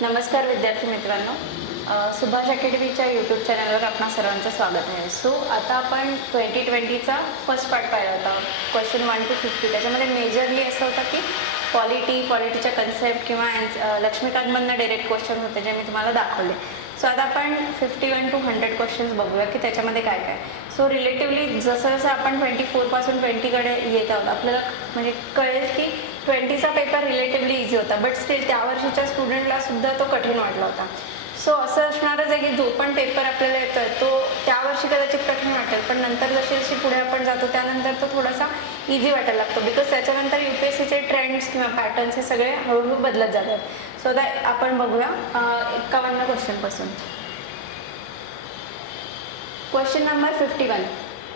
नमस्कार विद्यार्थी मित्रांनो, सुभाष अकॅडमीच्या यूट्यूब चॅनलवर आपणा सर्वांचं स्वागत आहे. सो आता आपण 2020चा फर्स्ट पार्ट पाहिला होता, क्वेश्चन 1 to 50. त्याच्यामध्ये मेजरली असं होतं की पॉलिटीच्या कन्सेप्ट किंवा लक्ष्मीकांतमधनं डायरेक्ट क्वेश्चन होते जे मी तुम्हाला दाखवले. सो आता आपण 51 to 100 क्वेश्चन्स बघूया की त्याच्यामध्ये काय काय. सो रिलेटिवली जसं जसं आपण 24पासून 20कडे येत आहोत आपल्याला म्हणजे कळेल की 20चा पेपर रिलेटिवली इझी होता, बट स्टील त्या वर्षीच्या स्टुडंटला सुद्धा तो कठीण वाटला होता. सो असं असणारच आहे की जो पण पेपर आपल्याला येतो आहे तो त्या वर्षी कदाचित कठीण वाटेल, पण नंतर जशी जशी पुढे आपण जातो त्यानंतर तो थोडासा इझी वाटायला लागतो, बिकॉज त्याच्यानंतर UPSCचे ट्रेंड्स किंवा पॅटर्न्स हे सगळे हळूहळू बदलत जातात. सो आता आपण बघूया 51 क्वेश्चनपासून. Question number 51.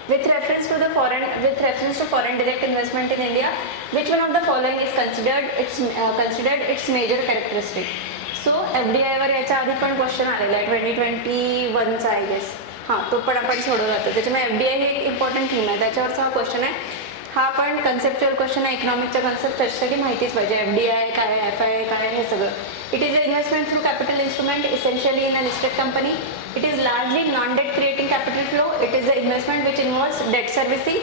With reference to foreign direct investment in India, which one of the following is considered its major characteristic? So FDI वर याच्या आधी पण क्वेश्चन आलेला आहे 2021चा आय गेस. हां, तो पण आपण सोडवला होता. त्याच्यामुळे FDI हे एक इम्पॉर्टंट थीम आहे, त्याच्यावरचा हा क्वेश्चन आहे. हा पण कन्सेप्च्युअल क्वेश्चन आहे, इकॉनॉमिकचा कन्सेप्ट त्याच्यासाठी माहितीच पाहिजे. FDI काय आहे, FII काय आहे, हे सगळं. It is a investment through capital instrument essentially in a listed company. It is largely non-debt creating capital flow. It is the investment which involves debt servicing.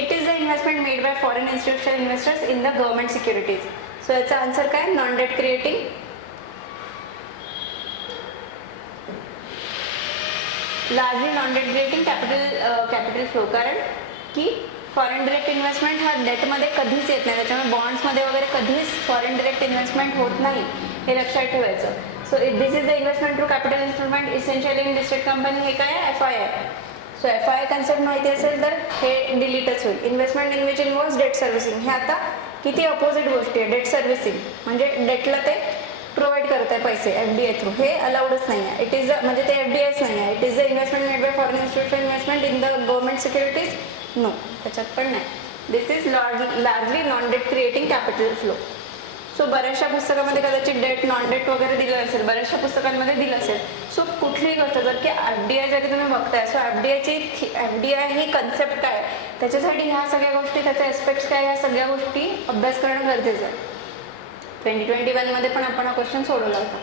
It is the investment made by foreign institutional investors in the government securities. So याचा answer काय? Non-debt creating. Largely non-debt creating capital flow. कारण की foreign direct investment हा डेटमध्ये कधीच येत नाही, त्याच्यामुळे बॉन्ड्समध्ये वगैरे कधीच फॉरेन डायरेक्ट इन्व्हेस्टमेंट होत नाही, हे लक्षात ठेवायचं. So this is the investment through capital instrument essentially in listed company. हे काय आहे? FII. सो FII कन्सेप्ट माहिती असेल तर हे डिलीटच होईल. Investment in which involves debt servicing. हे आता किती अपोजिट गोष्टी आहे. डेट सर्व्हिसिंग म्हणजे डेटला ते प्रोव्हाइड करत आहे पैसे FDI थ्रू, हे अलाउडच नाही आहे. इट इज म्हणजे ते FDIच नाही आहे. It is the investment made by foreign institutional investment in the government securities. No, त्याच्यात पण नाही. This is largely non debt creating capital flow. So बऱ्याचशा पुस्तकामध्ये कदाचित डेट नॉन डेट वगैरे दिलं असेल, बऱ्याचशा पुस्तकांमध्ये दिलं असेल. सो कुठलीही गोष्ट जर की FDI जरी तुम्ही बघताय, सो FDI ही कन्सेप्ट काय, त्याच्यासाठी ह्या सगळ्या गोष्टी, त्याचे एस्पेक्ट्स काय, ह्या सगळ्या गोष्टी अभ्यास करणं गरजेचं आहे. 2021मध्ये पण आपण हा क्वेश्चन सोडवला होता.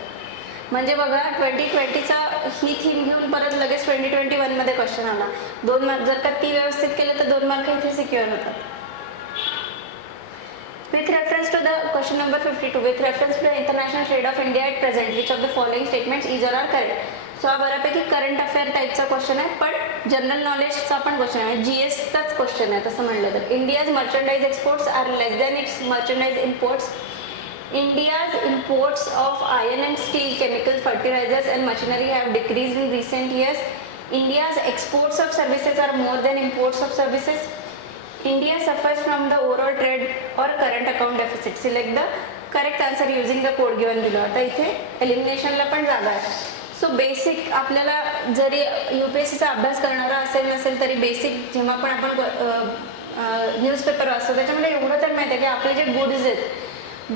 म्हणजे बघा 2020चा ही थीम घेऊन परत लगेच 2021मध्ये क्वेश्चन आला. 2 मार्क जर का ती व्यवस्थित केलं तर 2 मार्क इथे सिक्युअर होतात. With reference to the question number 52, with reference to the international trade of India at present, which of the following statements is or are correct? So हा बऱ्यापैकी करंट अफेअर टाईपचा क्वेश्चन आहे, पण general नॉलेजचा पण question आहे, GSचाच question आहे तसं म्हणलं तर. India's merchandise exports are less than its merchandise imports. India's imports of iron and steel, chemical, fertilizers and machinery have decreased in recent years. India's exports of services are more than imports of services. India suffers from the overall trade or current account deficit. Select the correct answer using the code given below. आता इथे एलिमिनेशनला पण जागा आहे. So basic आपल्याला जरी UPSCचा अभ्यास करणारा असेल नसेल तरी बेसिक जेव्हा पण आपण न्यूजपेपर वाचतो त्याच्यामध्ये एवढं तर माहिती आहे की आपले जे गुड्स आहेत,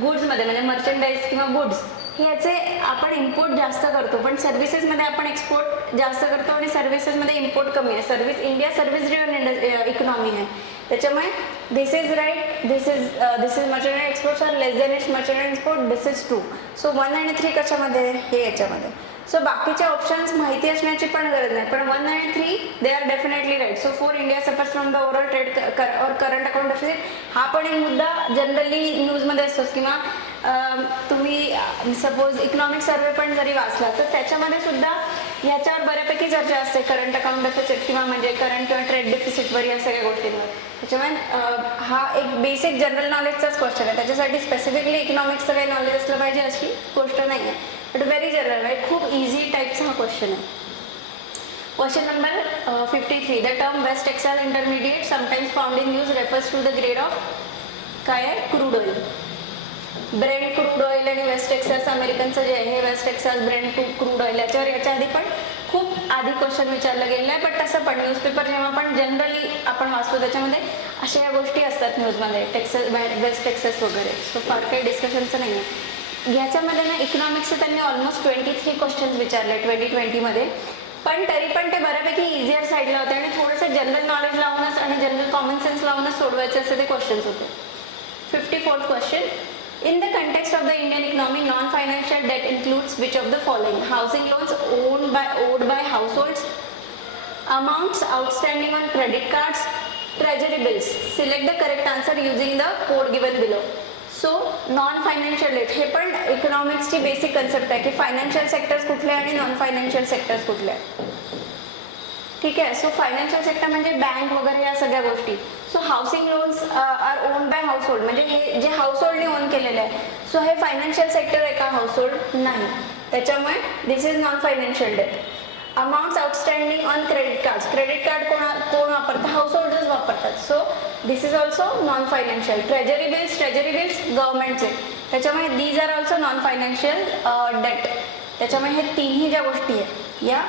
गुड्समध्ये म्हणजे मर्चंडाईज किंवा गुड्स ह्याचे आपण इम्पोर्ट जास्त करतो, पण सर्व्हिसेसमध्ये आपण एक्सपोर्ट जास्त करतो आणि सर्व्हिसेसमध्ये इम्पोर्ट कमी आहे. इंडिया सर्व्हिस ड्रिव्हन इकॉनॉमी आहे, त्याच्यामुळे this is right. This is merchandise exports are less than its merchandise export. This is true. So 1 आणि 3 कशामध्ये? हे याच्यामध्ये. सो बाकीचे ऑप्शन्स माहिती असण्याची पण गरज नाही, पण 1 आणि 3 they are definitely right. So 4 India suffers from the overall trade और करंट अकाउंट डेफिसिट. हा पण एक मुद्दा जनरली न्यूजमध्ये असतोच, किंवा तुम्ही सपोज इकॉनॉमिक सर्वे पण जरी वाचला तर त्याच्यामध्ये सुद्धा ह्याच्यावर बऱ्यापैकी चर्चा असते, करंट अकाउंट डेफिसिट किंवा म्हणजे करंट किंवा ट्रेड डेफिसिटवर, या सगळ्या गोष्टींवर. त्याच्यामुळे हा एक बेसिक जनरल नॉलेजचाच क्वेश्चन आहे, त्याच्यासाठी स्पेसिफिकली इकॉनॉमिक्सचं काही नॉलेज असलं पाहिजे अशी गोष्ट नाही आहे, बट व्हेरी जनरल आहे, खूप इझी टाईपचा हा क्वेश्चन आहे. Question number 53. The term West Texas Intermediate sometimes found in news refers to the grade of काय आहे? Crude oil. Brent crude oil आणि वेस्ट टेक्सास अमेरिकनचं जे आहे हे West Texas Brent crude oil, याच्यावर याच्या आधी पण खूप आधी क्वेश्चन विचारलं गेलेलं आहे. बट तसं पण न्यूजपेपर जेव्हा पण जनरली आपण वाचतो त्याच्यामध्ये अशा या गोष्टी असतात न्यूजमध्ये, वेस्ट टेक्सास वगैरे. सो फार काही डिस्कशनचं नाही आहे. ह्याच्यामध्ये ना इकॉनॉमिक्सचे त्यांनी ऑलमोस्ट 23 क्वेश्चन्स विचारले 2020मध्ये, पण तरी पण ते बऱ्यापैकी इझियर साईडला होते आणि थोडंसं जनरल नॉलेज लावूनच आणि जनरल कॉमन सेन्स लावूनच सोडवायचे असे ते क्वेश्चन्स होते. 54th question. In the context of the Indian economy, non-financial debt includes which of the following? Housing loans owed by households, amounts outstanding on credit cards, treasury bills. Select the correct answer using the code given below. So non financial debt, हे पण इकॉनॉमिक्सची basic concept आहे की financial sectors कुठले आणि non financial sectors कुठले. ठीक आहे. So financial sector म्हणजे बँक वगैरे या सगळ्या गोष्टी. So housing loans are own by household, म्हणजे हे जे हाऊसहोल्डने ओन केलेले आहे. सो हे फायनान्शियल सेक्टर आहे का? हाऊसहोल्ड नाही, त्याच्यामुळे this is non financial debt. Amounts outstanding on credit card कोण वापरतं? हाऊसहोल्डर्स वापरतात. So this is also non financial. Treasury bills गव्हर्नमेंटचे, त्याच्यामुळे these are also non financial debt. त्याच्यामुळे हे तिन्ही ज्या गोष्टी आहेत या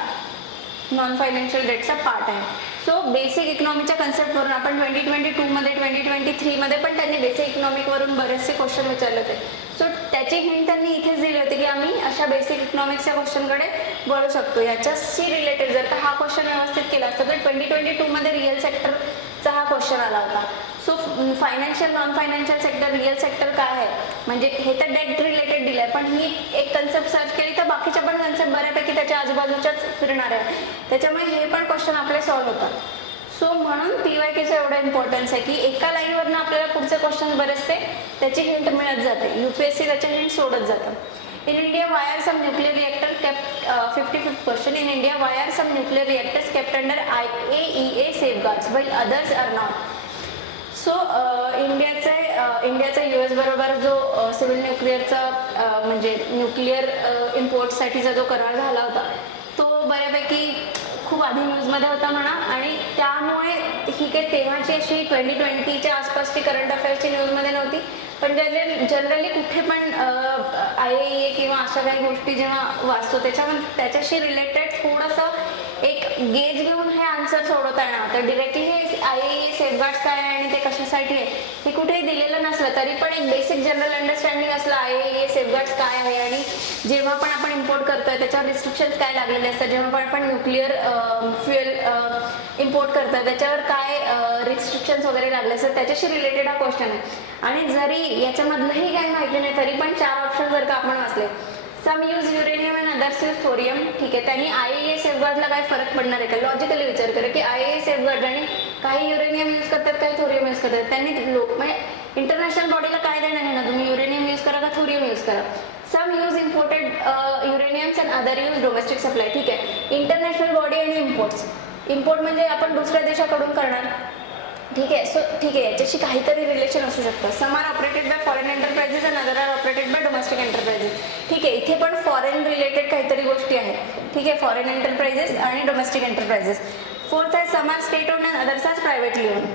नॉन फायनान्शियल डेटचा पार्ट आहे. सो बेसिक इकॉनॉमीच्या कन्सेप्टवरून आपण 2022मध्ये 2023मध्ये पण त्यांनी बेसिक इकॉनॉमिकवरून बरेचसे क्वेश्चन विचारले होते. सो त्याची हिंट त्यांनी इथेच दिली होती की आम्ही अशा बेसिक इकॉनॉमिक्सच्या क्वेश्चनकडे वळू शकतो. याच्याशी रिलेटेड जर का हा क्वेश्चन व्यवस्थित केला असता तर 2022मध्ये रिअल सेक्टरचा हा क्वेश्चन आला होता. So financial non financial sector real sector काय आहे, म्हणजे हे तर डेट रिलेटेड दिलं आहे, पण ही एक कन्सेप्ट सर्च केली तर बाकीच्या पण कन्सेप्ट बऱ्यापैकी त्याच्या आजूबाजूच्याच फिरणार आहे. त्याच्यामुळे हे पण क्वेश्चन आपले सॉल्व्ह होतात. सो म्हणून PYQचं एवढं इम्पॉर्टन्स आहे की एका लाईनवरनं आपल्याला पुढचे क्वेश्चन बरेचसे त्याची हिंट मिळत जाते. UPSC त्याचे हिंट सोडत जातं. In India, why are some nuclear reactors kept 55th question? In India, why are some nuclear reactors kept under IAEA safeguards while others are not? So इंडियाचा US बरोबर जो सिव्हिल न्यूक्लिअरचा म्हणजे nuclear इम्पोर्टसाठीचा जो करार झाला होता तो बऱ्यापैकी खूप आधी न्यूजमध्ये होता म्हणा, आणि त्यामुळे ही काही तेव्हाची अशी 2020च्या आसपासची करंट अफेअर्सची न्यूजमध्ये नव्हती. पण जनरली कुठे पण IAEA किंवा अशा काही गोष्टी जेव्हा वाचतो त्याच्याशी रिलेटेड थोडंसं एक गेज घेऊन हे आन्सर सोडवता येणार. तर डिरेक्टली हे IAEA सेफगार्ड्स काय आहे आणि ते कशासाठी आहे हे कुठेही दिलेलं नसलं तरी पण एक बेसिक जनरल अंडरस्टँडिंग असलं IAEA सेफगार्ड्स काय आहे आणि जेव्हा पण आपण इम्पोर्ट करतोय त्याच्यावर रिस्ट्रिक्शन्स काय लागलेले असतात, जेव्हा पण आपण न्यूक्लिअर फ्युएल इम्पोर्ट करतोय त्याच्यावर काय रिस्ट्रिक्शन्स वगैरे लागले असतात त्याच्याशी रिलेटेड हा क्वेश्चन आहे. आणि जरी याच्यामधलंही काही माहिती नाही तरी पण 4 ऑप्शन जर का आपण वाचले, some use uranium and others use thorium. ठीक आहे, त्यांनी IAEA सेफगार्डला काय फरक पडणार आहे का? लॉजिकली विचार करा की IAEA सेफगार्ड आणि काही युरेनियम यूज करतात काही थोरियम यूज करतात. त्यांनी म्हणजे इंटरनॅशनल बॉडीला काय देणार आहे ना, तुम्ही युरेनियम यूज करा का थोरियम यूज करा. Some use imported uraniums and other use domestic supply. ठीक आहे, इंटरनॅशनल बॉडी आणि इम्पोर्ट म्हणजे आपण दुसऱ्या देशाकडून करणार. ठीक आहे. सो ठीक आहे, याच्याशी काहीतरी रिलेशन असू शकतं. Some are operated by foreign enterprises and other are operated by domestic enterprises. ठीक आहे, इथे पण फॉरेन रिलेटेड काहीतरी गोष्टी आहेत. ठीक आहे, फॉरेन एंटरप्राइजेस आणि डोमेस्टिक एंटरप्राइजेस. फोर्थ आहे some are state owned and others are privately owned.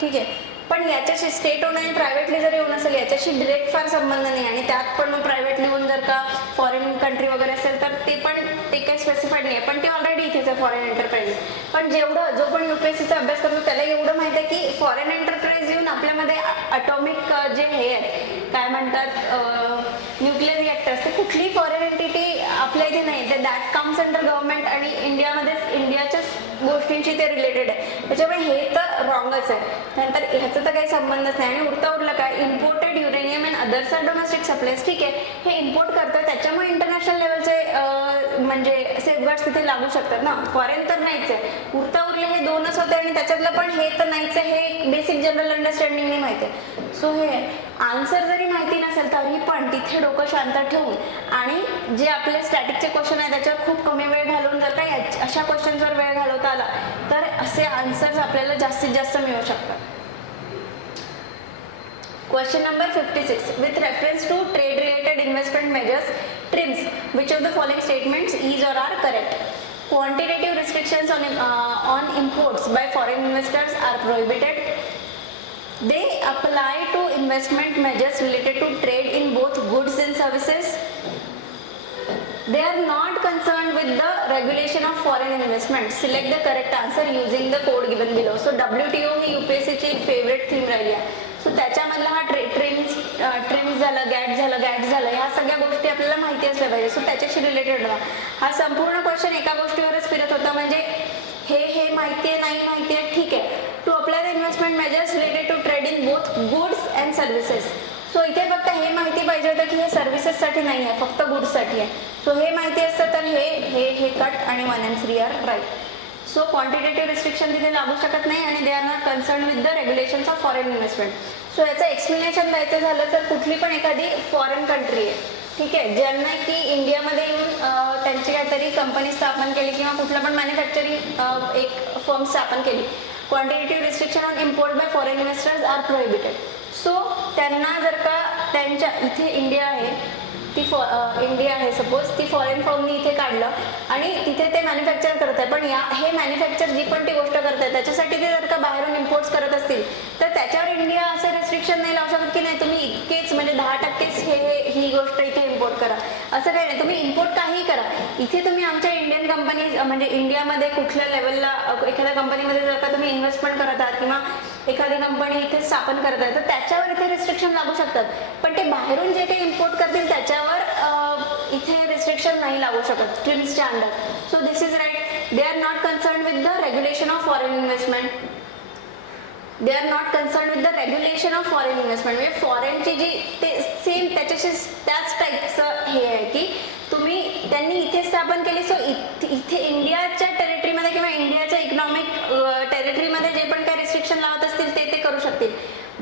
ठीक आहे, पण याच्याशी स्टेट ओन आणि प्रायव्हेटली जरी ओन असेल याच्याशी डिरेक्ट फार संबंध नाही, आणि त्यात पण मग प्रायव्हेटली ओन जर का फॉरेन कंट्री वगैरे असेल तर ते काही स्पेसिफाईड नाही आहे, पण ते ऑलरेडी इथेच आहे फॉरेन एंटरप्राइजेस. पण जो पण UPSCचा अभ्यास करतो त्याला एवढं माहिती आहे की फॉरेन एंटरप्राइज येऊन आपल्यामध्ये अटॉमिक जे हे आहे काय म्हणतात न्यूक्लिअर रिॲक्टर्स, ते कुठली फॉरेन एंटिटी आपल्या इथे नाही, ते दॅट कम्स अंडर गव्हर्नमेंट आणि इंडियाच्याच गोष्टींशी ते रिलेटेड आहे. त्याच्यामुळे हे तर रॉंगच आहे. त्यानंतर ह्याचा तर काही संबंधच नाही. आणि उरलं काय, imported uranium and others are domestic supplies. ठीक आहे, हे इम्पोर्ट करतोय त्याच्यामुळे इंटरनॅशनल लेवलचे म्हणजे सेफगार्ड्स तिथे लागू शकतात ना, फॉरेन तर नाहीच आहे. उरले हे दोनच होते आणि त्याच्यातलं पण हे तर नाहीच आहे, हे बेसिक जनरल अंडरस्टँडिंगने माहिती आहे. सो हे आन्सर जरी माहिती नसेल तरी पण तिथे डोकं शांत ठेवून आणि जे आपले स्टॅटिकचे क्वेश्चन आहे त्याच्यावर खूप कमी वेळ घालून जर का अशा क्वेश्चन्सवर वेळ घालवता आला तर असे आन्सर्स आपल्याला जास्तीत जास्त मिळू शकतात. Question number 56. With reference to trade-related investment measures, TRIMS, which of the following statements is or are correct? Quantitative restrictions on imports by foreign investors are prohibited. They apply to investment measures related to trade in both goods and services. They are not concerned with the regulation of foreign investment. Select the correct answer using the code given below. So WTO he UPSCची favourite theme राहिली आहे. So त्याच्यामधला हा TRIMS झालं, get झालं, ह्या सगळ्या गोष्टी आपल्याला माहिती असल्या पाहिजे. सो त्याच्याशी रिलेटेड हा संपूर्ण क्वेश्चन एका गोष्टीवरच फिरत होता, म्हणजे हे माहिती आहे नाही माहिती आहे. ठीक आहे, to apply the investment measures related to trade in both goods and and services. So इथे फक्त हे माहिती पाहिजे होतं की हे सर्व्हिसेससाठी नाही आहे, फक्त गुड्ससाठी आहे. सो हे माहिती असतं तर हे कट आणि 1 and 3 are right. So quantitative restriction तिथे लागू शकत नाही आणि they are not concern with the regulations of foreign investment. So याचं एक्सप्लेनेशन द्यायचं झालं तर कुठली पण एखादी फॉरेन कंट्री आहे, ठीक आहे, ज्यांना की इंडियामध्ये येऊन त्यांची काहीतरी कंपनी स्थापन केली किंवा कुठलं पण मॅन्युफॅक्चरिंग एक फर्म स्थापन केली, quantitative restriction on import by foreign investors are prohibited. So त्यांना जर का त्यांच्या इथे इंडिया आहे सपोज, ती फॉरेन फर्मनी इथे काढलं आणि तिथे ते मॅन्युफॅक्चर करत आहे, पण हे मॅन्युफॅक्चर जी पण ती गोष्ट करत आहे त्याच्यासाठी ते जर का बाहेरून इम्पोर्ट्स करत असतील तर त्याच्यावर इंडिया असं रेस्ट्रिक्शन नाही लावू शकत की नाही तुम्ही इतकेच म्हणजे 10% ही गोष्ट इथे इम्पोर्ट करा, असं काही नाही. तुम्ही इम्पोर्ट काही करा, इथे तुम्ही आमच्या इंडियन कंपनीज म्हणजे इंडियामध्ये कुठल्या लेवलला एखाद्या कंपनीमध्ये जर का तुम्ही इन्व्हेस्टमेंट करत आहात किंवा एखादी कंपनी इथे स्थापन करत आहे तर त्याच्यावर इथे रिस्ट्रिक्शन लागू शकतात, पण ते बाहेरून जे काही इम्पोर्ट करतील त्याच्यावर इथे रिस्ट्रिक्शन नाही लागू शकत ट्रिम्सच्या under. So this is right. They are not concern with the regulation of foreign investment. They are not concern with the regulation of foreign investment. म्हणजे फॉरेनची जी ते सेम त्याच्याशी त्याच टाईपचं हे आहे की त्यांनी इथे स्थापन केली. सो इथे इंडियाच्या टेरिटरीमध्ये किंवा इंडियाच्या इकॉनॉमिक टेरिटरीमध्ये जे पण काही रिस्ट्रिक्शन लावत असतील ते करू शकतील.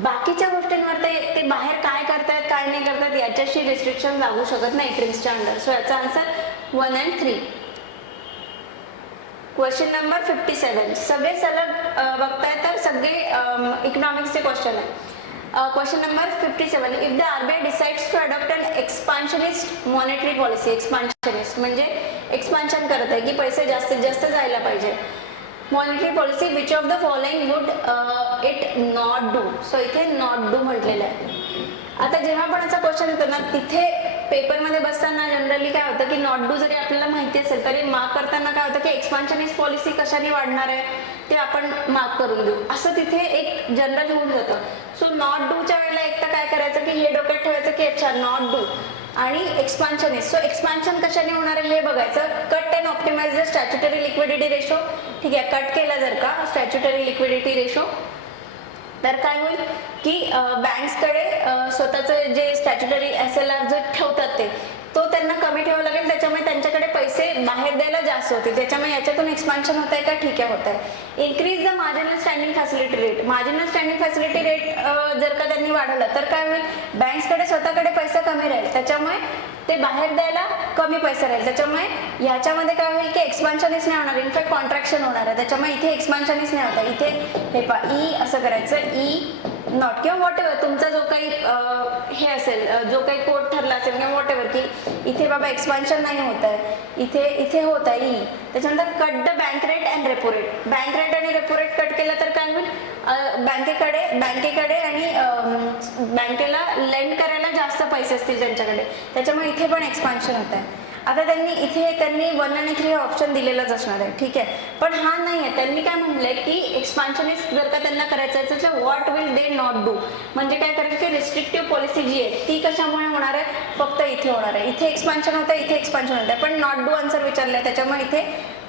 बाकीच्या गोष्टींवर ते बाहेर काय करतायत काय नाही करतात याच्याशी रिस्ट्रिक्शन लागू शकत नाही ट्रिम्सच्या अंडर. सो याचा आन्सर 1 and 3. Question number 57. सगळे सलग बघताय तर सगळे इकॉनॉमिक्सचे क्वेश्चन आहे. Question number 57. If the RBI decides to adopt an expansionist monetary policy. Expansionist म्हणजे एक्सपान्शन करत आहे की पैसे जास्तीत जास्त जायला पाहिजे. Monetary policy which of the following would it not do. So इथे नॉट डू म्हटलेलं आहे. आता जेव्हा पण असा क्वेश्चन येतो ना तिथे पेपरमध्ये बसताना जनरली काय होतं की नॉट डू जरी आपल्याला माहिती असेल तरी मार्क करताना काय होतं की एक्सपान्शनिस्ट पॉलिसी कशाने वाढणार आहे ते आपण मार्क करून देऊ असं तिथे एक जनरल होऊन जातं. सो नॉट डूच्या वेळेला एक तर काय करायचं की हे डोक्यात ठेवायचं की अच्छा नॉट डू आणि एक्सपान्शनिस्ट. सो एक्सपान्शन कशाने होणार आहे हे बघायचं. Cut and optimise the statutory liquidity ratio. ठीक आहे, कट केला जर का स्टॅच्युटरी लिक्विडिटी रेशो तर काय होईल की बँक्सकडे स्वतःचं जे स्टॅच्युटरी SLR जे ठेवतात तो त्यांना कमी ठेवावं लागेल, त्याच्यामुळे त्यांच्याकडे पैसे बाहेर द्यायला जास्त होते, त्याच्यामुळे याच्यातून एक्सपान्शन होत आहे का. ठीक आहे, होत आहे. Increase the marginal standing facility rate. Marginal standing facility rate जर का त्यांनी वाढवलं तर काय होईल बँक्सकडे स्वतःकडे पैसा कमी राहील, त्याच्यामुळे ते बाहेर द्यायला कमी पैसा राहील, त्याच्यामुळे ह्याच्यामध्ये काय होईल की एक्सपान्शनिस्ट नाही होणार, इनफॅक्ट कॉन्ट्रॅक्शन होणार आहे. त्याच्यामुळे इथे एक्सपान्शनिस्ट नाही होता. इथे हे ई असं करायचं ई नॉट किंवा वॉट एव्हर तुमचा जो काही हे असेल जो काही कोड ठरला असेल किंवा वॉट एव्हर की इथे बाबा एक्सपान्शन नाही होत आहे, इथे होत आहे ई. त्याच्यानंतर cut the bank rate and repo rate. Bank rate आणि रेपो रेट कट केला तर काय होईल बँकेकडे आणि बँकेला लेंड करायला जास्त पैसे असतील त्यांच्याकडे, त्याच्यामुळे इथे पण एक्सपान्शन होत आहे. आता त्यांनी 1 आणि 3 ऑप्शन दिलेलाच असणार आहे. ठीक आहे, पण हा नाही आहे. त्यांनी काय म्हणलंय की एक्सपान्शनिस्ट जर का त्यांना करायचं असेल तर what will they not do म्हणजे काय करायचं की रिस्ट्रिक्टिव्ह पॉलिसी जी आहे ती कशामुळे होणार आहे फक्त इथे होणार आहे. इथे एक्सपान्शन होतं इथे एक्सपान्शन होतं आहे, पण नॉट डू आन्सर विचारलं त्याच्यामुळे इथे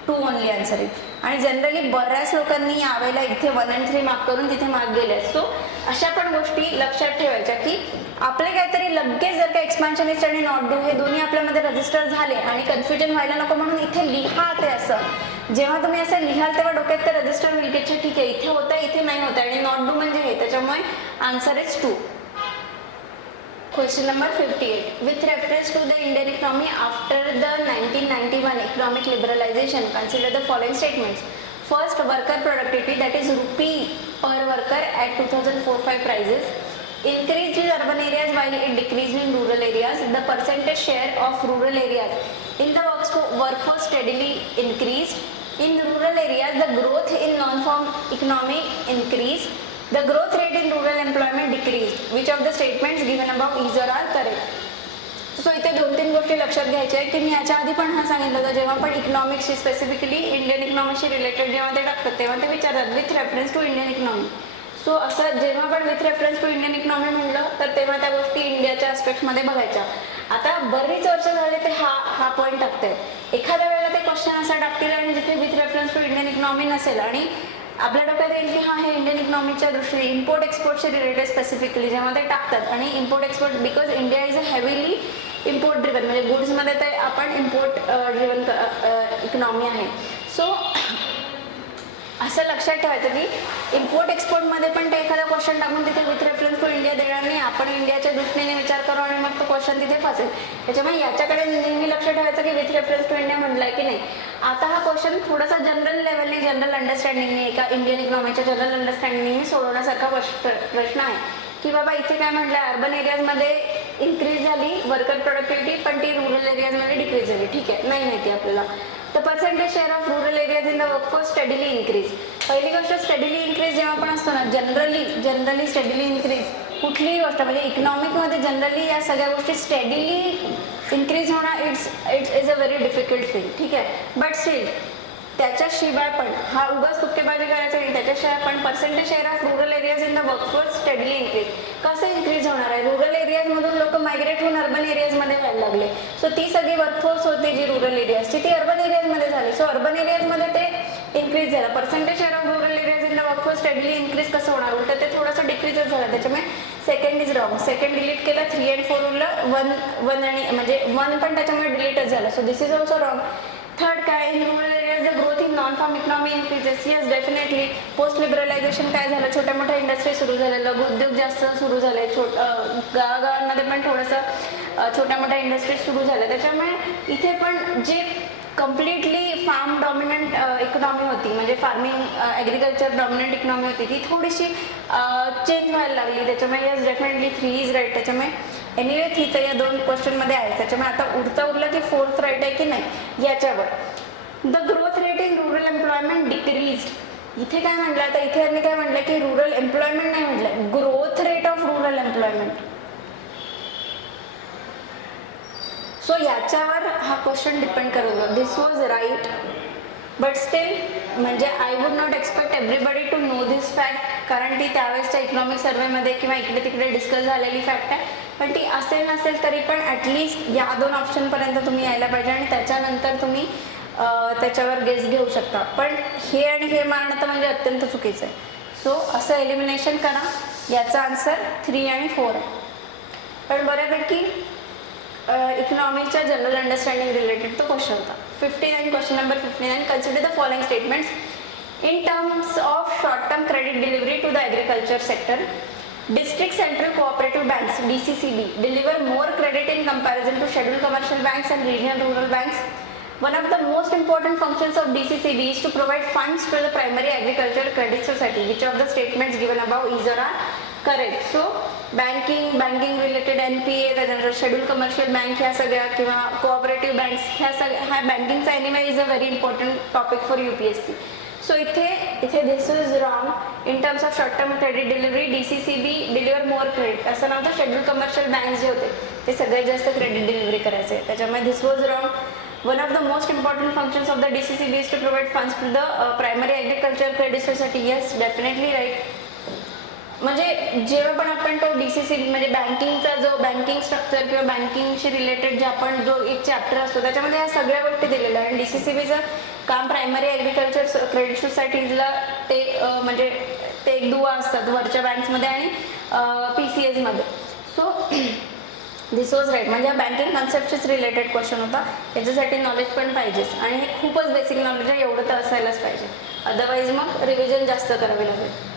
2 ओनली आन्सर आहे. आणि जनरली बऱ्याच लोकांनी यावेळेला इथे 1 and 3 मार्क करून तिथे मार्क गेले. सो अशा पण गोष्टी लक्षात ठेवायच्या की आपले काहीतरी लगेच जर का एक्सपान्शनिस्ट आणि नॉट डू हे दोन्ही आपल्यामध्ये रजिस्टर झाले आणि कन्फ्युजन व्हायला नको म्हणून इथे लिहा ते असं. जेव्हा तुम्ही असं लिहाल तेव्हा डोक्यात ते रजिस्टर होईल की ठीक आहे इथे होतं इथे नाही होतं आणि नॉट डू म्हणजे हे, त्याच्यामुळे answer is 2. Question number 58. With reference to the Indian economy after the 1991 economic liberalization, consider the following statements. First, worker productivity, that is rupee per worker at 2004-5 prices, increased in urban areas while it decreased in rural areas. The percentage share of rural areas in the workforce steadily increased. In rural areas, the growth in non-farm economy increased. The growth rate in rural employment decreased. Which of the statements given above is or are correct? So इथे 2-3 गोष्टी लक्षात घ्यायच्या आहे की मी याच्या आधी पण हा सांगितलं होतं. जेव्हा पण इकॉनॉमिक्सशी स्पेसिफिकली इंडियन इकॉनॉमिक्सशी रिलेटेड जेव्हा ते टाकतात तेव्हा ते विचारतात with reference to Indian economy. So असं जेव्हा पण with reference to Indian economy म्हणलं तर तेव्हा त्या गोष्टी इंडियाच्या ॲस्पेक्टमध्ये बघायच्या. आता बरीच वर्ष झाले ते हा पॉईंट टाकतात. एखाद्या वेळेला ते क्वेश्चन असा टाकतील आणि जिथे with reference to Indian economy नसेल आणि आपल्या डोक्यात येईल की हे इंडियन इकॉनॉमीच्या दृष्टीने इम्पोर्ट एक्सपोर्टचे रिलेटेड स्पेसिफिकली जेव्हा ते टाकतात आणि import export because India is a heavily import driven म्हणजे गुड्समध्ये तर आपण इम्पोर्ट ड्रिवन इकॉनॉमी आहे. सो असं लक्षात ठेवायचं की इम्पोर्ट एक्सपोर्टमध्ये पण ते एखादा क्वेश्चन टाकून तिथे विथ रेफरन्स टू इंडिया देणार नाही, आपण इंडियाच्या दृष्टीने विचार करू आणि मग तो क्वेश्चन तिथे फसेल. त्याच्यामुळे याच्याकडे नेहमी लक्ष ठेवायचं की विथ रेफरन्स टू इंडिया म्हटलंय की नाही. आता हा क्वेश्चन थोडासा जनरल लेवलने जनरल अंडरस्टँडिंगने एका इंडियन इकॉनॉमीच्या जनरल अंडरस्टँडिंगने सोडवण्यासारखा प्रश्न आहे की बाबा इथे काय म्हटलं अर्बन एरियाजमध्ये इन्क्रीज झाली वर्कर प्रोडक्टिव्हिटी पण ती रुरल एरियाजमध्ये डिक्रीज झाली. ठीक आहे, नाही माहिती आपल्याला. The percentage share of rural areas in the workforce steadily increase. पहिली गोष्ट स्टडीली इन्क्रीज जेव्हा पण असतो ना जनरली स्टडीली इन्क्रीज कुठलीही गोष्ट म्हणजे इकॉनॉमिकमध्ये जनरली या सगळ्या गोष्टी स्टडीली इन्क्रीज होणं it's is a very difficult thing. ठीक आहे, बट स्टील त्याच्याशिवाय पण हा उगाच तुक्केबाजी करायचं नाही. त्याच्याशिवाय पण percentage share of rural areas in the workforce steadily increase कसं इन्क्रीज होणार आहे. रुरल एरियाजमधून लोक मायग्रेट होऊन अर्बन एरियाजमध्ये व्हायला लागले. सो ती सगळी वर्कफोर्स होती जी रुरल एरियाजची ती अर्बन एरियाजमध्ये झाली. सो अर्बन एरियाजमध्ये ते इन्क्रीज झालं. Percentage share of rural areas in the workforce steadily increase कसं होणार उलट ते थोडंसं डिक्रीजच झालं. त्याच्यामुळे second is wrong. Second delete केलं 3 and 4 उरलं 1 आणि म्हणजे 1 पण त्याच्यामुळे डिलीटच झालं. So this is also wrong. Third काय in rural areas the growth in non farm economy increases. Yes definitely post liberalisation काय झालं छोट्या मोठ्या इंडस्ट्री सुरू झाले लघु उद्योग जास्त सुरू झाले गावागावांमध्ये पण थोडंसं छोट्या मोठ्या इंडस्ट्री सुरू झाल्या. त्याच्यामुळे इथे पण जे कम्प्लिटली फार्म डॉमिनंट इकॉनॉमी होती म्हणजे फार्मिंग ॲग्रिकल्चर डॉमिनंट इकॉनॉमी होती ती थोडीशी चेंज व्हायला लागली. त्याच्यामुळे येस डेफिनेटली 3 इज राईट. त्याच्यामुळे एनिवे 3 तर या 2 क्वेश्चनमध्ये आहे. त्याच्यामुळे आता उरलं की 4th राईट आहे की नाही याच्यावर. The growth rate in rural employment decreased. इथे काय म्हटलं आता इथे यांनी काय म्हटलं की रुरल एम्प्लॉयमेंट नाही म्हटलं growth rate of rural employment. So याच्यावर हा क्वेश्चन डिपेंड करतो. This was right but still म्हणजे I would not expect everybody to know this fact कारण ती त्यावेळेसच्या इकॉनॉमिक सर्वेमध्ये किंवा इकडे तिकडे डिस्कस झालेली फॅक्ट आहे. पण ती असेल नसेल तरी पण ॲटलिस्ट या 2 ऑप्शनपर्यंत तुम्ही यायला पाहिजे आणि त्याच्यानंतर तुम्ही त्याच्यावर गेस घेऊ शकता. पण हे आणि हे मारणं तर म्हणजे अत्यंत चुकीचं आहे. सो असं एलिमिनेशन करा. याचा आन्सर 3 आणि 4 आहे. पण बऱ्यापैकी इकॉनॉमीच्या जनरल अंडरस्टँडिंग रिलेटेड तो क्वेश्चन होता. 59 question number 59 consider the following statements in terms of short term credit delivery to the agriculture sector. District Central Cooperative Banks (DCCB) deliver more credit in comparison to scheduled commercial banks and regional rural banks. One of the most important functions of DCCB is to provide funds to the primary agriculture credit society. Which of the statements given above is or are correct? So, banking related NPA, त्यानंतर scheduled commercial bank ह्या सगळ्या किंवा cooperative banks ह्या सगळ्या हा बँकिंगचा anyway is a very important topic for UPSC. So इथे this is wrong. In terms of short term credit delivery DCCB deliver more credit असं नव्हतं. शेड्यूल कमर्शियल बँक्स जे होते ते सगळ्यात जास्त क्रेडिट डिलिव्हरी करायचे. त्याच्यामुळे this was wrong. One of the most important functions of the DCCB is to provide funds to the primary agriculture credit society. Yes definitely right. म्हणजे जेव्हा पण आपण तो DCCB म्हणजे बँकिंगचा जो बँकिंग स्ट्रक्चर किंवा बँकिंगशी रिलेटेड जे आपण जो एक चॅप्टर असतो त्याच्यामध्ये या सगळ्या गोष्टी दिलेल्या आहे. आणि DCCBचं काम प्रायमरी ॲग्रिकल्चर क्रेडिट सोसायटीजला ते म्हणजे ते एक दुवा असतात वरच्या बँक्समध्ये आणि PCSमध्ये. So this was right. म्हणजे बँकिंग कन्सेप्टशीच रिलेटेड क्वेश्चन होता. याच्यासाठी नॉलेज पण पाहिजेच आणि हे खूपच बेसिक नॉलेज आहे एवढं तर असायलाच पाहिजे. अदरवाईज मग रिव्हिजन जास्त करावी लागेल.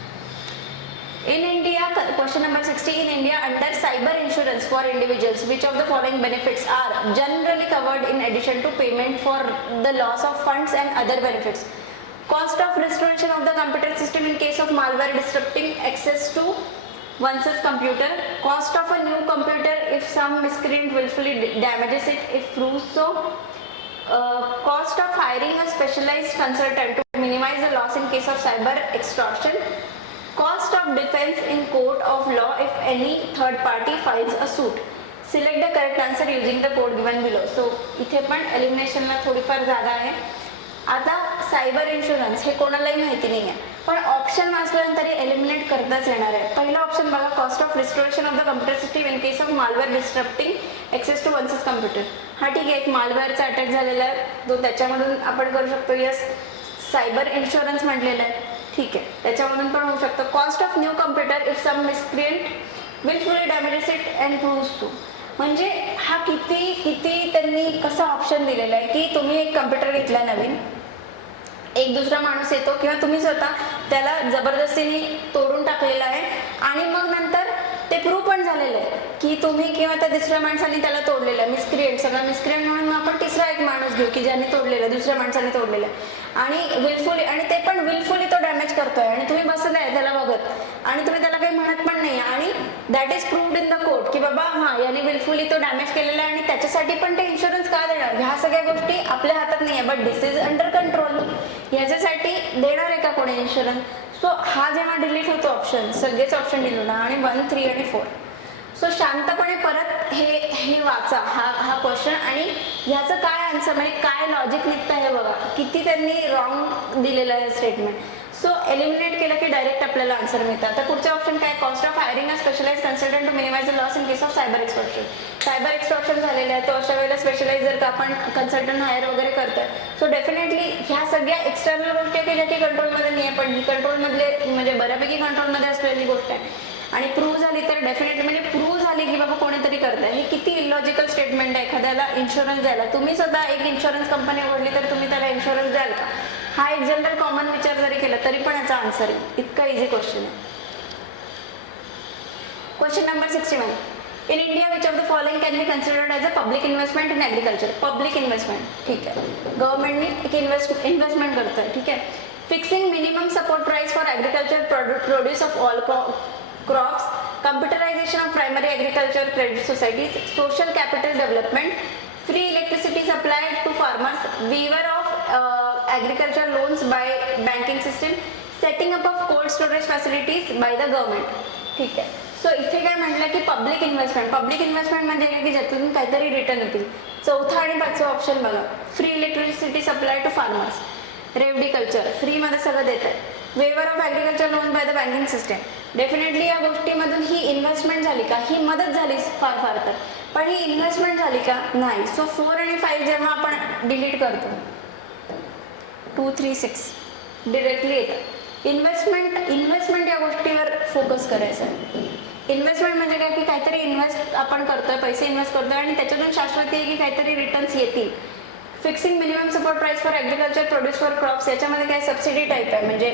In India, question number 60, in India, under cyber insurance for individuals, which of the following benefits are generally covered in addition to payment for the loss of funds and other benefits? Cost of restoration of the computer system in case of malware disrupting access to one's computer. Cost of a new computer if some miscreant willfully damages it, if proved so. Cost of hiring a specialized consultant to minimize the loss in case of cyber extortion. Cost of defense in court of law if any third party files a suit. Select the correct answer using the code given below. So इथे पण एलिमिनेशनला थोडीफार जागा आहे. आता cyber insurance हे कोणालाही माहिती नाही आहे पण ऑप्शन वाचल्यानंतर एलिमिनेट करताच येणार आहे. पहिला ऑप्शन बघा cost of restoration of the computer system in case of malware disrupting access to one's computer. हा ठीक आहे एक मालवेअरचा अटॅक झालेला आहे तो त्याच्यामधून आपण करू शकतो. यस सायबर इन्शुरन्स म्हटलेलं आहे. ठीक आहे, त्याच्यामधून पण होऊ शकतं. Cost of new computer if some miscreant wilfully damages it and proves to. म्हणजे हा किती त्यांनी कसा ऑप्शन दिलेला आहे की तुम्ही एक कम्प्युटर घेतला नवीन, एक दुसरा माणूस येतो किंवा तुम्ही स्वतः त्याला जबरदस्तीने तोडून टाकलेला आहे आणि मग नंतर ते प्रूव्ह पण झालेलं आहे की तुम्ही किंवा त्या दुसऱ्या माणसाने त्याला तोडलेलं आहे. मिसक्रिएंट, सगळा मिसक्रिएंट म्हणून मग आपण तिसरा एक माणूस घेऊ की ज्याने तोडलेलं आहे, दुसऱ्या माणसाने तोडलेलं आहे आणि विलफुली, आणि ते पण विलफुली तो डॅमेज करतोय आणि तुम्ही बसत आहे त्याला बघत आणि तुम्ही त्याला काही म्हणत पण नाही आणि that is proved in the court की बाबा हां याने विलफुली तो डॅमेज केलेला आहे आणि त्याच्यासाठी पण ते इन्शुरन्स का देणार. ह्या सगळ्या गोष्टी आपल्या हातात नाही आहे, but this is under control. ह्याच्यासाठी देणार आहे का कोणी इन्शुरन्स. सो हा जेव्हा डिलीट होतो ऑप्शन, सगळेच ऑप्शन डिलीट होणार आणि 1, 3 आणि 4. सो शांतपणे परत हे वाचा हा क्वेश्चन आणि ह्याचं काय आन्सर म्हणजे काय लॉजिक निघतं हे बघा. किती त्यांनी रॉंग दिलेलं आहे स्टेटमेंट. सो एलिमिनेट केलं की डायरेक्ट आपल्याला आन्सर मिळतं. आता पुढचे ऑप्शन काय, cost of hiring a specialise consultant to minimise the loss in case of cyber extortion. Cyber extortion झालेलं आहे, तो अशा वेळेला स्पेशलाइज जर का आपण कन्सल्टंट हायर वगैरे करतोय, सो डेफिनेटली ह्या सगळ्या एक्सटर्नल गोष्टी की ज्या की कंट्रोलमध्ये नाही आहे, पण ही कंट्रोलमधले म्हणजे बऱ्यापैकी कंट्रोलमध्ये असलेली गोष्ट आहे आणि प्रूव्ह झाली तर डेफिनेटली म्हणजे प्रूव्ह झाली की बाबा कोणीतरी करताय. हे किती इलॉजिकल स्टेटमेंट आहे एखाद्याला इन्शुरन्स द्यायला. तुम्ही स्वतः एक इन्शुरन्स कंपनी उघडली तर तुम्ही त्याला इन्शुरन्स द्याल का. हा एक जनरल कॉमन विचार जरी केला तरी पण याचा आन्सर आहे. इतका इझी क्वेश्चन आहे. Question number 61. In India which of the following can be considered as a public investment in agriculture. Public investment, ठीक आहे, गव्हर्नमेंटने एक इन्व्हेस्टमेंट करतोय, ठीक आहे. Fixing minimum support price for agriculture produce of all crops, computerization of primary agriculture credit societies, social capital development, free electricity supply to farmers, waiver of agriculture loans by banking system, setting up of cold storage facilities by the government. ठीक आहे. So इथे काय म्हटलं की public investment म्हणजे काय की ज्यातून काहीतरी रिटर्न येतील. चौथा आणि पाचवा ऑप्शन बघा, free electricity supply to farmers, रेव्हिकल्चर फ्रीमध्ये सगळं देत आहे. Waiver of agriculture loan by the banking system. Definitely या गोष्टीमधून ही इन्व्हेस्टमेंट झाली का, ही मदत झाली फार तर, पण ही इन्व्हेस्टमेंट झाली का नाही. सो 4 आणि 5 जेव्हा आपण डिलीट करतो, 2, 3, 6 डिरेक्टली येतं. इन्व्हेस्टमेंट या गोष्टीवर फोकस करायचं आहे. इन्व्हेस्टमेंट म्हणजे काय की काहीतरी इन्व्हेस्ट आपण करतोय, पैसे इन्व्हेस्ट करतोय आणि त्याच्यातून शाश्वती आहे की काहीतरी रिटर्न्स येतील. Fixing minimum support price for agriculture produce for crops, याच्यामध्ये काय सबसिडी टाईप आहे म्हणजे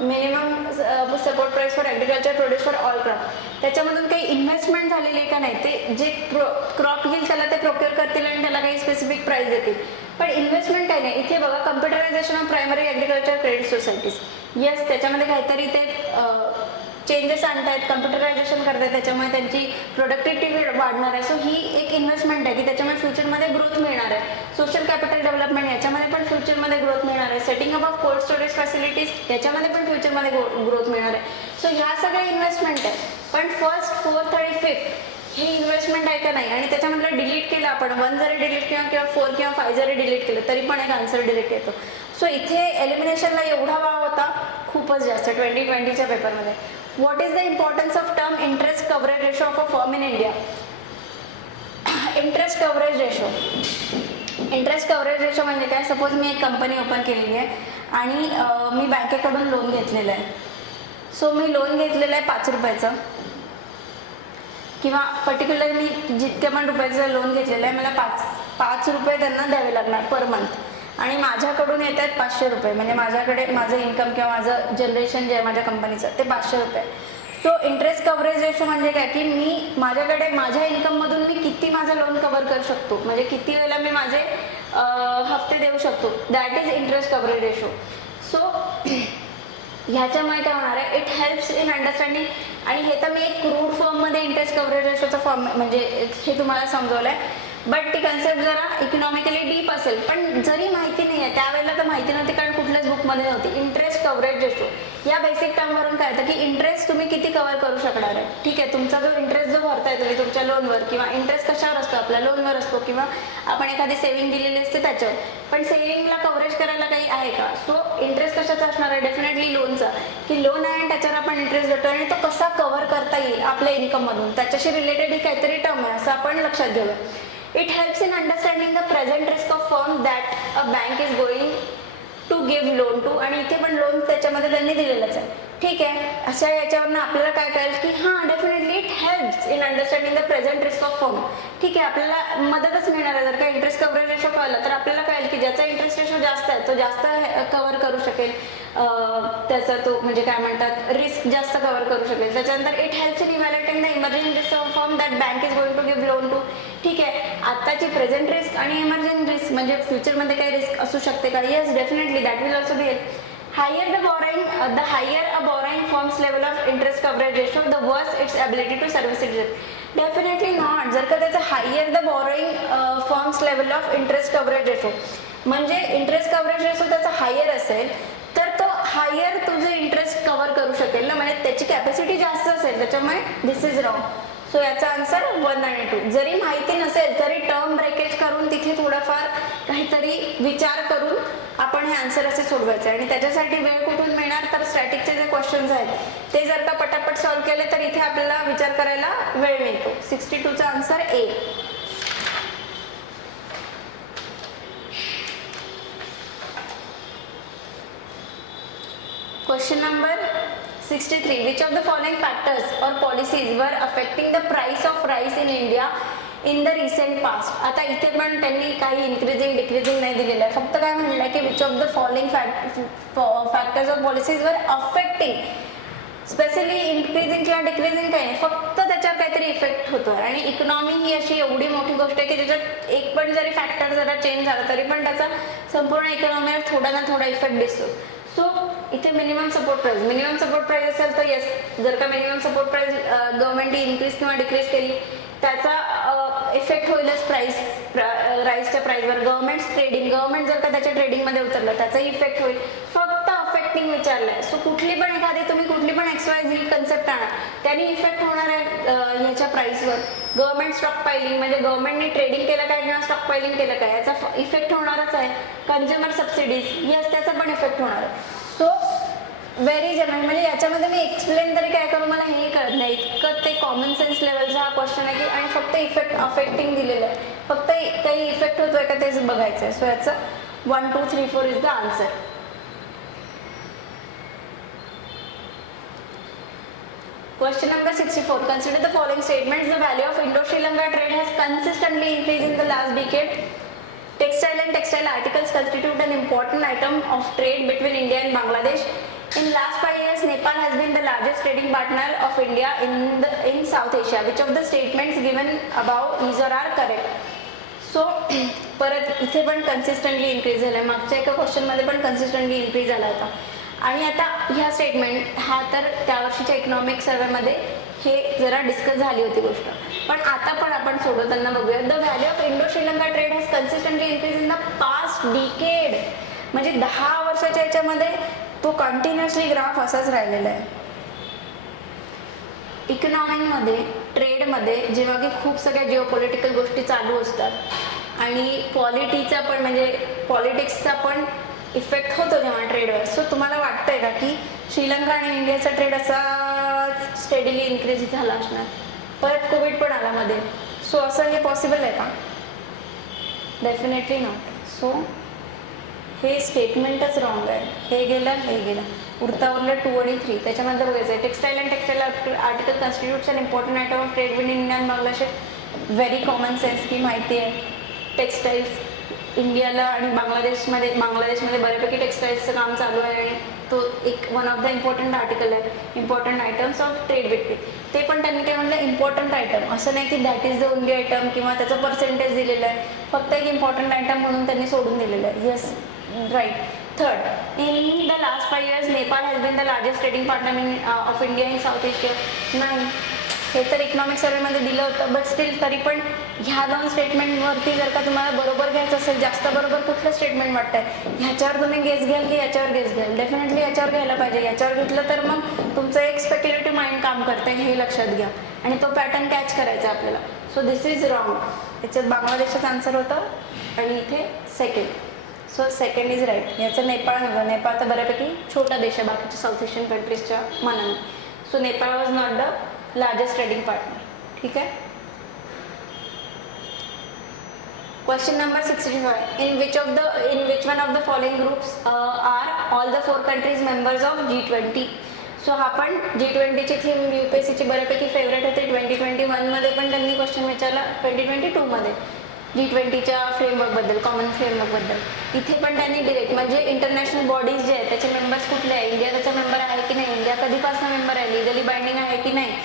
minimum support price for agriculture produce for all crop. त्याच्यामधून काही इन्व्हेस्टमेंट झालेली आहे का नाही, ते जे क्रॉप घेईल त्याला ते प्रोक्युअर करतील आणि त्याला काही स्पेसिफिक प्राइस देतील. पण इन्व्हेस्टमेंट काही नाही. इथे बघा, computerisation of primary agriculture credit societies, yes त्याच्यामध्ये काहीतरी ते चेंजेस आणतायत, कम्प्युटरायझेशन करतायत, त्याच्यामुळे त्यांची प्रोडक्टिव्हिटी वाढणार आहे. सो ही एक इन्व्हेस्टमेंट आहे की त्याच्यामुळे फ्युचरमध्ये ग्रोथ मिळणार आहे. सोशल कॅपिटल डेव्हलपमेंट, याच्यामध्ये पण फ्युचरमध्ये ग्रोथ मिळणार आहे. Setting up of cold storage facilities, याच्यामध्ये पण फ्युचरमध्ये ग्रोथ मिळणार आहे. सो ह्या सगळ्या इन्व्हेस्टमेंट आहे. पण फर्स्ट, 4th आणि 5th हे इन्व्हेस्टमेंट आहे का नाही, आणि त्याच्यामधलं डिलीट केलं आपण, 1 जरी डिलीट किंवा 4 किंवा 5 जरी डिलीट केलं तरी पण एक आन्सर डिलीट येतो. सो इथे एलिमिनेशनला एवढा वाव होता, खूपच जास्त 2020च्या पेपरमध्ये. What is the importance of term interest coverage ratio of a firm in India. Interest coverage ratio म्हणजे काय, सपोज मी एक कंपनी ओपन केलेली आहे आणि मी बँकेकडून लोन घेतलेलं आहे. सो मी लोन घेतलेलं आहे 5 रुपयाचं किंवा पर्टिक्युलर मी जितक्या पण रुपयाचं लोन घेतलेलं आहे, मला 5 रुपये त्यांना द्यावे लागणार पर मंथ, आणि माझ्याकडून येत आहेत 500 रुपये. म्हणजे माझ्याकडे माझं इन्कम किंवा माझं जनरेशन जे आहे माझ्या कंपनीचं ते 500 रुपये. सो इंटरेस्ट कव्हरेज रेशो म्हणजे काय की मी माझ्याकडे माझ्या इन्कममधून मी किती माझं लोन कव्हर करू शकतो, म्हणजे किती वेळेला मी माझे हफ्ते देऊ शकतो, that is interest coverage ratio. So ह्याच्यामुळे काय होणार आहे, इट हेल्प्स इन अंडरस्टँडिंग. आणि हे तर मी एक क्रूड फॉर्ममध्ये इंटरेस्ट कव्हरेज रेशोचा फॉर्म म्हणजे हे तुम्हाला समजवलं आहे, बट ती कन्सेप्ट जरा इकॉनॉमिकली डीप असेल. पण जरी माहिती नाही आहे त्यावेळेला तर माहिती नव्हती, कारण कुठल्याच बुकमध्ये नव्हती. इंटरेस्ट कव्हरेज रेशो या बेसिक टर्मवरून काय होतं की इंटरेस्ट तुम्ही किती कव्हर करू शकणार आहे. ठीक आहे, तुमचा जो इंटरेस्ट जो भरताय तुम्ही तुमच्या लोनवर, किंवा इंटरेस्ट कशावर असतो, आपल्या लोनवर असतो, किंवा आपण एखादी सेव्हिंग दिलेली असते त्याच्यावर, पण सेव्हिंगला कव्हरेज करायला काही आहे का. सो इंटरेस्ट कशाचा असणार आहे, डेफिनेटली लोनचा, की लोन आहे आणि त्याच्यावर आपण इंटरेस्ट देतो आणि तो कसा कव्हर करता येईल आपल्या इन्कममधून, त्याच्याशी रिलेटेड ही काहीतरी टर्म आहे असं आपण लक्षात घेऊया. It helps in understanding the present risk of firm that a bank is going to give loan to, आणि इथे पण लोन त्याच्यामध्ये त्यांनी दिलेलंच आहे. ठीक आहे, अशा याच्यावरनं आपल्याला काय कळेल की हां definitely it helps in understanding the present risk of firm. ठीक आहे, आपल्याला मदतच मिळणार आहे. जर का इंटरेस्ट कव्हरेज रेशो कळलं तर आपल्याला कळेल की ज्याचा इंटरेस्ट रेशो जास्त आहे तो जास्त कव्हर करू शकेल, त्याचा तो म्हणजे काय म्हणतात रिस्क जास्त कव्हर करू शकेल. त्याच्यानंतर it helps in evaluating the emerging risk of firm that bank is going to give loan to. ठीक आहे, आताची प्रेझेंट रिस्क आणि इमर्जिंग रिस्क म्हणजे फ्युचरमध्ये काही रिस्क असू शकते का? Yes definitely that will also be help. Higher the borrowing, the higher a borrowing firm's level of interest coverage ratio, the worse its ability to service its debt. Definitely not. जर का त्याचं higher the borrowing firm's level of interest coverage ratio म्हणजे interest coverage ratio त्याचा higher असेल तर तो higher तुझं interest cover करू शकेल ना, म्हणजे त्याची कॅपॅसिटी जास्त असेल, त्याच्यामुळे दिस इज रॉंग. सो याचा आन्सर 1 आणि 2. जरी माहिती नसेल तरी टर्म ब्रेकेज करून तिथे थोडाफार काहीतरी विचार करून आपण हे आन्सर असे सोडवायचे, आणि त्याच्यासाठी वेळ कुठून मिळणार तर स्टॅटिकचे जे क्वेश्चन्स आहेत ते जर का पटापट सॉल्व्ह केले तर इथे आपल्याला विचार करायला वेळ मिळतो. 62चा answer A. Question number 63. Which of the following factors or policies were affecting the price of rice in India in the recent past? आता इथे पण त्यांनी काही इन्क्रीजिंग डिक्रीजिंग नाही दिलेलं आहे, फक्त काय म्हणलं की which of the following factors और पॉलिसीज वर अफेक्टिंग. स्पेशली इन्क्रीजिंग किंवा डिक्रीजिंग काही नाही, फक्त त्याच्यावर काहीतरी इफेक्ट होतो. आणि इकॉनॉमी ही अशी एवढी मोठी गोष्ट आहे की त्याच्यात एक पण जरी फॅक्टर जरा चेंज झाला तरी पण त्याचा संपूर्ण इकॉनॉमीवर थोडा ना थोडा इफेक्ट दिसतो. सो इथे मिनिमम सपोर्ट प्राइस असेल तर येस, जर का मिनिमम सपोर्ट प्राइस गव्हर्नमेंटने इन्क्रीज किंवा डिक्रीज केली त्याचा इफेक्ट होईलच प्राइस राईसच्या प्राइसवर. गव्हर्नमेंट जर का त्याच्या ट्रेडिंगमध्ये उतरलं त्याचाही इफेक्ट होईल. फक्त अफेक्टिंग विचारलंय. सो कुठली पण एखादी तुम्ही कुठली पण XYZ कन्सेप्ट आणा, त्याने इफेक्ट होणार आहे ह्याच्या प्राइसवर. गव्हर्नमेंट स्टॉक पायलिंग म्हणजे गव्हर्नमेंटने ट्रेडिंग केलं काय किंवा स्टॉक पायलिंग केलं काय याचा इफेक्ट होणारच आहे. कंझ्युमर सबसिडीज येस त्याचा पण इफेक्ट होणार आहे. सो व्हेरी जनरल म्हणजे याच्यामध्ये मी एक्सप्लेन तरी काय करू मला हेही कळत नाही, इतकं ते कॉमन सेन्स लेवलचा हा क्वेश्चन आहे की आणि फक्त इफेक्ट अफेक्टिंग दिलेलं आहे, फक्त काही इफेक्ट होतोय का तेच बघायचं आहे. सो याचं 1, 2, 3, 4 is the answer. Question number 64. Consider the following statements. The value of Indo-Sri Lanka trade has consistently increased in the last decade. Textile and textile articles constitute an important item of trade between India and Bangladesh. In last 5 years, Nepal has been the largest trading partner of India in South Asia. Which of the statements given above is or are correct? So परत इथे पण consistently increase झालं आहे, मागच्या एका क्वेश्चनमध्ये पण consistently increase झाला होता. आणि आता ह्या स्टेटमेंट हा तर त्या वर्षीच्या इकॉनॉमिक सर्वेमध्ये हे जरा डिस्कस झाली होती गोष्ट, पण आता पण आपण सोडवताना बघूया. The value of Indo Sri Lanka trade has consistently increase in the past decade. म्हणजे 10 वर्षाच्या याच्यामध्ये तो कंटिन्युअसली ग्राफ असाच राहिलेला आहे. इकॉनॉमीमध्ये ट्रेडमध्ये जेव्हा की खूप सगळ्या जिओपॉलिटिकल गोष्टी चालू असतात आणि पॉलिटीचा पण म्हणजे पॉलिटिक्सचा पण इफेक्ट होतो जेव्हा ट्रेडवर. सो तुम्हाला वाटतंय का की श्रीलंका आणि इंडियाचा ट्रेड असा स्टेडीली इन्क्रीज झाला असणार? परत कोविड पण आला मध्ये. सो असं हे पॉसिबल आहे का? Definitely not. सो हे स्टेटमेंटच रॉंग आहे. हे गेलं उरलं 2 आणि 3. त्याच्यानंतर बघायचं आहे textile and textile article constitutes an important item of trade between India and Bangladesh. Very common sense की माहिती आहे टेक्स्टाईल्स इंडियाला आणि बांगलादेशमध्ये बऱ्यापैकी टेक्स्टाईल्सचं काम चालू आहे आणि तो एक one of the important article आहे, important items of trade between. ते पण त्यांनी काय म्हटलं इम्पॉर्टंट आयटम, असं नाही की that is the only item किंवा त्याचं पर्सेंटेज दिलेलं आहे, फक्त एक इम्पॉर्टंट आयटम म्हणून त्यांनी सोडून दिलेलं आहे. Yes right. Third, in the last 5 years Nepal has been the largest trading partner of India in South Asia. नाही, हे तर इकॉनॉमिक सर्वेमध्ये दिलं होतं, बट स्टील तरी पण ह्या 2 स्टेटमेंटवरती जर का तुम्हाला बरोबर घ्यायचं असेल, जास्त बरोबर कुठलं स्टेटमेंट वाटतंय ह्याच्यावर तुम्ही गेस घ्याल की याच्यावर गेस घ्याल? डेफिनेटली याच्यावर घ्यायला पाहिजे. याच्यावर घेतलं तर मग तुमचं एक स्पेक्युलेटिव्ह माइंड काम करतंय हे लक्षात घ्या आणि तो पॅटर्न कॅच करायचा आपल्याला. So this is wrong. याच्यात बांगलादेशचा आन्सर होतं आणि इथे second. So second is right. याचं नेपाळ नव्हतं. नेपाळ तर बऱ्यापैकी छोटा देश आहे बाकीच्या साऊथ एशियन कंट्रीजच्या मानाने. So Nepal was not the largest trading partner. ठीक आहे. Question number 65. In which one of the following groups are all the 4 countries members of G20? So हा पण G20ची थीम UPSCची बऱ्यापैकी फेवरेट होते. 2021मध्ये पण त्यांनी क्वेश्चन विचारला, 2022मध्ये G20च्या फ्रेमवर्कबद्दल, कॉमन फ्रेमवर्कबद्दल. इथे पण त्यांनी डिरेक्ट म्हणजे इंटरनॅशनल बॉडीज जे आहेत त्याचे मेंबर्स कुठले आहे, इंडिया त्याचा मेंबर आहे की नाही, इंडिया कधीपासून मेंबर आहे, लिगली बाइंडिंग आहे की नाही,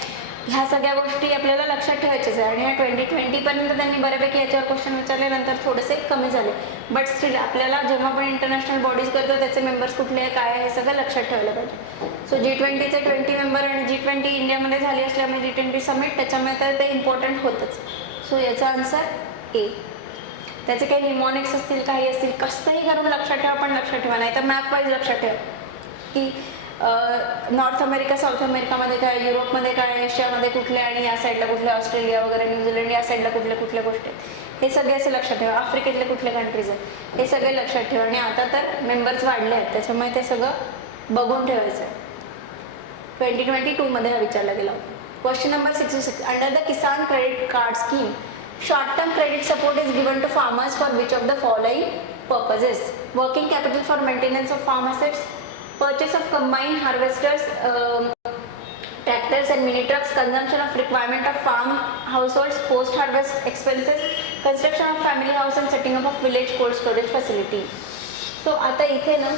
ह्या सगळ्या गोष्टी आपल्याला लक्षात ठेवायच्याच आहे. आणि ह्या 2020पर्यंत त्यांनी बऱ्यापैकी याच्यावर क्वेश्चन विचारल्यानंतर थोडेसे कमी झाले. बट स्टील आपल्याला जेव्हा पण इंटरनॅशनल बॉडीज करतो त्याचे मेंबर्स कुठले आहे, काय आहे, हे सगळं लक्षात ठेवलं पाहिजे. सो G20चे 20 मेंबर आणि G20 इंडियामध्ये झाली असल्यामुळे G20 समिट, त्याच्यामुळे तर ते इम्पॉर्टंट होतच. सो याचा आन्सर ए. त्याचे काही निमॉनिक्स असतील, काही असतील, कसंही करून लक्षात ठेवा, पण लक्षात ठेवा. नाही तर मॅप वाईज लक्षात ठेवा की नॉर्थ अमेरिका, साऊथ अमेरिकामध्ये काय, युरोपमध्ये काय, एशियामध्ये कुठले, आणि या साईडला कुठले, ऑस्ट्रेलिया वगैरे, न्यूझीलंड या साईडला कुठल्या कुठल्या गोष्टी, हे सगळे असे लक्षात ठेवा. आफ्रिकेतले कुठले कंट्रीज आहेत हे सगळे लक्षात ठेवा. आणि आता तर मेंबर्स वाढले आहेत त्याच्यामुळे ते सगळं बघून ठेवायचं आहे. 2022मध्ये हा विचारला गेला होता. Question number 66. Under the Kisan credit card scheme, short term credit support is given to farmers for which of the following purposes? Working capital for maintenance of farm assets, purchase of combined harvesters, tractors and mini trucks, consumption of requirement of farm households, post harvest expenses, construction of family house and setting up of village cold storage facility. So आता इथे ना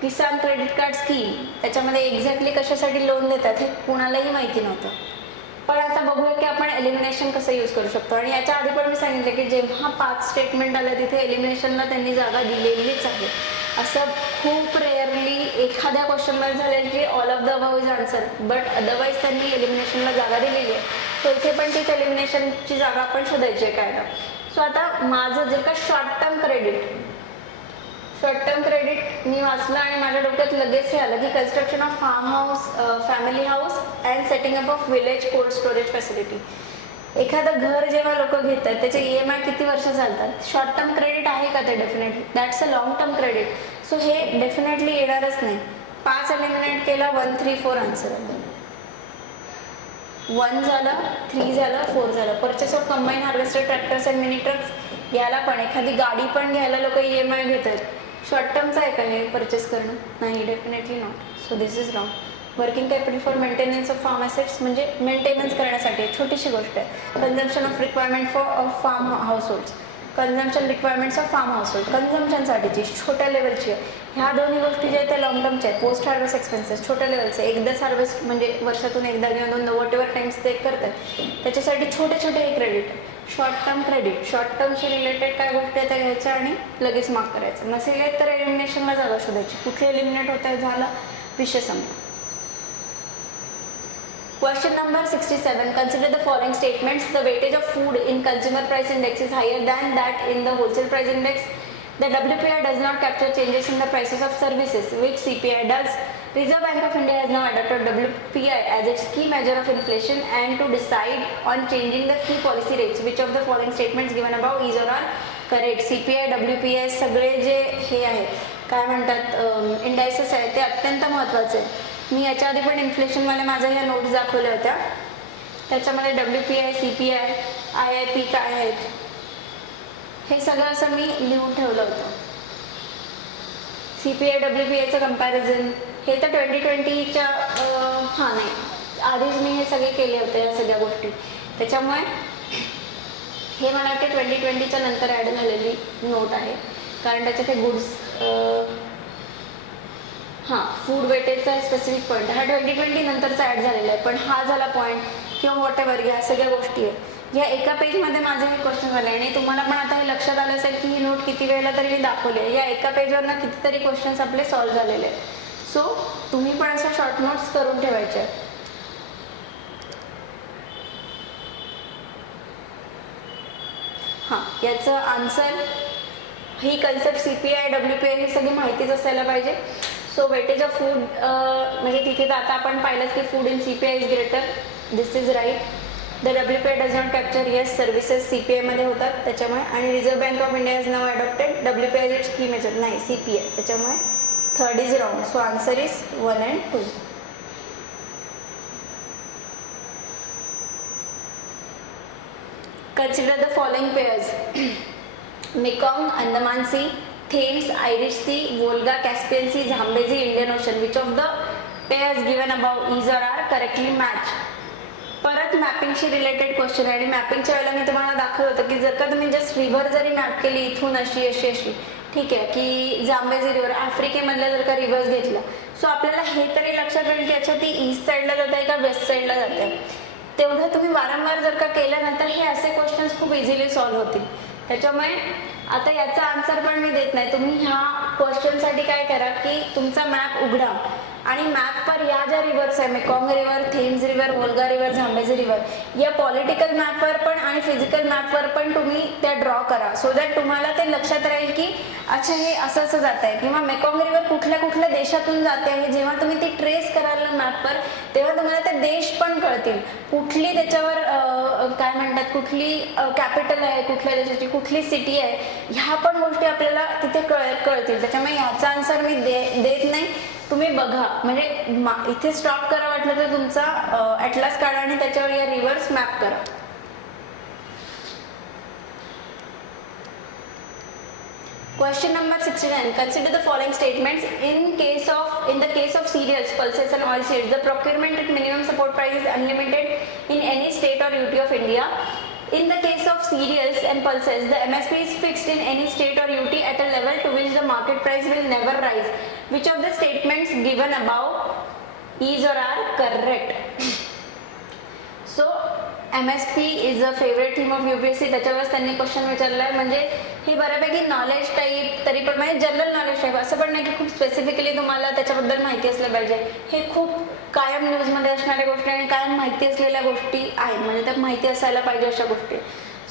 किसान credit card scheme, त्याच्यामध्ये exactly कशासाठी loan देतात हे कुणालाही माहिती नव्हतं. पण आता बघूया की आपण एलिमिनेशन कसं यूज करू शकतो. आणि याच्या आधी पण मी सांगितलं की जेव्हा 5 स्टेटमेंट आलं तिथे एलिमिनेशनला त्यांनी जागा दिलेलीच आहे. असं खूप रेअरली एखाद्या क्वेश्चनमध्ये झालेलं की all of the above is answer, but otherwise त्यांनी एलिमिनेशनला जागा दिलेली आहे. सो इथे पण तीच एलिमिनेशनची जागा आपण शोधायची आहे काय ना. सो आता माझं जर का शॉर्ट टर्म क्रेडिट मी वाचलं आणि माझ्या डोक्यात लगेच हे आलं की construction of farm house, family house and setting up of village cold storage facility. एखादं घर जेव्हा लोक घेतात त्याचे EMI किती वर्ष चालतात, शॉर्ट टर्म क्रेडिट आहे का ते? Definitely that's a long term credit. So हे डेफिनेटली येणारच नाही. 5 एलिमिनेट केला, 1, 3, 4 आन्सर. 1 झालं, 3 झालं, 4 झालं. Purchase of combine harvester, tractors and mini trucks, याला पण एखादी गाडी पण घ्यायला लोक EMI घेतात. शॉर्ट टर्मचं आहे का हे परचेस करणं? नाही, definitely not. So this is wrong. Working capital for maintenance of farm assets म्हणजे मेंटेनन्स करण्यासाठी छोटीशी गोष्ट आहे. Consumption of requirement for farm households, consumption requirements of farm household, कन्झम्पशनसाठीची छोट्या लेवलची आहे. ह्या दोन्ही गोष्टी ज्या आहेत त्या लॉंग टर्मच्या आहेत. पोस्ट हार्वेस्ट एक्सपेन्सेस छोट्या लेवलचे, एकदाच हार्वेस्ट म्हणजे वर्षातून एकदा किंवा दोनदा वॉट एव्हर टाइम्स ते करतात, त्याच्यासाठी छोटे छोटे हे credit. Short term credit, short टर्मशी रिलेटेड काय गोष्टी आहेत त्या घ्यायच्या आणि लगेच मार्क करायचं. नसेल तर एलिमिनेशनला जागा शोधायची. कुठे एलिमिनेट होत आहे झाला विषय संपला. Question number 67. Consider the following statements. The weightage of food in consumer price index is higher than that in the wholesale price index. The WPI does not capture changes in the prices of services, which CPI does. Reserve Bank of India has now adopted WPI as its key measure of inflation and to decide on changing the key policy rates. Which of the following statements given above is or are correct? CPI, WPI सगळे जे हे आहेत काय म्हणतात indices आहेत ते अत्यंत महत्त्वाचे आहेत. मी याच्या आधी पण इन्फ्लेशनवाल्या माझ्या ह्या नोट्स दाखवल्या होत्या. त्याच्यामध्ये WPI, CPI, IIP काय आहेत हे सगळं असं मी लिहून ठेवलं होतं. CPI, WPIचं कम्पॅरिझन हे तर 2020च्या नाही आधीच मी हे सगळे केले होते या सगळ्या गोष्टी. त्याच्यामुळे हे मला वाटते 2020च्या नंतर ॲड झालेली नोट आहे, कारण त्याच्यात हे गुड्स फूड वेटेजचा स्पेसिफिक पॉईंट हा 2020 नंतरचा ॲड झालेला आहे. पण हा झाला पॉईंट किंवा वॉट एव्हर ह्या सगळ्या गोष्टी आहेत ह्या एका पेजमध्ये माझे हे क्वेश्चन झाले. आणि तुम्हाला पण आता हे लक्षात आलं असेल की ही नोट किती वेळेला तरी मी दाखवली आहे. या एका पेजवरनं कितीतरी क्वेश्चन्स आपले सॉल्व्ह झालेले आहेत. सो तुम्ही पण अशा शॉर्ट नोट्स करून ठेवायच्या. याचं आन्सर ही कन्सेप्ट CPI, WPI ही सगळी माहितीच असायला पाहिजे. सो वेटेज ऑफ फूड म्हणजे तिथे तर आता आपण पाहिलं की food in CPI is greater, this is right. The WPI does not capture, yes services CPI मध्ये होतात त्याच्यामुळे. आणि Reserve bank of India is now adopted WPI it's key measure, नाही CPI, त्याच्यामुळे third is wrong. So answer is 1 and 2. Consider the following pairs: Mekong, Andaman Sea, Thames, Irish Sea, Volga, Caspian Sea, Zambezi, Indian Ocean. Which of the pairs given above is or are correctly matched? परत मॅपिंगशी related question आहे आणि मॅपिंगच्या वेळेला मी तुम्हाला दाखवलं होतं की जर का तुम्ही जस्ट रिव्हर जरी मॅप केली इथून अशी अशी अशी, ठीक आहे, की जांबेझी रिव्हर आफ्रिकेमधल्या जर का रिव्हर्स घेतला, सो आपल्याला हे तरी लक्षात येईल की याच्या ती ईस्ट साईडला जात आहे का वेस्ट साईडला जात आहे. तेवढं तुम्ही वारंवार जर का केलं ना तर हे असे क्वेश्चन्स खूप इझिली सॉल्व्ह होतील. त्याच्यामुळे आता याचा आन्सर पण मी देत नाही, तुम्ही ह्या क्वेश्चनसाठी काय करा की तुमचा मॅप उघडा आणि मॅपवर या ज्या रिव्हर्स आहे, Mekong river, Thames river, Volga river, Zambezi river, या पॉलिटिकल मॅपवर पण आणि फिजिकल मॅपवर पण तुम्ही त्या ड्रॉ करा, सो दॅट तुम्हाला ते लक्षात राहील की अच्छा हे असं असं जात आहे, किंवा मेकॉंग रिव्हर कुठल्या कुठल्या देशातून जाते आहे. जेव्हा तुम्ही ती ट्रेस कराल ना मॅपवर, तेव्हा तुम्हाला ते देश पण कळतील, कुठली त्याच्यावर काय म्हणतात, कुठली कॅपिटल आहे कुठल्या देशाची, कुठली सिटी आहे, ह्या पण गोष्टी आपल्याला तिथे कळतील. त्याच्यामुळे ह्याचा आन्सर मी देत नाही, तुम्ही बघा. म्हणजे इथे स्टॉप करा, वाटलं तर तुमचा ॲटलास काढा आणि त्याच्यावर या रिव्हर्स मॅप करा. Question number 69. Consider the following statements. In the case of cereals, pulses and oilseeds, the procurement at minimum support price is unlimited in any state or UT of India. In the case of cereals and pulses, the MSP is fixed in any state or UT at a level to which the market price will never rise. Which of the statements given above is or are correct? So MSP is a favorite theme of UPSC. त्याच्यावर त्यांनी question विचारला आहे. म्हणजे हे बऱ्यापैकी knowledge type, तरी पण म्हणजे जनरल नॉलेज टाईप, असं पण नाही की खूप स्पेसिफिकली तुम्हाला त्याच्याबद्दल माहिती असलं पाहिजे. हे खूप कायम न्यूजमध्ये असणाऱ्या गोष्टी आणि कायम माहिती असलेल्या गोष्टी आहेत, म्हणजे त्यात माहिती असायला पाहिजे अशा गोष्टी.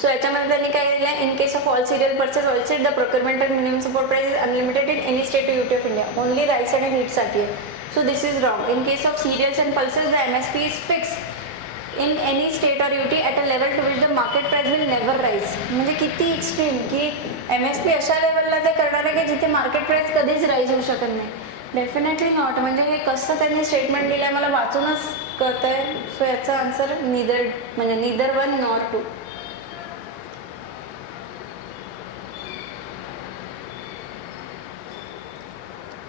सो याच्यामध्ये त्यांनी काय दिलं आहे, in case of all cereal purchase oilseeds the procurement and minimum support price is unlimited in any state to UT of India. Only rice आणि व्हीटसाठी आहे. So this is wrong. In case of cereals and pulses the MSP is fix in any state or UT at a level to which the market price will never rise. म्हणजे किती extreme की MSP अशा लेवलला ते करणार आहे की जिथे मार्केट प्राइस कधीच राईज होऊ शकत नाही. Definitely not. म्हणजे हे कसं त्यांनी स्टेटमेंट दिलं आहे मला वाचूनच कळत आहे. सो याचा answer neither one nor two.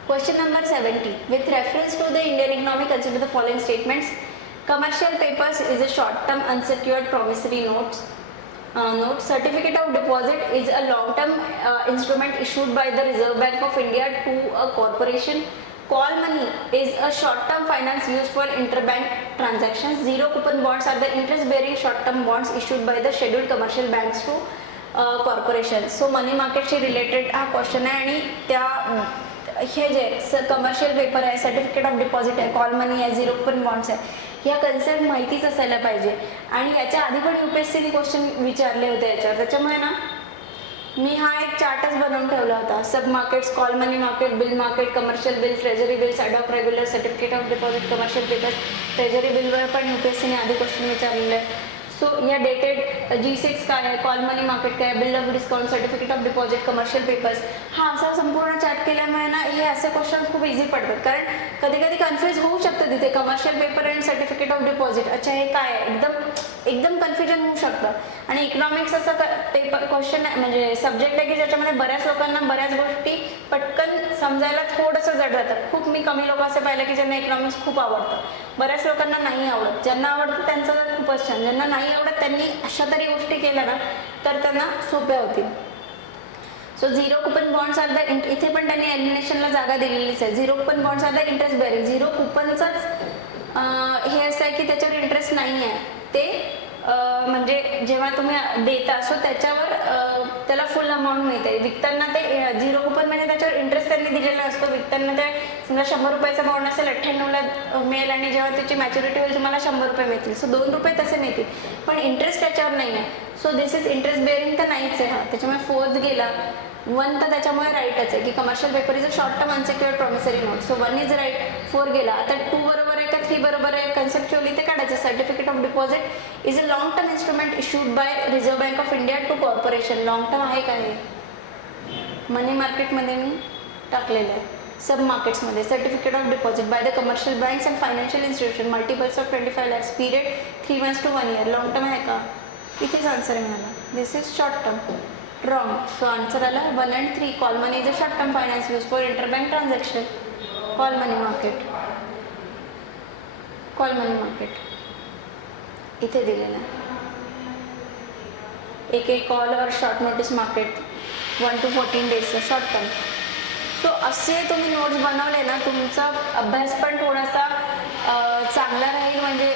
Question number 70. With reference to the Indian economy, consider the following statements. Commercial papers is a short-term unsecured promissory note. Certificate of deposit is a long-term instrument issued by the Reserve Bank of India to a corporation. Call money is a short-term finance used for interbank transactions. Zero coupon bonds are the interest-bearing short-term bonds issued by the scheduled commercial banks to corporation. So money market she related हा question आहे आणि त्या हे जे commercial paper आहे, certificate of deposit आहे, call मनी आहे, zero coupon bonds आहे, ह्या कन्सेप्ट माहितीच असायला पाहिजे. आणि याच्या आधी पण UPSCने क्वेश्चन विचारले होते याच्यावर. त्याच्यामुळे ना मी हा एक चार्टच बनवून ठेवला होता. Sub markets, call money market, bill market, commercial bill, treasury bills, ad hoc regular, certificate of deposit, commercial papers. Treasury बिलवर पण UPSCने आधी क्वेश्चन विचारलेले आहे. सो या डेटेड G6 काय आहे, कॉल मनी मार्केट काय आहे, bill of discount, certificate of deposit, commercial papers, हा असा संपूर्ण चार्ट केल्यामुळे ना हे असे क्वेश्चन खूप इझी पडतात. कारण कधी कधी कन्फ्युज होऊ शकतं तिथे commercial paper and certificate of deposit. अच्छा हे काय आहे, एकदम कन्फ्युजन होऊ शकतं. आणि इकॉनॉमिक्स असा पेपर क्वेश्चन म्हणजे सब्जेक्ट आहे की ज्याच्यामध्ये बऱ्याच लोकांना बऱ्याच गोष्टी पटकन समजायला थोडंसं जड जातात. खूप मी कमी लोक असे पाहिले की ज्यांना इकॉनॉमिक्स खूप आवडतं, बऱ्याच लोकांना नाही आवडत. ज्यांना आवडतं त्यांचं तर खूपच छान, ज्यांना नाही आवडत त्यांनी अशा तरी गोष्टी केल्या ना तर त्यांना सोप्या होतील. So zero coupon bonds are the, इथे पण त्यांनी एलिमिनेशनला जागा दिलेलीच आहे. Zero coupon bonds are the interest bearing. Zero कुपनचंच हे असं आहे की त्याच्यावर इंटरेस्ट नाही आहे. ते म्हणजे जेव्हा तुम्ही देता सो त्याच्यावर त्याला फुल अमाऊंट मिळते. विकताना ते झिरो कुपन म्हणजे त्याच्यावर इंटरेस्ट त्यांनी दिलेला असतो. विकताना ते समजा 100 रुपयाचा बॉन्ड असेल 98ला मिळेल आणि जेव्हा त्याची मॅच्युरिटी होईल तुम्हाला 100 रुपये मिळतील. सो 2 रुपये तसे मिळतील, पण इंटरेस्ट त्याच्यावर नाही आहे. So this is interest bearing तर नाहीच आहे हा. त्याच्यामुळे 4th गेला. 1 तर त्याच्यामुळे राईटच आहे की commercial paper is a short term unsecured promissory note. So 1 is right. 4 गेला. आता 2 बरोबर आहे का 3 बरोबर आहे, कन्सेप्च्युअली ते काढायचं. Certificate of deposit is a long term instrument issued by reserve bank of India to corporation. Long term आहे का हे? मनी मार्केटमध्ये मी टाकलेलं आहे. सब मार्केट्समध्ये certificate of deposit by the commercial banks and financial institution multiples of 25 lakhs. Period 3 months to 1 year. Long term आहे का? इथेच आन्सर मिळाला. This is short term. Wrong. So answer आला 1 and 3. Call money is a short term finance use for interbank transaction. Call money market. Call money market इथे दिलेलं आहे. एक call or short notice market 1 to 14 डेजचं short term. So असे तुम्ही notes बनवले ना, तुमचा अभ्यास पण थोडासा चांगला राहील, म्हणजे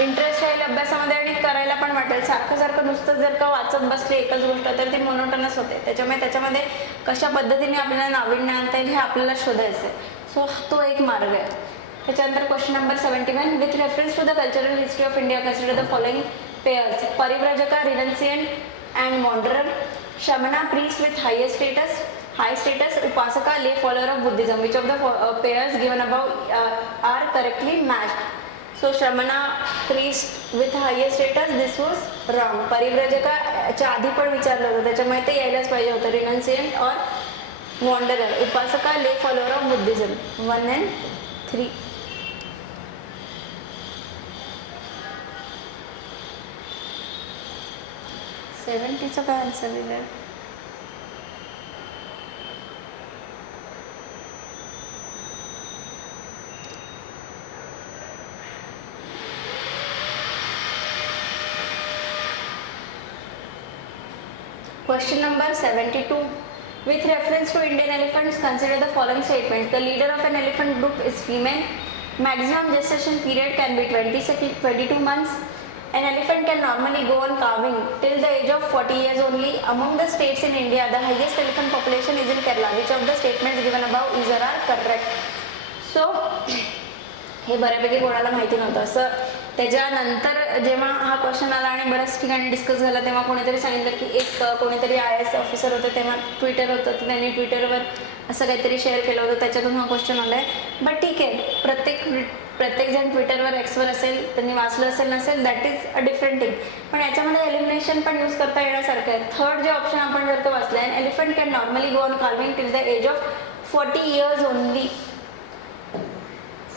इंटरेस्ट राहील अभ्यासामध्ये आणि करायला पण वाटेल. सारखं सारखं नुसतं जर का वाचत बसले एकच गोष्ट तर ते मोनोटोनस होते. त्याच्यामुळे त्याच्यामध्ये कशा पद्धतीने आपल्याला नाविन्य आणता येईल हे आपल्याला शोधायचं आहे. सो तो एक मार्ग आहे. त्याच्यानंतर question number 71. With reference to the cultural history of India consider the following pairs. परिव्राजका, रिनन्सियंट अँड वॉन्डरर. शमना, priest with high status. Upasaka, lay follower of Buddhism. Which of the pairs given above are correctly matched? So Shramana, priest with higher status, this was wrong. परिव्राजकाच्या आधी पण विचारलं होतं, त्याच्यामुळे ते यायलाच पाहिजे होतं. रिनन्सियंट और वॉन्डरर. उपासका, ले फॉलोअर ऑफ बुद्धिझम. 1 and 3. चं काय आन्सर दिलं? Question number 72. With reference to Indian elephants, consider the following statements. The leader of an elephant group is female. Maximum gestation period can be 22 months. An elephant can normally go on calving till the age of 40 years only. Among the states in India, the highest elephant population is in Kerala. Which of the statements given above is or are correct? So, हे बऱ्यापैकी कोणाला माहिती नव्हतं. असं त्याच्यानंतर जेव्हा हा question आला आणि बऱ्याच ठिकाणी डिस्कस झाला, तेव्हा कोणीतरी सांगितलं की एक कोणीतरी IAS ऑफिसर होतं, तेव्हा ट्विटर होतं, तर त्यांनी ट्विटरवर असं काहीतरी शेअर केलं होतं, त्याच्यातून हा क्वेश्चन आला आहे. बट ठीक आहे, प्रत्येकजण ट्विटरवर एक्सवर असेल, त्यांनी वाचलं असेल नसेल, that is a different thing. पण याच्यामध्ये एलिमिनेशन पण यूज करता येण्यासारखं आहे. थर्ड जे ऑप्शन आपण जर का वाचलं आहे, elephant can normally go on carving till the age of 40 years only.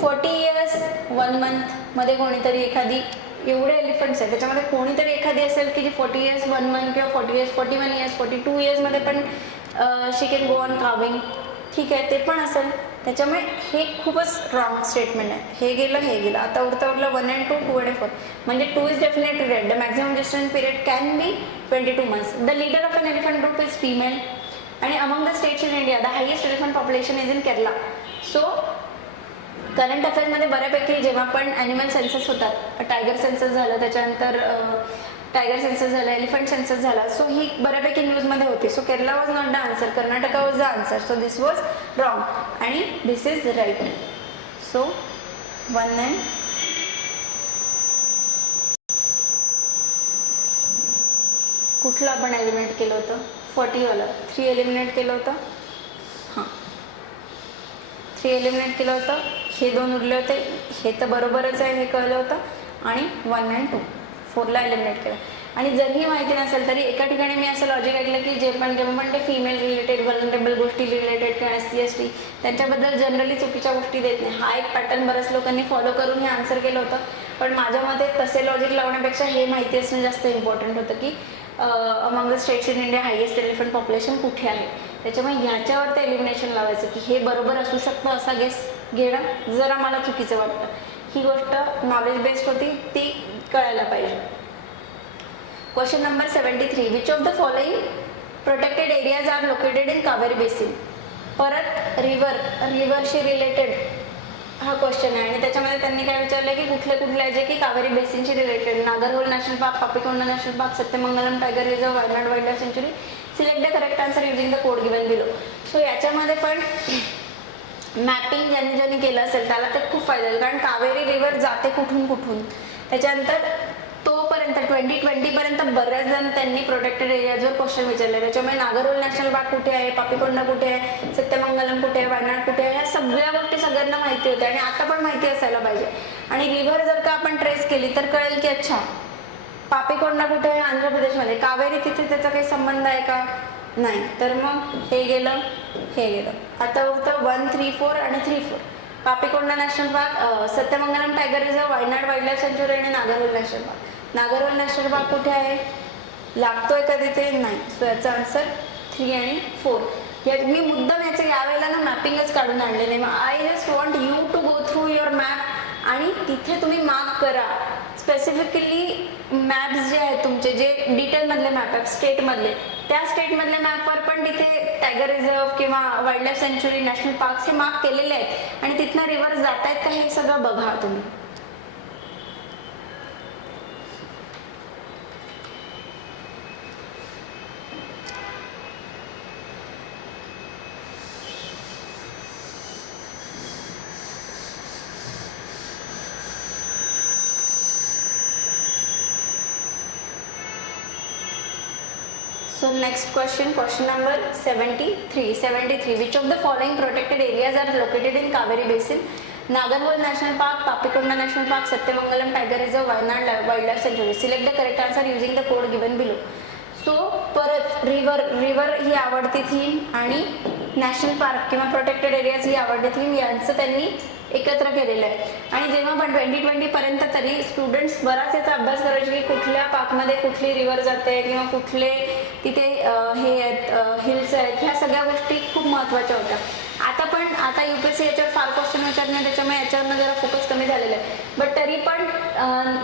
40 years 1 month मध्ये कोणीतरी एखादी, एवढे एलिफंट्स आहेत त्याच्यामध्ये कोणीतरी एखादी असेल की जी 40 years 1 month किंवा 40 years 41 years 42 years मध्ये पण शी कॅन गो ऑन कार्विंग. ठीक आहे, ते पण असेल. त्याच्यामुळे हे खूपच रॉंग स्टेटमेंट आहे. हे गेलं. आता उरलं 1 and 2, 2 and 4. म्हणजे 2 is definitely right. The maximum gestation period can be 22 months. The leader of an elephant group is female. आणि among the states in India the highest elephant population is in Kerala. So current अफेअर्समध्ये बऱ्यापैकी जेव्हा पण animal census होतात, tiger census झालं, त्याच्यानंतर tiger census झालं, elephant census झाला, सो ही बऱ्यापैकी न्यूजमध्ये होती. So Kerala was not the answer, Karnataka was the answer. So this was wrong आणि दिस इज राईट. सो 1 and कुठलं आपण एलिमिनेट केलं होतं? 40 वाला 3 एलिमिनेट केलं होतं. हां, 3 एलिमिनेट केलं होतं. हे 2 उरले होते. हे तर बरोबरच आहे, हे कळलं होतं. आणि 1 and 2 4ला एलिमिनेट केलं. आणि जरीही माहिती नसेल तरी एका ठिकाणी मी असं लॉजिक ऐकलं की जेव्हा पण ते फिमेल रिलेटेड वल्नरेबल गोष्टी रिलेटेड किंवा SC ST त्यांच्याबद्दल जनरली चुकीच्या गोष्टी देत नाही. हा एक पॅटर्न बऱ्याच लोकांनी फॉलो करून हे आन्सर केलं होतं. पण माझ्या मते तसे लॉजिक लावण्यापेक्षा हे माहिती असणं जास्त इम्पॉर्टंट होतं की among the states in India highest elephant population कुठे आहे. त्याच्यामुळे ह्याच्यावर ते एलिमिनेशन लावायचं की हे बरोबर असू शकतं असा गेस घेणं जरा मला चुकीचं वाटतं. ही गोष्ट नॉलेज बेस्ड होती, ती कळायला पाहिजे. Question number 73. Which of the following protected areas are located in Kaveri basin. परत रिव्हरशी रिलेटेड हा क्वेश्चन आहे. आणि त्याच्यामध्ये त्यांनी काय विचारलं की कुठले आहे जे की कावेरी बेसिनशी related. Nagarhole national park, Papikonda national park, Sathyamangalam tiger reserve, Wayanad wild life sanctuary. Select the correct answer using the code given below. So याच्यामध्ये पण मॅपिंग ज्यांनी केलं असेल त्याला ते खूप फायदा होईल, कारण कावेरी रिव्हर जाते कुठून. त्याच्यानंतर तोपर्यंत 2020 पर्यंत बऱ्याच जण त्यांनी प्रोटेक्टेड एरियाजवर क्वेश्चन विचारले. त्याच्यामुळे नागरहोल नॅशनल पार्क कुठे आहे, पापिकोंडा कुठे आहे, सत्यमंगलम कुठे आहे, वायनाड कुठे आहे, ह्या सगळ्या गोष्टी सगळ्यांना माहिती होत्या आणि आता पण माहिती असायला पाहिजे. आणि रिव्हर जर का आपण ट्रेस केली तर कळेल की अच्छा पापिकोंडा कुठे आहे, आंध्र प्रदेशमध्ये. कावेरी तिथे त्याचा काही संबंध आहे का? नाही. तर मग हे गेलं. आता उरतं 1, 3, 4 आणि 3, 4. Papikonda national park, Sathyamangalam tiger reserve, Wayanad wild life sanctuary आणि Nagarhole national park. Nagarhole national park कुठे आहे? लागतोय का तिथे? नाही. सो याचा आन्सर 3 आणि 4. मी मुद्दाम याचे यावेळेला ना मॅपिंगच काढून आणले नाही. I just want you to go through your map आणि तिथे तुम्ही मार्क करा. स्पेसिफिकली मॅप्स जे आहेत तुमचे, जे डिटेलमधले मॅप आहेत स्टेटमधले, त्या स्टेटमधल्या मॅपवर पण तिथे टायगर रिझर्व किंवा wild life sanctuary, national parks हे मार्क केलेले आहेत आणि तिथनं रिव्हर जात आहेत का हे सगळं बघा तुम्ही. So next question number 73. 73. Which of the following protected areas are located in Kaveri Basin? Nagarhole National Park, Papikonda National Park, Satyamangalam Tiger Reserve, Wayanad Wildlife Sanctuary. Select the correct answer using the code given below. So परत river ही आवडती theme आणि national park किंवा protected areas ही आवडती theme यांचं त्यांनी एकत्र केलेलं आहे. आणि जेव्हा पण 2020 पर्यंत तरी स्टुडंट्स बराच याचा अभ्यास करायचे की कुठल्या पार्कमध्ये कुठली रिव्हर जाते किंवा कुठले तिथे हे आहेत हिल्स आहेत, ह्या सगळ्या गोष्टी खूप महत्त्वाच्या होत्या. आता UPSC याच्यावर फार क्वेश्चन विचारत नाही, त्याच्यामुळे याच्यावरनं जरा फोकस कमी झालेला आहे. बट तरी पण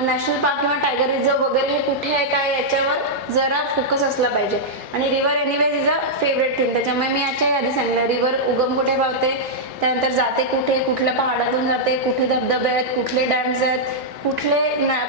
नॅशनल पार्क किंवा टायगर रिझर्व वगैरे हे कुठे आहे काय याच्यावर जरा फोकस असला पाहिजे. आणि river anyways is a favourite thing, त्याच्यामुळे मी याच्या आधी सांगितलं रिव्हर उगम कुठे पावते, त्यानंतर जाते कुठे, कुठल्या पहाडातून जाते, कुठे धबधबे आहेत, कुठले डॅम्स आहेत, कुठले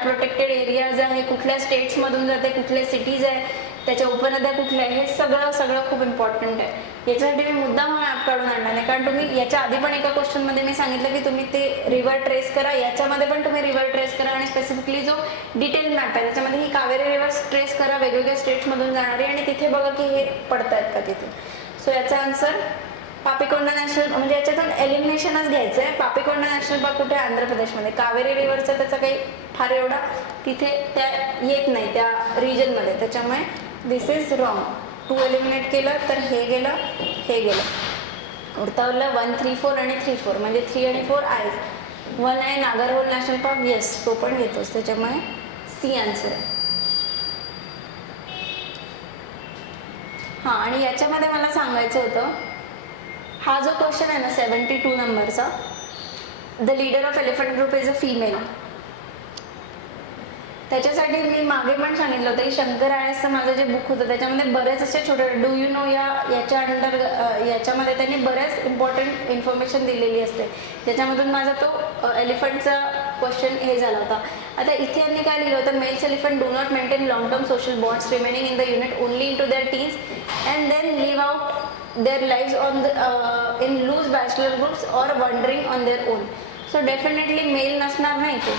प्रोटेक्टेड एरियाज आहे, कुठल्या स्टेट्समधून जाते, कुठले सिटीज आहेत, त्याच्या उपनद्या कुठल्या आहे, हे सगळं खूप इम्पॉर्टंट आहे. याच्यासाठी मी मुद्दाम हा मॅप काढून आणला नाही, कारण तुम्ही याच्या आधी पण एका क्वेश्चनमध्ये मी सांगितलं की तुम्ही ते रिव्हर ट्रेस करा, याच्यामध्ये पण तुम्ही रिव्हर ट्रेस करा आणि स्पेसिफिकली जो डिटेल मॅप आहे त्याच्यामध्ये ही कावेरी रिव्हर ट्रेस करा वेगवेगळ्या स्टेट्समधून जाणारी आणि तिथे बघा की हे पडतायत का तिथे. सो याचा आन्सर पापिकोंडा नॅशनल, म्हणजे याच्यातून एलिमिनेशनच घ्यायचं आहे. पापिकोंडा नॅशनल पार्क कुठे? आंध्र प्रदेशमध्ये. कावेरी रिव्हरचा त्याचा काही फार एवढा तिथे त्या येत नाही त्या रिजनमध्ये, त्याच्यामुळे दिस इज रॉंग. 2 एलिमिनेट केलं तर हे गेलं, हे गेलं. उरतावरला 1, 3, 4 आणि 3, 4 म्हणजे 3 आणि 4 आहे. 1 आहे नागरहोल नॅशनल पार्क, येस तो पण घेतोच, त्याच्यामुळे सी आन्सर आहे. हां, आणि याच्यामध्ये मला सांगायचं होतं, हा जो क्वेश्चन आहे ना 72 नंबरचा, the leader of elephant group is a female, त्याच्यासाठी मी मागे पण सांगितलं होतं की शंकर आयसचं माझं जे बुक होतं त्याच्यामध्ये बरेच असे छोटे डू यू नो याच्या अंडर याच्यामध्ये त्यांनी बऱ्याच इम्पॉर्टंट इन्फॉर्मेशन दिलेली असते, ज्याच्यामधून माझा तो एलिफंटचा क्वेश्चन हे झाला होता. आता इथे यांनी काय लिहिलं होतं, males elephant do not maintain long term social bonds remaining in the unit only in to their teens and then live out their lives on in loose bachelor groups or wandering on their own. So definitely male नसणार नाही ते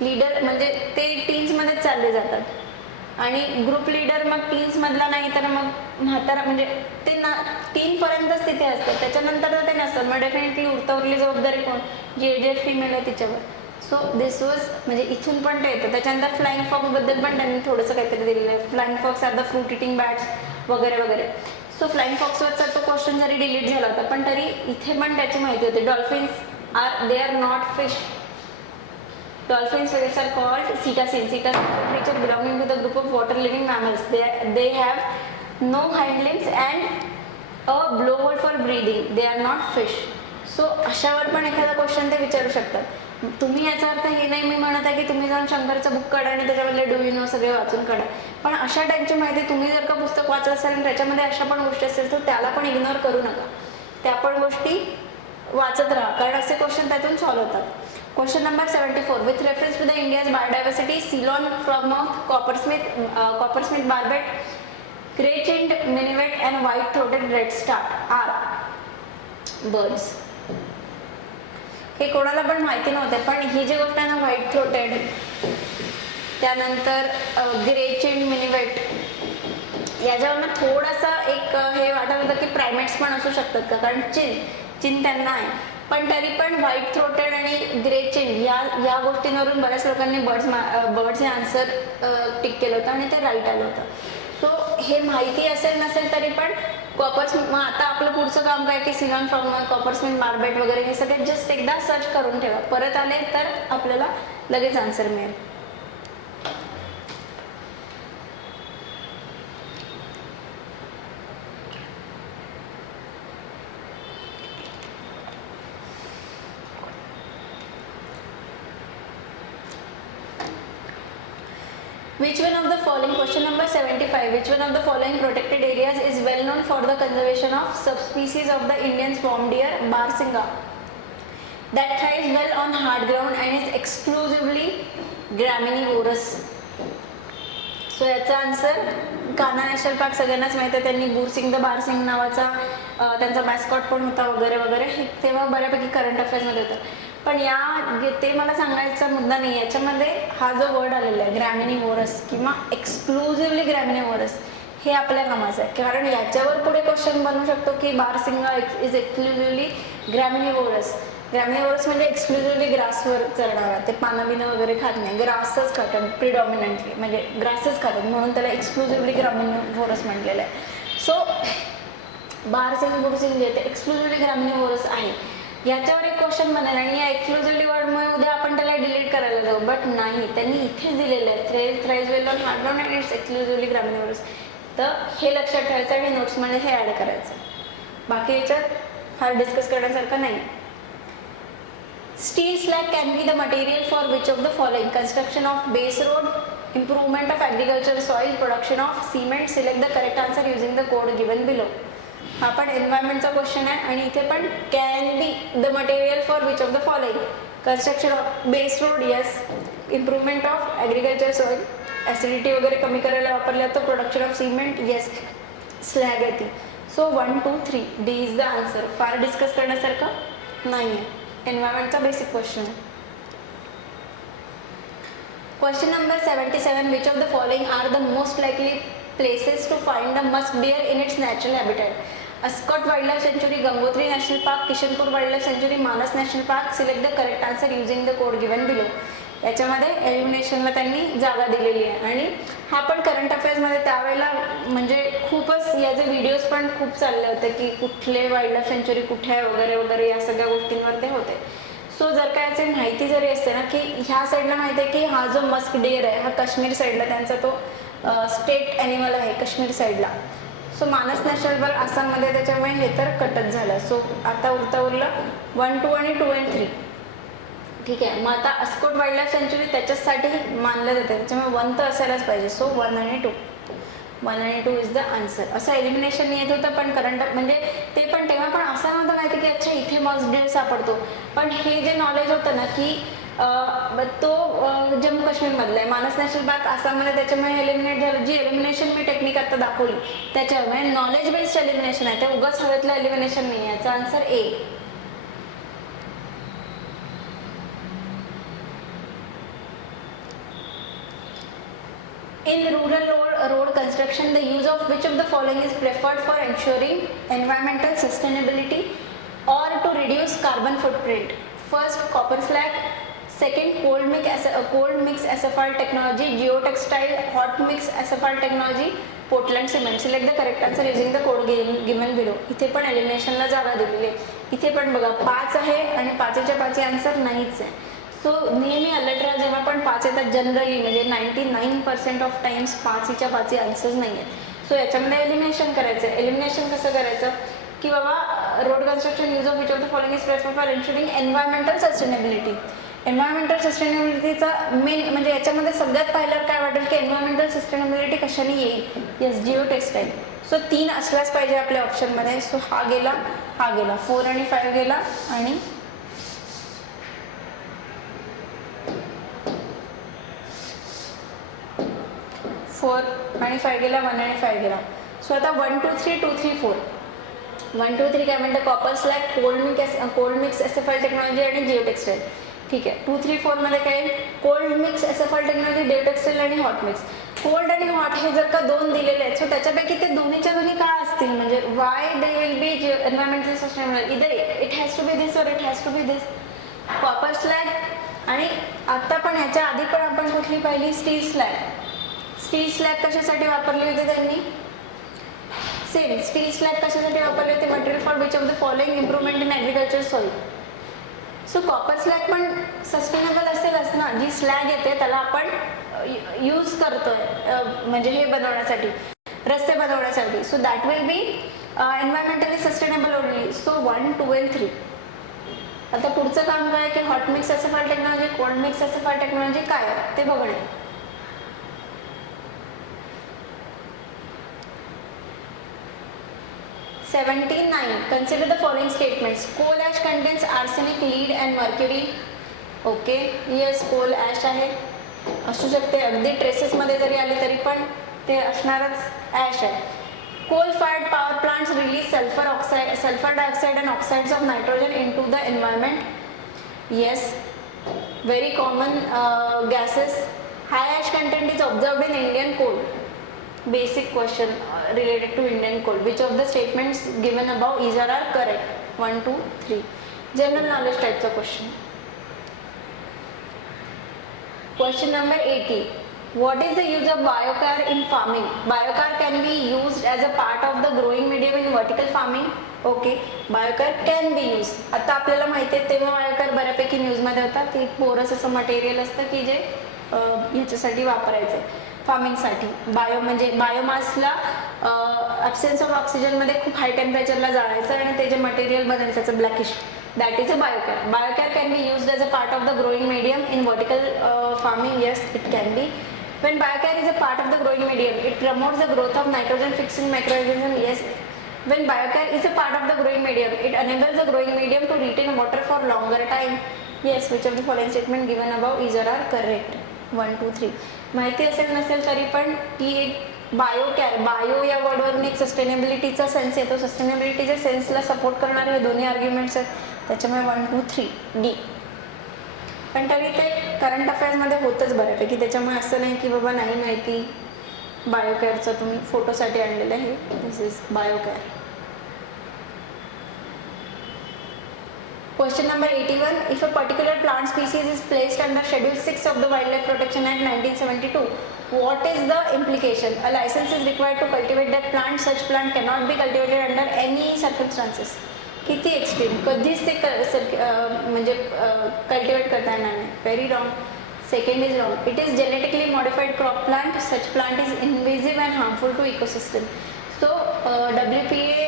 leader, म्हणजे ते टीन्समध्येच चालले जातात आणि group leader मग टीन्समधला नाही तर मग म्हातारा, म्हणजे ते ना 3 पर्यंतच तिथे असतात, त्याच्यानंतर तर ते नसतात. मग डेफिनेटली उरली जबाबदारी कोण, जी एजेड फिमेल आहे तिच्यावर. सो दिस वॉज, म्हणजे इथून पण ते येतं. त्याच्यानंतर फ्लाइंग फॉक्सबद्दल पण त्यांनी थोडंसं काहीतरी दिलेलं आहे, flying fox are the fruit eating bats वगैरे वगैरे. सो फ्लाइंग फॉक्सवरचा तो क्वेश्चन जरी डिलीट झाला होता पण तरी इथे पण त्याची माहिती होती. Dolphins they are not fish. Dolphins are called cetaceans. Cetaceans are creatures belonging to the group of water living mammals. They have no hind limbs and a blowhole for breathing. They are not fish. So अशावर पण एखादा question ते विचारू शकतात. तुम्ही याचा अर्थ हे नाही मी म्हणत आहे की तुम्ही जाऊन शंकरचं बुक काढा आणि त्याच्यामधले डू यू नो सगळे वाचून काढा, पण अशा टाईपची माहिती तुम्ही जर का पुस्तक वाचलं असेल आणि त्याच्यामध्ये अशा पण गोष्टी असेल तर त्याला पण इग्नोर करू नका, त्या पण गोष्टी वाचत राहा, कारण असे क्वेश्चन त्यातून सॉल्व्ह होतात. Question number 74. With reference to the India's biodiversity, Ceylon frogmouth, coppersmith barbet, grey-chinned minivet and white-throated redstart are birds. हे कोणाला पण माहिती नव्हते, पण ही जी गोष्ट आहे ना व्हाईट थ्रोटेड, त्यानंतर ग्रे-चिन्ड मिनिवेट, याच्यावरनं थोडासा एक हे वाटत होतं की प्रायमेट्स पण असू शकतात का, कारण चिन त्यांना आहे, पण तरी पण व्हाईट थ्रोटेड आणि ग्रे चिन या गोष्टींवरून बऱ्याच लोकांनी बर्ड्स हे आन्सर टिक केलं होतं आणि ते राईट आलं होतं. सो हे माहिती असेल नसेल तरी पण मग आता आपलं पुढचं काम काय की सिलॉन फ्रॉगमॉथ, कॉपरस्मिथ बार्बेट वगैरे हे सगळे जस्ट एकदा सर्च करून ठेवा, परत आले तर आपल्याला लगेच आन्सर मिळेल. Which one of the following, question number 75, which one of the following protected areas is well known for the conservation of subspecies of the Indian swamp deer Barsinga that thrives well on hard ground and is exclusively graminevorous? So याचा answer Kanha national park सगळ्यांनाच माहिती आहे, त्यांनी बुरसिंग the बारसिंग नावाचा त्यांचा मॅस्कॉट पण होता वगैरे वगैरे, हे तेव्हा बऱ्यापैकी करंट अफेअर्समध्ये होतं. पण ते मला सांगायचा मुद्दा नाही, याच्यामध्ये हा जो वर्ड आलेला आहे ग्रॅमिनिवोरस किंवा एक्सक्लुझिव्हली ग्रॅमिनिवोरस, हे आपल्या कामाचं आहे. कारण याच्यावर पुढे क्वेश्चन बनू शकतो की बारसिंगा इज एक्सक्लुझिव्हली ग्रॅमिनिवोरस. ग्रॅमिनिवोरस म्हणजे एक्सक्लुझिव्हली ग्रासवर चरणारा, ते पानं बिनं वगैरे खात नाही, ग्रासच खातात प्रिडॉमिनंटली, म्हणजे ग्रासच खातात, म्हणून त्याला एक्सक्लुझिव्हली ग्रॅमिनिवोरस म्हटलेलं आहे. सो बारसिंग बुरसिंग जे ते एक्सक्लुझिव्हली ग्रॅमिनिवोरस आहे. याच्यावर एक क्वेश्चन बनेल आणि या एक्सक्लुझिव्हली वर्डमुळे उद्या आपण त्याला डिलीट करायला जाऊ, बट नाही, त्यांनी इथेच दिलेलं आहे thrives well on hard ground and it's exclusively graminivorous. तर हे लक्षात ठेवायचं आणि नोट्समध्ये हे ॲड करायचं. बाकी याच्यात फार डिस्कस करण्यासारखं नाही. Steel slag can be the material for which of the following? Construction of base road, improvement of agricultural soil, production of cement. Select the correct answer using the code given below. हा पण एन्व्हायरमेंटचा question आहे आणि इथे पण can be the material for which of the following? Construction of base road, yes. Improvement of agriculture soil, acidity वगैरे कमी करायला वापरल्या जातं. Production of cement, yes, slag आहे ती. So 1 2 3 D is the answer. फार डिस्कस करण्यासारखं नाही आहे, एन्व्हायरमेंटचा बेसिक क्वेश्चन आहे. Question number 77, which of the following are the most likely places to find the musk deer in its natural habitat? Askot wild life sanctuary, Gangotri national park, Kishanpur wild life sanctuary, Manas national park. Select the correct answer using the code given below. याच्यामध्ये एलिमिनेशनला त्यांनी जागा दिलेली आहे आणि हा पण current अफेअर्समध्ये त्यावेळेला म्हणजे खूपच याचे व्हिडिओज पण खूप चालले होते की कुठले वाईल्ड लाईफ सेंचुरी कुठे आहे वगैरे वगैरे, या सगळ्या गोष्टींवर ते होते. सो जर का याची माहिती जरी असते ना की ह्या साईडला माहिती आहे की हा जो मस्क डिअर आहे हा काश्मीर साईडला त्यांचा तो स्टेट ॲनिमल आहे काश्मीर साईडला. सो मानस नॅशनल पार्क आसाममध्ये, त्याच्यामुळे हे तर कटच झालं. सो आता उरलं 1 2 आणि 2 and 3. ठीक आहे, मग आता अस्कोट वाईल्ड लाईफ सेंचुरी त्याच्यासाठी मानलं जातं, त्याच्यामुळे 1 तर असायलाच पाहिजे. सो 1 आणि 2, 1 आणि 2 इज द आन्सर. असं एलिमिनेशन येत होतं पण करंट म्हणजे ते पण तेव्हा पण असं नव्हतं माहिती की अच्छा इथे मस्क डिअर सापडतो. पण हे जे नॉलेज होतं ना की तो जम्मू काश्मीरमधला आहे, मानस नॅशनल पार्क आसाममध्ये, त्याच्यामुळे एलिमिनेट झालं. जी एलिमिनेशन मी टेक्निक आता दाखवली त्याच्यामुळे नॉलेज बेस्ड एलिमिनेशन आहे, ते उगाच हवेतलं एलिमिनेशन नाही आहे. याचा answer A. In rural road construction, the use of which of the following is preferred for ensuring environmental sustainability or to reduce carbon footprint? First, copper slag. Second, cold mix asphalt technology, geotextile, hot mix asphalt technology, Portland cement. Select the correct answer using the code given below. इथे पण एलिमिनेशनला जागा दिलेली आहे. इथे पण बघा 5 आहे आणि 5च्या 5 आन्सर नाहीच आहे. सो नेहमी अलर्ट राहा जेव्हा पण 5 येतात, जनरली म्हणजे 99% ऑफ टाइम्स 5च्या 5 आन्सर्स नाही आहेत. सो याच्यामध्ये एलिमिनेशन करायचं आहे. एलिमिनेशन कसं करायचं की बाबा road construction use of which of the following is preferred for ensuring environmental sustainability. Environmental सस्टेनेबिलिटीचा मेन म्हणजे याच्यामध्ये सगळ्यात पहिल्यावर काय वाटेल की एन्व्हायरमेंटल सस्टेनेबिलिटी कशाने येईल? Yes, Jio textile. सो 3 असल्याच पाहिजे आपल्या ऑप्शनमध्ये. सो हा गेला, हा गेला, 4 आणि 5 गेला आणि 4 आणि 5 गेला, 1 आणि 5 गेला. सो आता 1 2 3 2 3 4. 1 2 3 काय म्हणतं? Copper slag, cold mix asphalt technology आणि जिओ टेक्सटाईल. ठीक आहे, 2 3 4 मध्ये काय येईल? Cold mix asphalt technology, geotextile आणि हॉट मिक्स. कोल्ड आणि हॉट हे जर का 2 दिलेले आहेत, सो त्याच्यापैकी ते दोन्हीच्या दोन्ही काय असतील? म्हणजे why they will be environmental sustainable. इधर it has to be this और it has to be this. Copper slag आणि आता पण ह्याच्या आधी पण आपण कुठली पाहिली? Steel slag. स्टील स्लॅग कशासाठी वापरले होते त्यांनी? सेम स्टील स्लॅग कशासाठी वापरले होते? Material for which of the following improvement in agriculture soil. So copper slag पण सस्टेनेबल असेलच ना, जी स्लॅग येते त्याला आपण यूज करतोय म्हणजे हे बनवण्यासाठी, रस्ते बनवण्यासाठी. So that will be environmentally sustainable only. So 1 2 and 3. आता पुढचं काम काय की hot mix asphalt technology, cold mix asphalt technology काय आहे ते बघणे. 79. Consider the following statements. Coal ash contains arsenic, lead and mercury. Okay, yes coal ash आहे, असू शकते, अगदी ट्रेसेसमध्ये जरी आले तरी पण ते असणारच ॲश आहे. Coal fired power plants release sulphur dioxide and oxides of nitrogen into the environment. Yes, very common gases. High ash content is observed in Indian coal. Basic question related to Indian coal. Which of the statements given above is or are correct? 1, 2, 3. General knowledge types of question. Question number 80. What is the use of biochar in farming? Biochar can be used as a part of the growing medium in vertical farming. Okay, biochar can be used. आता आपल्याला माहिती आहे तेव्हा biochar बऱ्यापैकी न्यूजमध्ये होता. ते पोरस असं मटेरियल असतं की जे ह्याच्यासाठी वापरायचं फार्मिंगसाठी. बायो म्हणजे बायोमासला ॲब्सेन्स ऑफ ऑक्सिजनमध्ये खूप हाय टेम्परेचरला जाळायचं आणि ते जे मटेरियल बनेल त्याचं blackish, that is a biochar. Biochar can be used as a part of the growing medium in vertical farming. Yes, it can be. When biochar is a part of the growing medium, it promotes the growth of nitrogen fixing microorganisms. Yes. When biochar is a part of the growing medium, it enables the growing medium to retain water for longer time. Yes, which of the following statement given above is or are correct? 1, 2, 3. माहिती असेल नसेल तरी पण ती एक बायोकॅर, bio या वर्डवरून एक सस्टेनेबिलिटीचा sense येतो. सस्टेनेबिलिटीच्या सेन्सला सपोर्ट करणारे हे दोन्ही आर्ग्युमेंट्स आहेत, त्याच्यामुळे 1, 2, 3 डी. पण तरी ते करंट अफेअर्समध्ये होतच बऱ्यापैकी, त्याच्यामुळे असं नाही की बाबा नाही माहिती. बायोकॅरचं तुम्ही फोटोसाठी आणलेलं आहे. दिस is बायोकॅर. Question number 81. If a particular plant species is placed under Schedule 6 of the Wildlife Protection Act 1972, what is the implication? A license is required to cultivate that plant. Such plant cannot be cultivated under any circumstances. किती extreme, कधीच ते म्हणजे cultivate करता येणार नाही. Very wrong. Second is wrong. It is genetically modified crop plant. Such plant is invasive and harmful to ecosystem. So WPA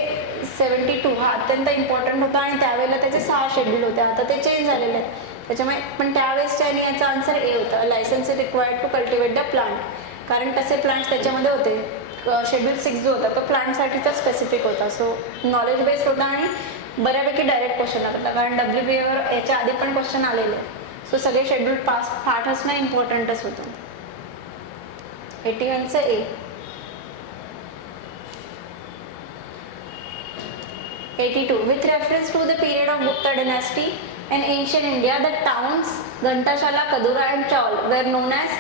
72 हा अत्यंत important होता आणि त्यावेळेला त्याचे 6 शेड्यूल होते. आता ते चेंज झालेले आहेत त्याच्यामुळे, पण त्यावेळेस त्याने याचा आन्सर ए होता. Licence is required to cultivate the plant, कारण तसे प्लांट्स त्याच्यामध्ये होते. शेड्यूल 6 जो होता तो प्लांटसाठीचा स्पेसिफिक होता. सो नॉलेज बेस्ड होता आणि बऱ्यापैकी डायरेक्ट क्वेश्चन होता, कारण WPAवर याच्या आधी पण क्वेश्चन आलेले. सो सगळे शेड्यूल पाठ असणं इम्पॉर्टंटच होतं. 81चं ए. 82. With reference to the period of Gupta dynasty and ancient India, the towns Ghantashala, Kadura and Chaul were known as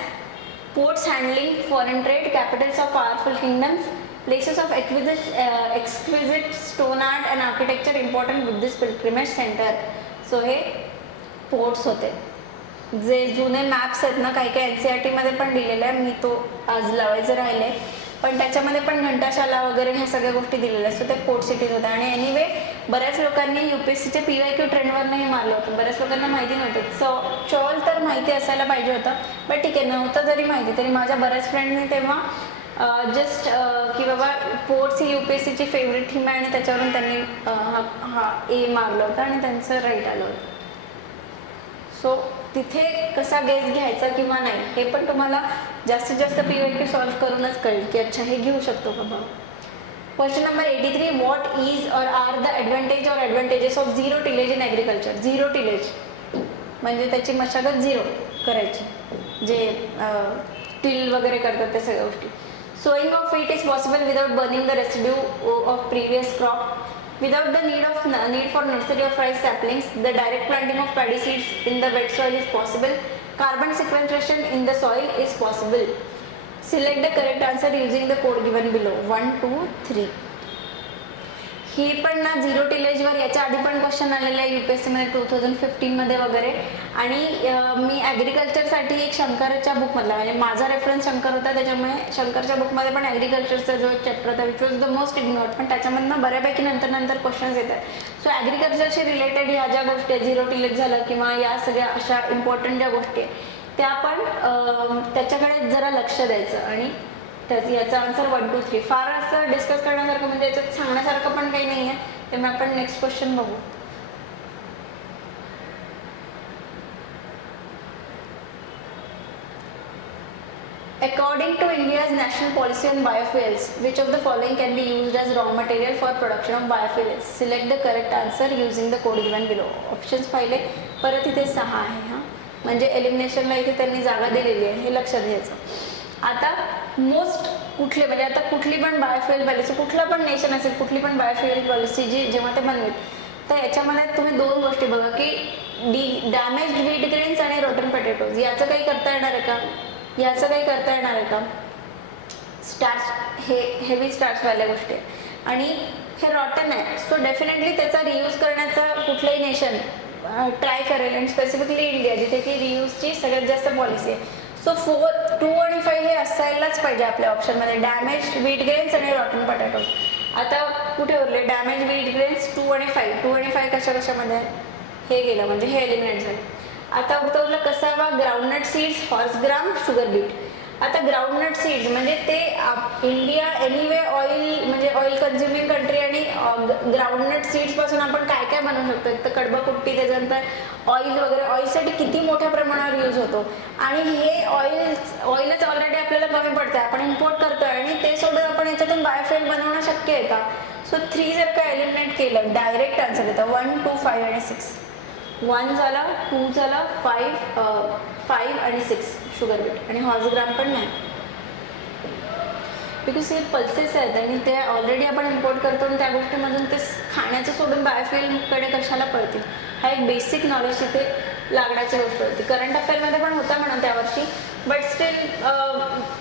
ports handling foreign trade, capitals of powerful kingdoms, places of exquisite stone art and architecture, important Buddhist pilgrimage center. So हे ports होते. जे जुने maps आहेत ना, काही काही NCERT मध्ये पण दिलेले आहे. मी तो आज लावायचं राहिले, पण त्याच्यामध्ये पण घंटाशाला वगैरे ह्या सगळ्या गोष्टी दिलेल्या असतात. ते पोर्ट सिटीज होत्या. आणि एनिवे बऱ्याच लोकांनी UPSCच्या PYQ ट्रेंडवरनंही मारलं होतं. बऱ्याच लोकांना माहिती नव्हतं. चौल तर माहिती असायला पाहिजे होतं, पण ठीक आहे, नव्हतं जरी माहिती तरी माझ्या बऱ्याच फ्रेंडने तेव्हा जस्ट की बाबा पोर्ट्स ही UPSCची फेवरेट थीम आहे आणि त्याच्यावरून त्यांनी हा ए मारलं होतं आणि त्यांचं राईट आलं होतं. सो तिथे कसा गेस घ्यायचा किंवा नाही हे पण तुम्हाला जास्तीत जास्त PYQ सॉल्व्ह करूनच कळेल की अच्छा हे घेऊ शकतो का बाबा. Question number 83. व्हॉट इज और आर द ॲडव्हान्टेज और advantages of zero tillage in agriculture? Zero tillage म्हणजे त्याची मशागत झिरो करायची, जे टिल वगैरे करतात त्या सगळ्या गोष्टी. Sowing of wheat is possible without burning the residue of previous crop. Without the need for nursery of rice saplings, the direct planting of paddy seeds in the wet soil is possible. Carbon sequestration in the soil is possible. Select the correct answer using the code given below. 1, 2, 3. ही पण ना zero टिलेजवर याच्या आधी पण question आलेले आहे UPSCमध्ये 2015 मध्ये वगैरे. आणि मी ॲग्रिकल्चरसाठी एक शंकरच्या बुकमधला, म्हणजे माझा रेफरन्स शंकर होता, त्याच्यामुळे शंकरच्या बुकमध्ये पण ॲग्रिकल्चरचा जो चॅप्टर होता which was the most ignored, पण त्याच्यामधनं बऱ्यापैकी नंतर क्वेश्चन्स येतात. सो ॲग्रिकल्चरशी रिलेटेड ह्या ज्या गोष्टी आहेत, झिरो टिलेज झालं किंवा या सगळ्या अशा इम्पॉर्टंट ज्या गोष्टी आहेत त्या आपण त्याच्याकडे जरा लक्ष द्यायचं. आणि याचा आन्सर 1, 2, 3. फार असं डिस्कस करण्यासारखं म्हणजे याच्यात सांगण्यासारखं पण काही नाही आहे, त्यामुळे आपण नेक्स्ट क्वेश्चन बघू. According to India's national policy on biofuels, which of the following can be used as raw material for production of biofuels? Select the correct answer using the code given below. Options पाहिले, परत इथे 6 आहे हा, म्हणजे एलिमिनेशनला इथे त्यांनी जागा दिलेली आहे, हे लक्षात घ्यायचं. आता मोस्ट कुठले म्हणजे आता कुठली पण बायोफ्युएल पॉलिसी, कुठला पण नेशन असेल, कुठली पण बायोफ्युएल पॉलिसी जी जेव्हा ते बनवेल, तर याच्यामध्ये तुम्ही दोन गोष्टी बघा की डॅमेज्ड व्हीट ग्रेन्स आणि रोटन पोटॅटोज, याचं काही करता येणार आहे का? याचं काही करता येणार आहे का? स्टार्च, हे हेवी स्टार्चवाल्या गोष्टी आणि हे रॉटन आहे, सो डेफिनेटली त्याचा रियूज करण्याचा कुठलंही नेशन ट्राय करेल, अँड स्पेसिफिकली इंडिया, जिथे की रियूजची सगळ्यात जास्त पॉलिसी आहे. सो 4, 2 आणि 5 हे असायलाच पाहिजे आपल्या ऑप्शनमध्ये, डॅमेज व्हीट ग्रेन्स आणि रॉटन पोटॅटोज. आता कुठे उरले? डॅमेज व्हीट ग्रेन्स 2 आणि 5. 2 आणि 5 कशामध्ये हे गेलं, म्हणजे हे एलिमिनेट झालं. आता उरलं कसावा, ग्राउंडनट सीड्स, हॉर्स ग्राम, शुगर बीट. आता ग्राउंडनट सीड्स म्हणजे ते इंडिया एनिवे ऑइल म्हणजे ऑइल कन्झ्युमिंग कंट्री, आणि ग्राउंडनट सीड्स पासून आपण काय काय बनवू शकतो? एक तर कडबा कुट्टी, त्याच्यानंतर ऑइल वगैरे. ऑइलसाठी किती मोठ्या प्रमाणावर यूज होतो, आणि हे ऑइलच ऑलरेडी आपल्याला कमी पडतं, आपण इम्पोर्ट करतोय, आणि ते सोडून आपण याच्यातून बायोफ्युएल बनवणं शक्य आहे का? सो 3 जर का एलिमिनेट केलं, डायरेक्ट आन्सर येतं 1, 2, 5 आणि 6. 1 झाला, 2 झाला, 5 आणि 6 शुगर बीट, आणि हॉर्स ग्राम पण नाही, बिकॉज हे पल्सेस आहेत आणि ते ऑलरेडी आपण इम्पोर्ट करतो, आणि त्या गोष्टीमधून ते खाण्याचं सोडून बायोफ्युएलकडे कशाला पळतील. हा एक बेसिक नॉलेज तिथे लागण्याची गोष्ट होती. करंट अफेअरमध्ये पण होता म्हणून त्या वर्षी, बट स्टील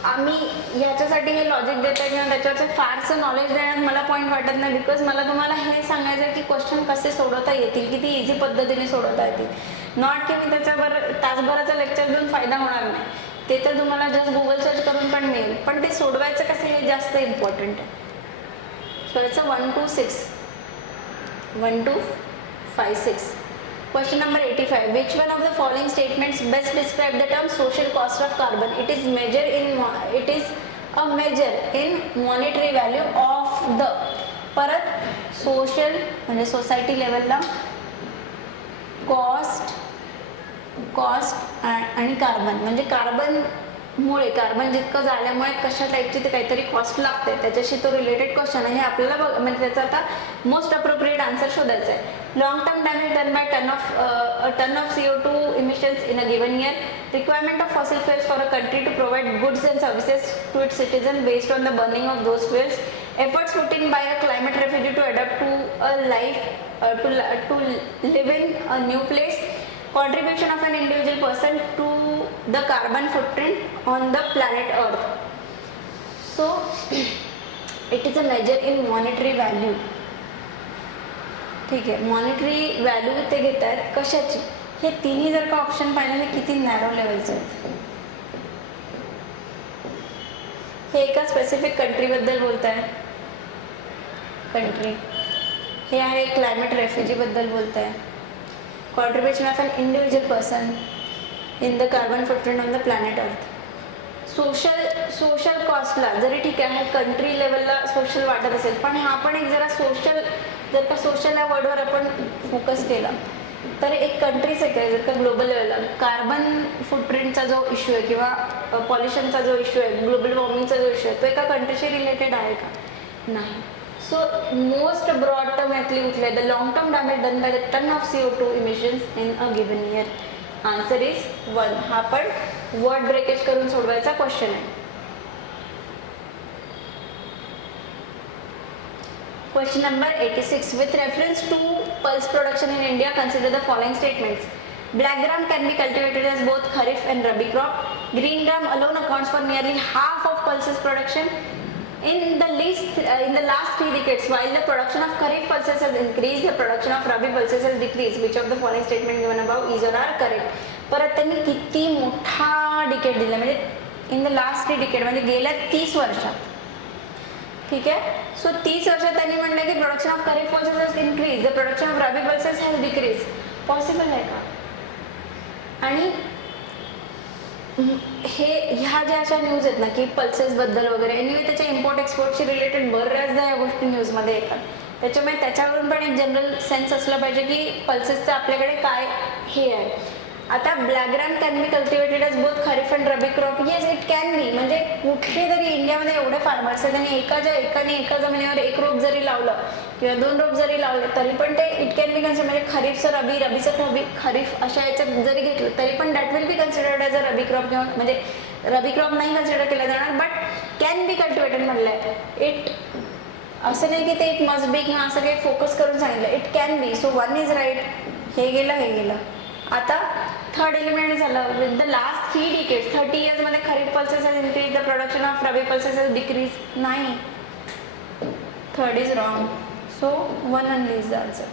आम्ही ह्याच्यासाठी हे लॉजिक देत आहे किंवा त्याच्यावरचं फारसं नॉलेज देण्यात मला पॉईंट वाटत नाही, बिकॉज मला तुम्हाला हे सांगायचं आहे की क्वेश्चन कसे सोडवता येतील, किती इझी पद्धतीने सोडवता येतील. नॉट की मी त्याच्यावर तासभराचं लेक्चर देऊन फायदा होणार नाही, ते तर तुम्हाला जस्ट गुगल सर्च करून पण मिळेल, पण ते सोडवायचं कसं हे जास्त इम्पॉर्टंट आहे. So it's 1 to 6, 1 to 5, 6. Question number 85. Which one of the following statements best describe the term social cost of carbon? It is a measure in monetary value of the. परत सोशल म्हणजे society लेवलला cost आणि carbon म्हणजे carbon जितकं झाल्यामुळे कशा टाईपची ते काहीतरी कॉस्ट लागते, त्याच्याशी तो रिलेटेड क्वेश्चन आहे. हे आपल्याला म्हणजे त्याचा आता मोस्ट अप्रोप्रिएट आन्सर शोधायचा आहे. Long term damage done by ton of CO2 emissions in a given year. Requirement of fossil fuels for a country to provide goods and services to its citizens based on the burning of those fuels. Efforts put in by a climate refugee to adapt to a life to live in a new place. Contribution of an individual person to the carbon footprint on the planet Earth. So it is a measure in monetary value. ठीक आहे, monetary value ते घेत आहेत कशाची? हे तिन्ही जर का ऑप्शन पाहिलं, हे किती नॅरो लेवलचं आहे. हे एका स्पेसिफिक कंट्रीबद्दल बोलत आहे, कंट्री. हे आहे क्लायमेट रेफ्युजीबद्दल बोलत आहे. Contribution of an individual person in the carbon footprint on the planet Earth. Social कॉस्टला जरी ठीक आहे, कंट्री लेवलला सोशल वाटत असेल, पण हा पण एक जरा सोशल, जर का सोशल या वर्डवर आपण फोकस केला तर एक कंट्रीच आहे, जर का ग्लोबल लेवलला कार्बन फुटप्रिंटचा जो इश्यू आहे किंवा पॉल्युशनचा जो इश्यू आहे, ग्लोबल वॉर्मिंगचा जो इश्यू आहे, तो एका कंट्रीशी रिलेटेड आहे का? नाही. सो मोस्ट ब्रॉड टर्म यातली कुठली आहे? The long term damage done by the ton of CO2 emissions in a given year. Answer is 1. हा पण वर्ड ब्रेकेज करून सोडवायचा क्वेश्चन आहे. Question number 86. With reference to pulse production in India, consider the following statements. Black gram can be cultivated as both kharif and rabi crop. Green gram alone accounts for nearly half of pulses production. In the last 3 decades, while the production of kharif pulses has increased, the production of rabi pulses has decreased. Which of the following statement given above is or are correct? परत त्यांनी किती मोठा decade दिला, म्हणजे in the last 3 decade म्हणजे गेल्या 30 वर्षात. ठीक आहे, सो 30 वर्षात त्यांनी म्हटलं की production of kharif pulses has increase, the production of rabi pulses has decrease. Possible आहे का? आणि ह्या ज्या अशा न्यूज आहेत ना की पल्सेसबद्दल वगैरे, एनिवे त्याच्या इम्पोर्ट एक्सपोर्टशी रिलेटेड बऱ्याचदा या गोष्टी न्यूजमध्ये येतात. त्याच्यामुळे त्याच्यावरून पण एक जनरल सेन्स असला पाहिजे की पल्सेसचं आपल्याकडे काय हे आहे. आता black gram can be cultivated as both kharif and rabi crop. Yes it can be. म्हणजे कुठेतरी इंडियामध्ये एवढे फार्मर्स आहेत आणि एकाने एका जमिनीवर एक रोप जरी लावलं किंवा 2 रोप जरी लावले तरी पण ते इट कॅन बी कन्सिडर. म्हणजे खरीफचं रबी, रबीचं रबी, खरीफ अशा याच्यात जरी घेतलं तरी पण that will be considered as a rabi crop. किंवा म्हणजे रबी क्रॉप नाही कन्सिडर केलं जाणार बट कॅन बी कल्टिवेटेड म्हणलंय. इट असं नाही की ते इट मस्ट बी किंवा असं काही फोकस करून सांगितलं. It can be. So 1 is right. हे गेलं. आता थर्ड एलिमेंट झालं. With the last 3 decades 30 years मध्ये kharif pulses has increase, the production of rabi pulses has decrease. नाही, third is wrong. So 1 only is the answer.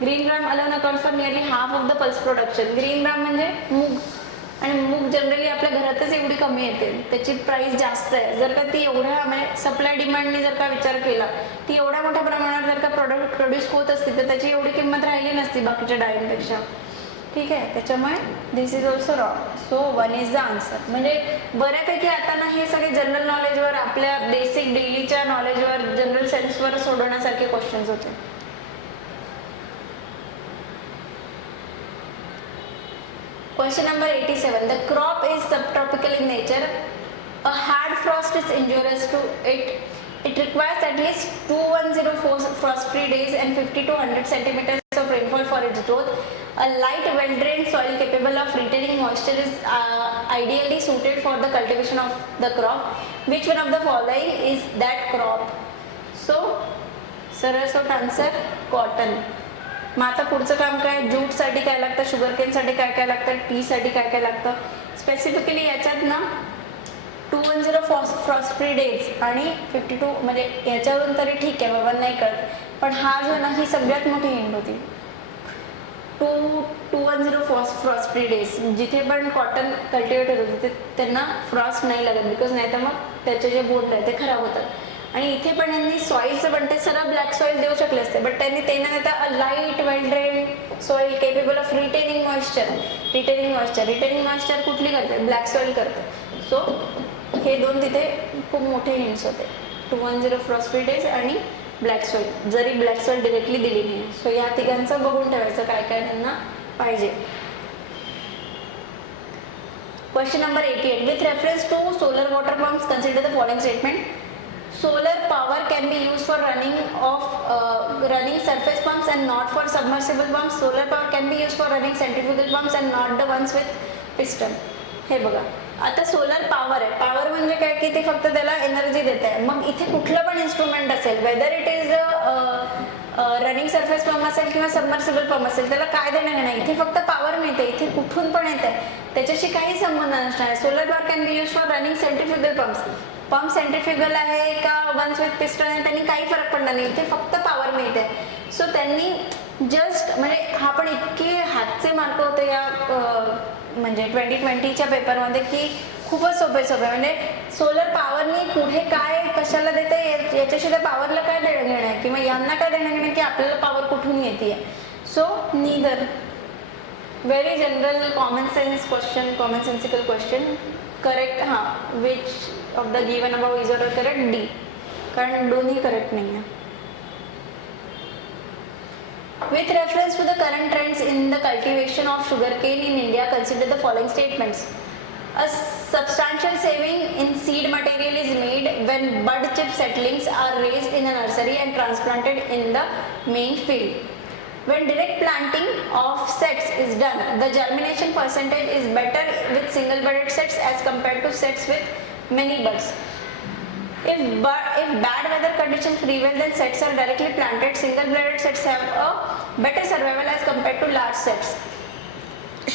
Green gram alone accounts for nearly half of the pulse production. Green gram म्हणजे मूग, आणि मूग generally आपल्या घरातच एवढी कमी येते, त्याची प्राइस जास्त आहे. जर का ती एवढ्या म्हणजे सप्लाय डिमांडने जर का विचार केला, ती एवढ्या मोठ्या प्रमाणात जर का प्रोडक्ट प्रोड्यूस होत असते तर त्याची एवढी किंमत राहिली नसती बाकीच्या डाळींपेक्षा. ठीक आहे, त्याच्यामुळे this is also wrong. So 1 is the answer. म्हणजे बऱ्यापैकी आता ना हे सगळे जनरल नॉलेजवर, आपल्या बेसिक डेलीच्या नॉलेजवर, जनरल सेन्सवर सोडवण्यासारखे क्वेश्चन्स होते. Question number 87. The crop is subtropical in nature. A hard frost is injurious to it. It requires at least 2104 frost-free days and 50 to 100 centimeters of rainfall for its growth. A light, well-drained soil capable of retaining moisture is ideally suited for the cultivation of the crop. Which one of the following is that crop? So, सरळ answer cotton. मग आता पुढचं काम काय? ज्यूटसाठी काय लागतं, शुगरकेनसाठी काय काय लागतं, टीसाठी काय काय लागतं. स्पेसिफिकली याच्यात ना 210 फ्रॉस्ट फ्री डेज आणि 52 म्हणजे याच्यावरून तरी ठीक आहे बाबा नाही कळत, पण हा जो ना ही सगळ्यात मोठी हिंट होती. 210 फ्रॉस्ट फ्री डेज. जिथे पण कॉटन कल्टिवेटर होते त्यांना फ्रॉस्ट नाही लागत, बिकॉज नाही तर मग त्याचे जे बोंड आहे ते खराब होतात. आणि इथे पण यांनी सॉईलचं पण ते सरळ ब्लॅक सॉईल देऊ शकले असते, बट त्यांनी ते न देता a light, well drain soil capable of retaining moisture. Retaining moisture कुठली करते? ब्लॅक सॉईल करते. सो हे 2 तिथे खूप मोठे हिंट्स होते. 210 फ्रॉस्ट फ्री डेज आणि ब्लॅक सॉईल, जरी ब्लॅक सॉईल डिरेक्टली दिली नाही. सो या तिघांचं बघून ठेवायचं काय काय त्यांना पाहिजे. Question number 88. With reference to solar water pumps consider the following statement. Solar power can be used for running surface pumps and not for submersible pumps. Solar power can be used for running centrifugal pumps and not the ones with piston. हे बघा, आता solar power आहे. Power म्हणजे काय की ते फक्त त्याला एनर्जी देत आहे. मग इथे कुठलं पण इन्स्ट्रुमेंट असेल, whether it is running surface pump असेल किंवा सबमर्सिबल पंप असेल, त्याला काय देणं नाही. इथे फक्त पॉवर मिळते, इथे कुठून पण येत आहे, त्याच्याशी काही संबंध नसणार. Solar power can be use for running centrifugal pumps. Pump centrifugal आहे का वन्स विथ पिस्टन आहे, त्यांनी काही फरक पडणार नाही, इथे फक्त पॉवर मिळते. सो त्यांनी जस्ट म्हणजे हा पण इतके हातचे मार्क होते या म्हणजे 2020च्या पेपरमध्ये की खूपच सोपे म्हणजे सोलर पॉवरनी पुढे काय कशाला देते याच्याशी त्या पॉवरला काय देणं घेणं आहे किंवा यांना काय देणं घेणं की आपल्याला पॉवर कुठून येते. So neither. Very general common sense question, common sensical question. Correct. हां, which of the given above is or correct? D, कारण दोन्ही करेक्ट नाही आहे. With reference to the current trends in the cultivation of sugarcane in India, consider the following statements. A substantial saving in seed material is made when bud chip seedlings are raised in a nursery and transplanted in the main field. When direct planting of sets is done, the germination percentage is better with single budded sets as compared to sets with many buds. If bad weather conditions prevail, then sets are directly planted. Single-bladed sets have a better survival as compared to large sets.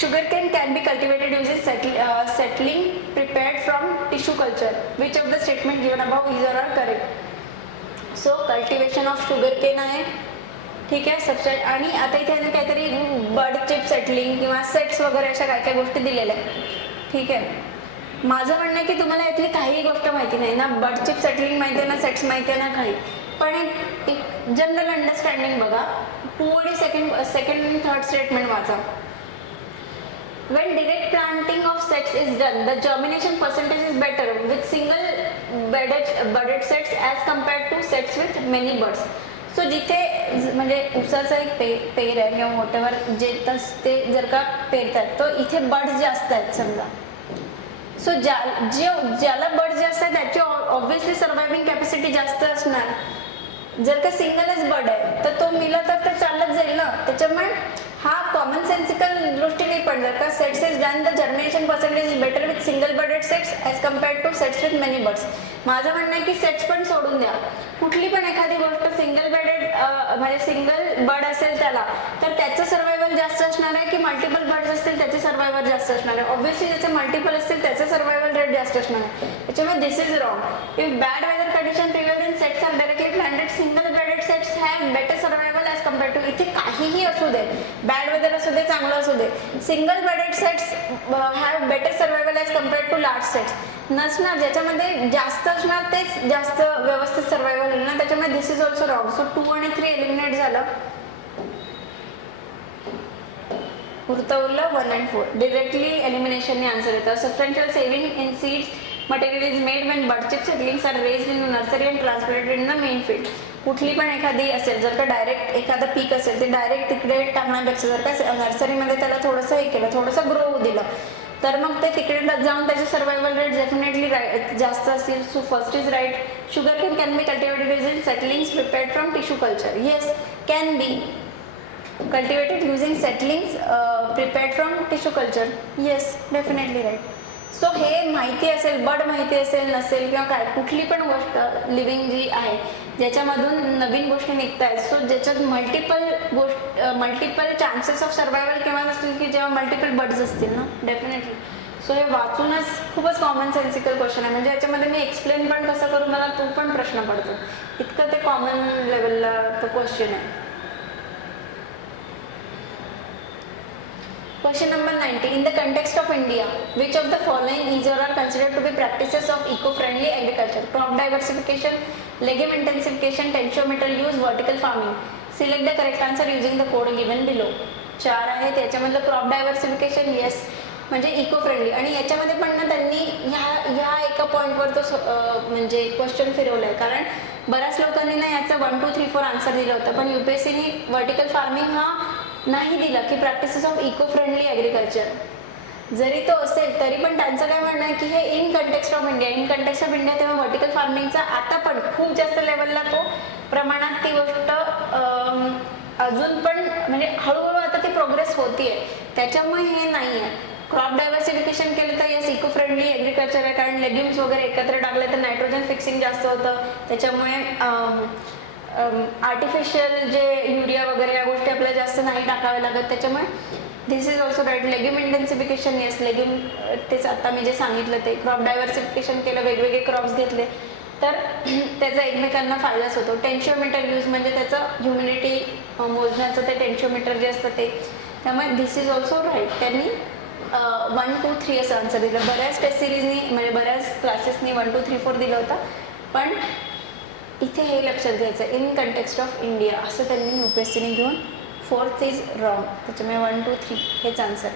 Sugarcane can be cultivated using settling prepared from tissue culture. Which of the statement given above is or are correct? So cultivation of sugarcane आहे, ठीक आहे. Substrate आणि आता इथे काहीतरी बड chip settling किंवा sets वगैरे अशा काय काय गोष्टी दिलेल्या आहेत, ठीक आहे. माझं म्हणणं आहे की तुम्हाला यातली काही गोष्ट माहिती नाही ना, बड चिप सेटलिंग माहिती आहे ना, सेट्स माहिती आहे ना, काही पण एक जनरल अंडरस्टँडिंग बघा. 2 आणि सेकंड आणि थर्ड स्टेटमेंट वाचा. When direct planting of sets is done, the germination percentage is better with single budded sets as compared to sets with many buds. So जिथे म्हणजे ऊसाचा एक पेर आहे किंवा व्हॉटेवर जे ते जर का पेरतात तर इथे बर्ड्स जास्त आहेत समजा. सो ज्याला बर्ड जास्त आहे त्याची ऑब्व्हियसली सर्वायव्हिंग कॅपॅसिटी जास्त असणार. जर का सिंगलच बर्ड आहे तर तो मिला तर चालत जाईल ना. त्याच्यामुळे हा कॉमन सेन्सिकल दृष्टी नाही पण जर का sets is done the germination percentage is better with single budded sets as compared two sets with many birds. माझं म्हणणं आहे की सेट्स पण सोडून द्या. कुठली पण एखादी गोष्ट सिंगल बर्डेड म्हणजे सिंगल बर्ड असेल त्याला तर त्याचं सर्वायवल जास्त असणार आहे की मल्टिपल बर्ड्स असतील त्याचे सर्वायवल जास्त असणार आहे. ऑब्व्हियसली ज्याचे मल्टिपल असतील त्याचं सर्वायवल रेट जास्त असणार आहे. त्याच्यामुळे this is wrong. If bad weather condition prevail in sets are directly planted single budded sets have better survival as compared to. इथे काहीही असू दे, बॅड वेदर असू दे, चांगलं असू दे, single budded sets have better survival as compared to large sets नसणार. ज्याच्यामध्ये जास्त असणार तेच जास्त व्यवस्थित सर्वायवल होईल ना. त्याच्यामुळे this is also wrong. So 2 आणि 3 एलिमिनेट झालं. उरलं 1 and 4. डिरेक्टली एलिमिनेशनने आन्सर येतं. Substantial saving in seeds material is made when bud chips settlings are raised in nursery and transplanted in the main field. कुठली पण एखादी असेल जर का डायरेक्ट एखादं पीक असेल ते डायरेक्ट तिकडे टाकण्यापेक्षा जर का नर्सरीमध्ये त्याला थोडंसं हे केलं, थोडंसं ग्रो होऊ दिलं तर मग ते तिकडे जाऊन त्याचे सर्वायवल रेट डेफिनेटली जास्त असतील. So first is right. Sugar cane can be cultivated in settlings prepared from tissue culture. Yes, can be cultivated using seedlings prepared from tissue culture. Yes, definitely right. So हे माहिती असेल, bird माहिती असेल नसेल किंवा काय कुठली पण गोष्ट लिव्हिंग जी आहे ज्याच्यामधून नवीन गोष्टी निघत आहेत. सो ज्याच्यात मल्टिपल चान्सेस ऑफ सर्वायवल केव्हा असतील की जेव्हा मल्टिपल बर्ड्स असतील ना. डेफिनेटली. सो हे वाचूनच खूपच कॉमन सेन्सिकल क्वेश्चन आहे. म्हणजे याच्यामध्ये मी एक्सप्लेन पण कसं करू मला तो पण प्रश्न पडतो. इतकं ते कॉमन लेवलला तो क्वेश्चन आहे. Question number 90. In the context of India, which of the following is or are considered to be practices of eco-friendly agriculture? Crop diversification, legume intensification, tensiometer use, vertical farming. Select the correct answer using the code given below. 4 आहे त्याच्यामधलं crop diversification. Yes, म्हणजे eco friendly. आणि याच्यामध्ये पण ना त्यांनी ह्या एका पॉईंटवर तो म्हणजे क्वेश्चन फिरवलं आहे. कारण बऱ्याच लोकांनी ना याचा 1, 2, 3, 4 आन्सर दिलं होतं पण UPSCने वर्टिकल फार्मिंग हा नाही दिला की practices of eco friendly agriculture. जरी तो असेल तरी पण त्यांचं काय म्हणणं आहे की हे in context of India. In context of India तेव्हा वर्टिकल फार्मिंगचा आता पण खूप जास्त लेवलला तो प्रमाणात ती गोष्ट अजून पण म्हणजे हळूहळू आता ती प्रोग्रेस होतीये. त्याच्यामुळे हे नाही आहे. क्रॉप डायव्हर्सिफिकेशन केलं तर येस इको फ्रेंडली ॲग्रिकल्चर आहे. कारण लेग्युम्स वगैरे एकत्र टाकले तर नायट्रोजन फिक्सिंग जास्त होतं. त्याच्यामुळे आर्टिफिशियल जे युरिया वगैरे या गोष्टी आपल्याला जास्त नाही टाकाव्या लागत. त्याच्यामुळे this is also right. Legume intensification yes legume तेच आता मी जे सांगितलं ते. क्रॉप डायव्हर्सिफिकेशन केलं, वेगवेगळे क्रॉप्स घेतले तर त्याचा एकमेकांना फायदाच होतो. टेन्शिओमीटर यूज म्हणजे त्याचं ह्युमिडिटी मोजण्याचं ते टेन्शिओमीटर जे असतं ते. त्यामुळे दिस इज ऑल्सो राईट. त्यांनी 1, 2, 3 असं आन्सर दिलं. बऱ्याच टेस्ट सिरीजनी म्हणजे बऱ्याच क्लासेसनी 1, 2, 3, 4 दिलं होतं पण इथे हे लक्षात घ्यायचं इन कंटेक्स्ट ऑफ इंडिया असं त्यांनी UPSCने घेऊन 4th इज रॉंग. त्याच्यामुळे 1, 2, 3 हेच answer.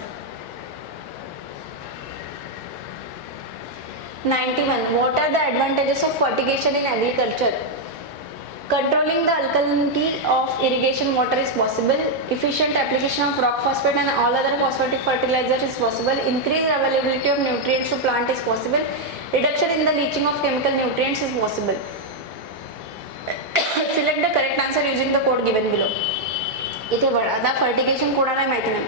91. What are the advantages of fertigation in agriculture? Controlling the alkalinity of irrigation water is possible. Efficient application of rock phosphate and all other phosphatic fertilizers is possible. Increased availability of nutrients to plant is possible. Reduction in the leaching of chemical nutrients is possible. Select the correct answer using the code given below. इथे बघा आता fertigation कोणाला माहिती नाही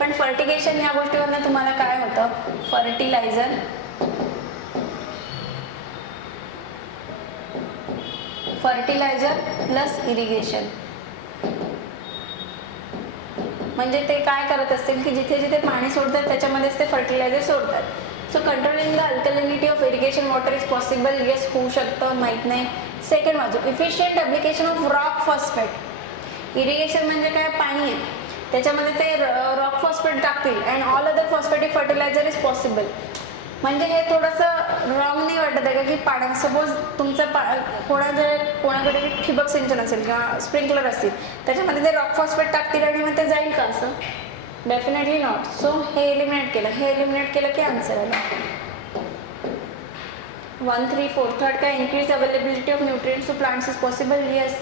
पण fertigation या गोष्टीवरनं तुम्हाला काय होतं. फर्टिलायझर प्लस इरिगेशन म्हणजे ते काय करत असतील की जिथे जिथे पाणी सोडतात त्याच्यामध्येच ते फर्टिलायझर सोडतात. So controlling the alkalinity of irrigation water is possible. Yes होऊ शकतं, माहीत नाही. सेकंड बाजू efficient application of rock phosphate. Irrigation म्हणजे काय, पाणी आहे त्याच्यामध्ये ते रॉक फॉस्फेट टाकतील and all other phosphatic fertiliser is possible. म्हणजे हे थोडंसं रॉंग नाही वाटत आहे का की पाणी सपोज तुमचं कोणाकडे ठिबक सिंचन असेल किंवा स्प्रिंकलर असतील त्याच्यामध्ये ते रॉक फॉस्फेट टाकतील आणि मग ते जाईल का असं. Definitely not. सो हे एलिमिनेट केलं की आन्सर आला. 1, 3, 4 थर्ड काय increase availability of nutrients to plants is possible. Yes.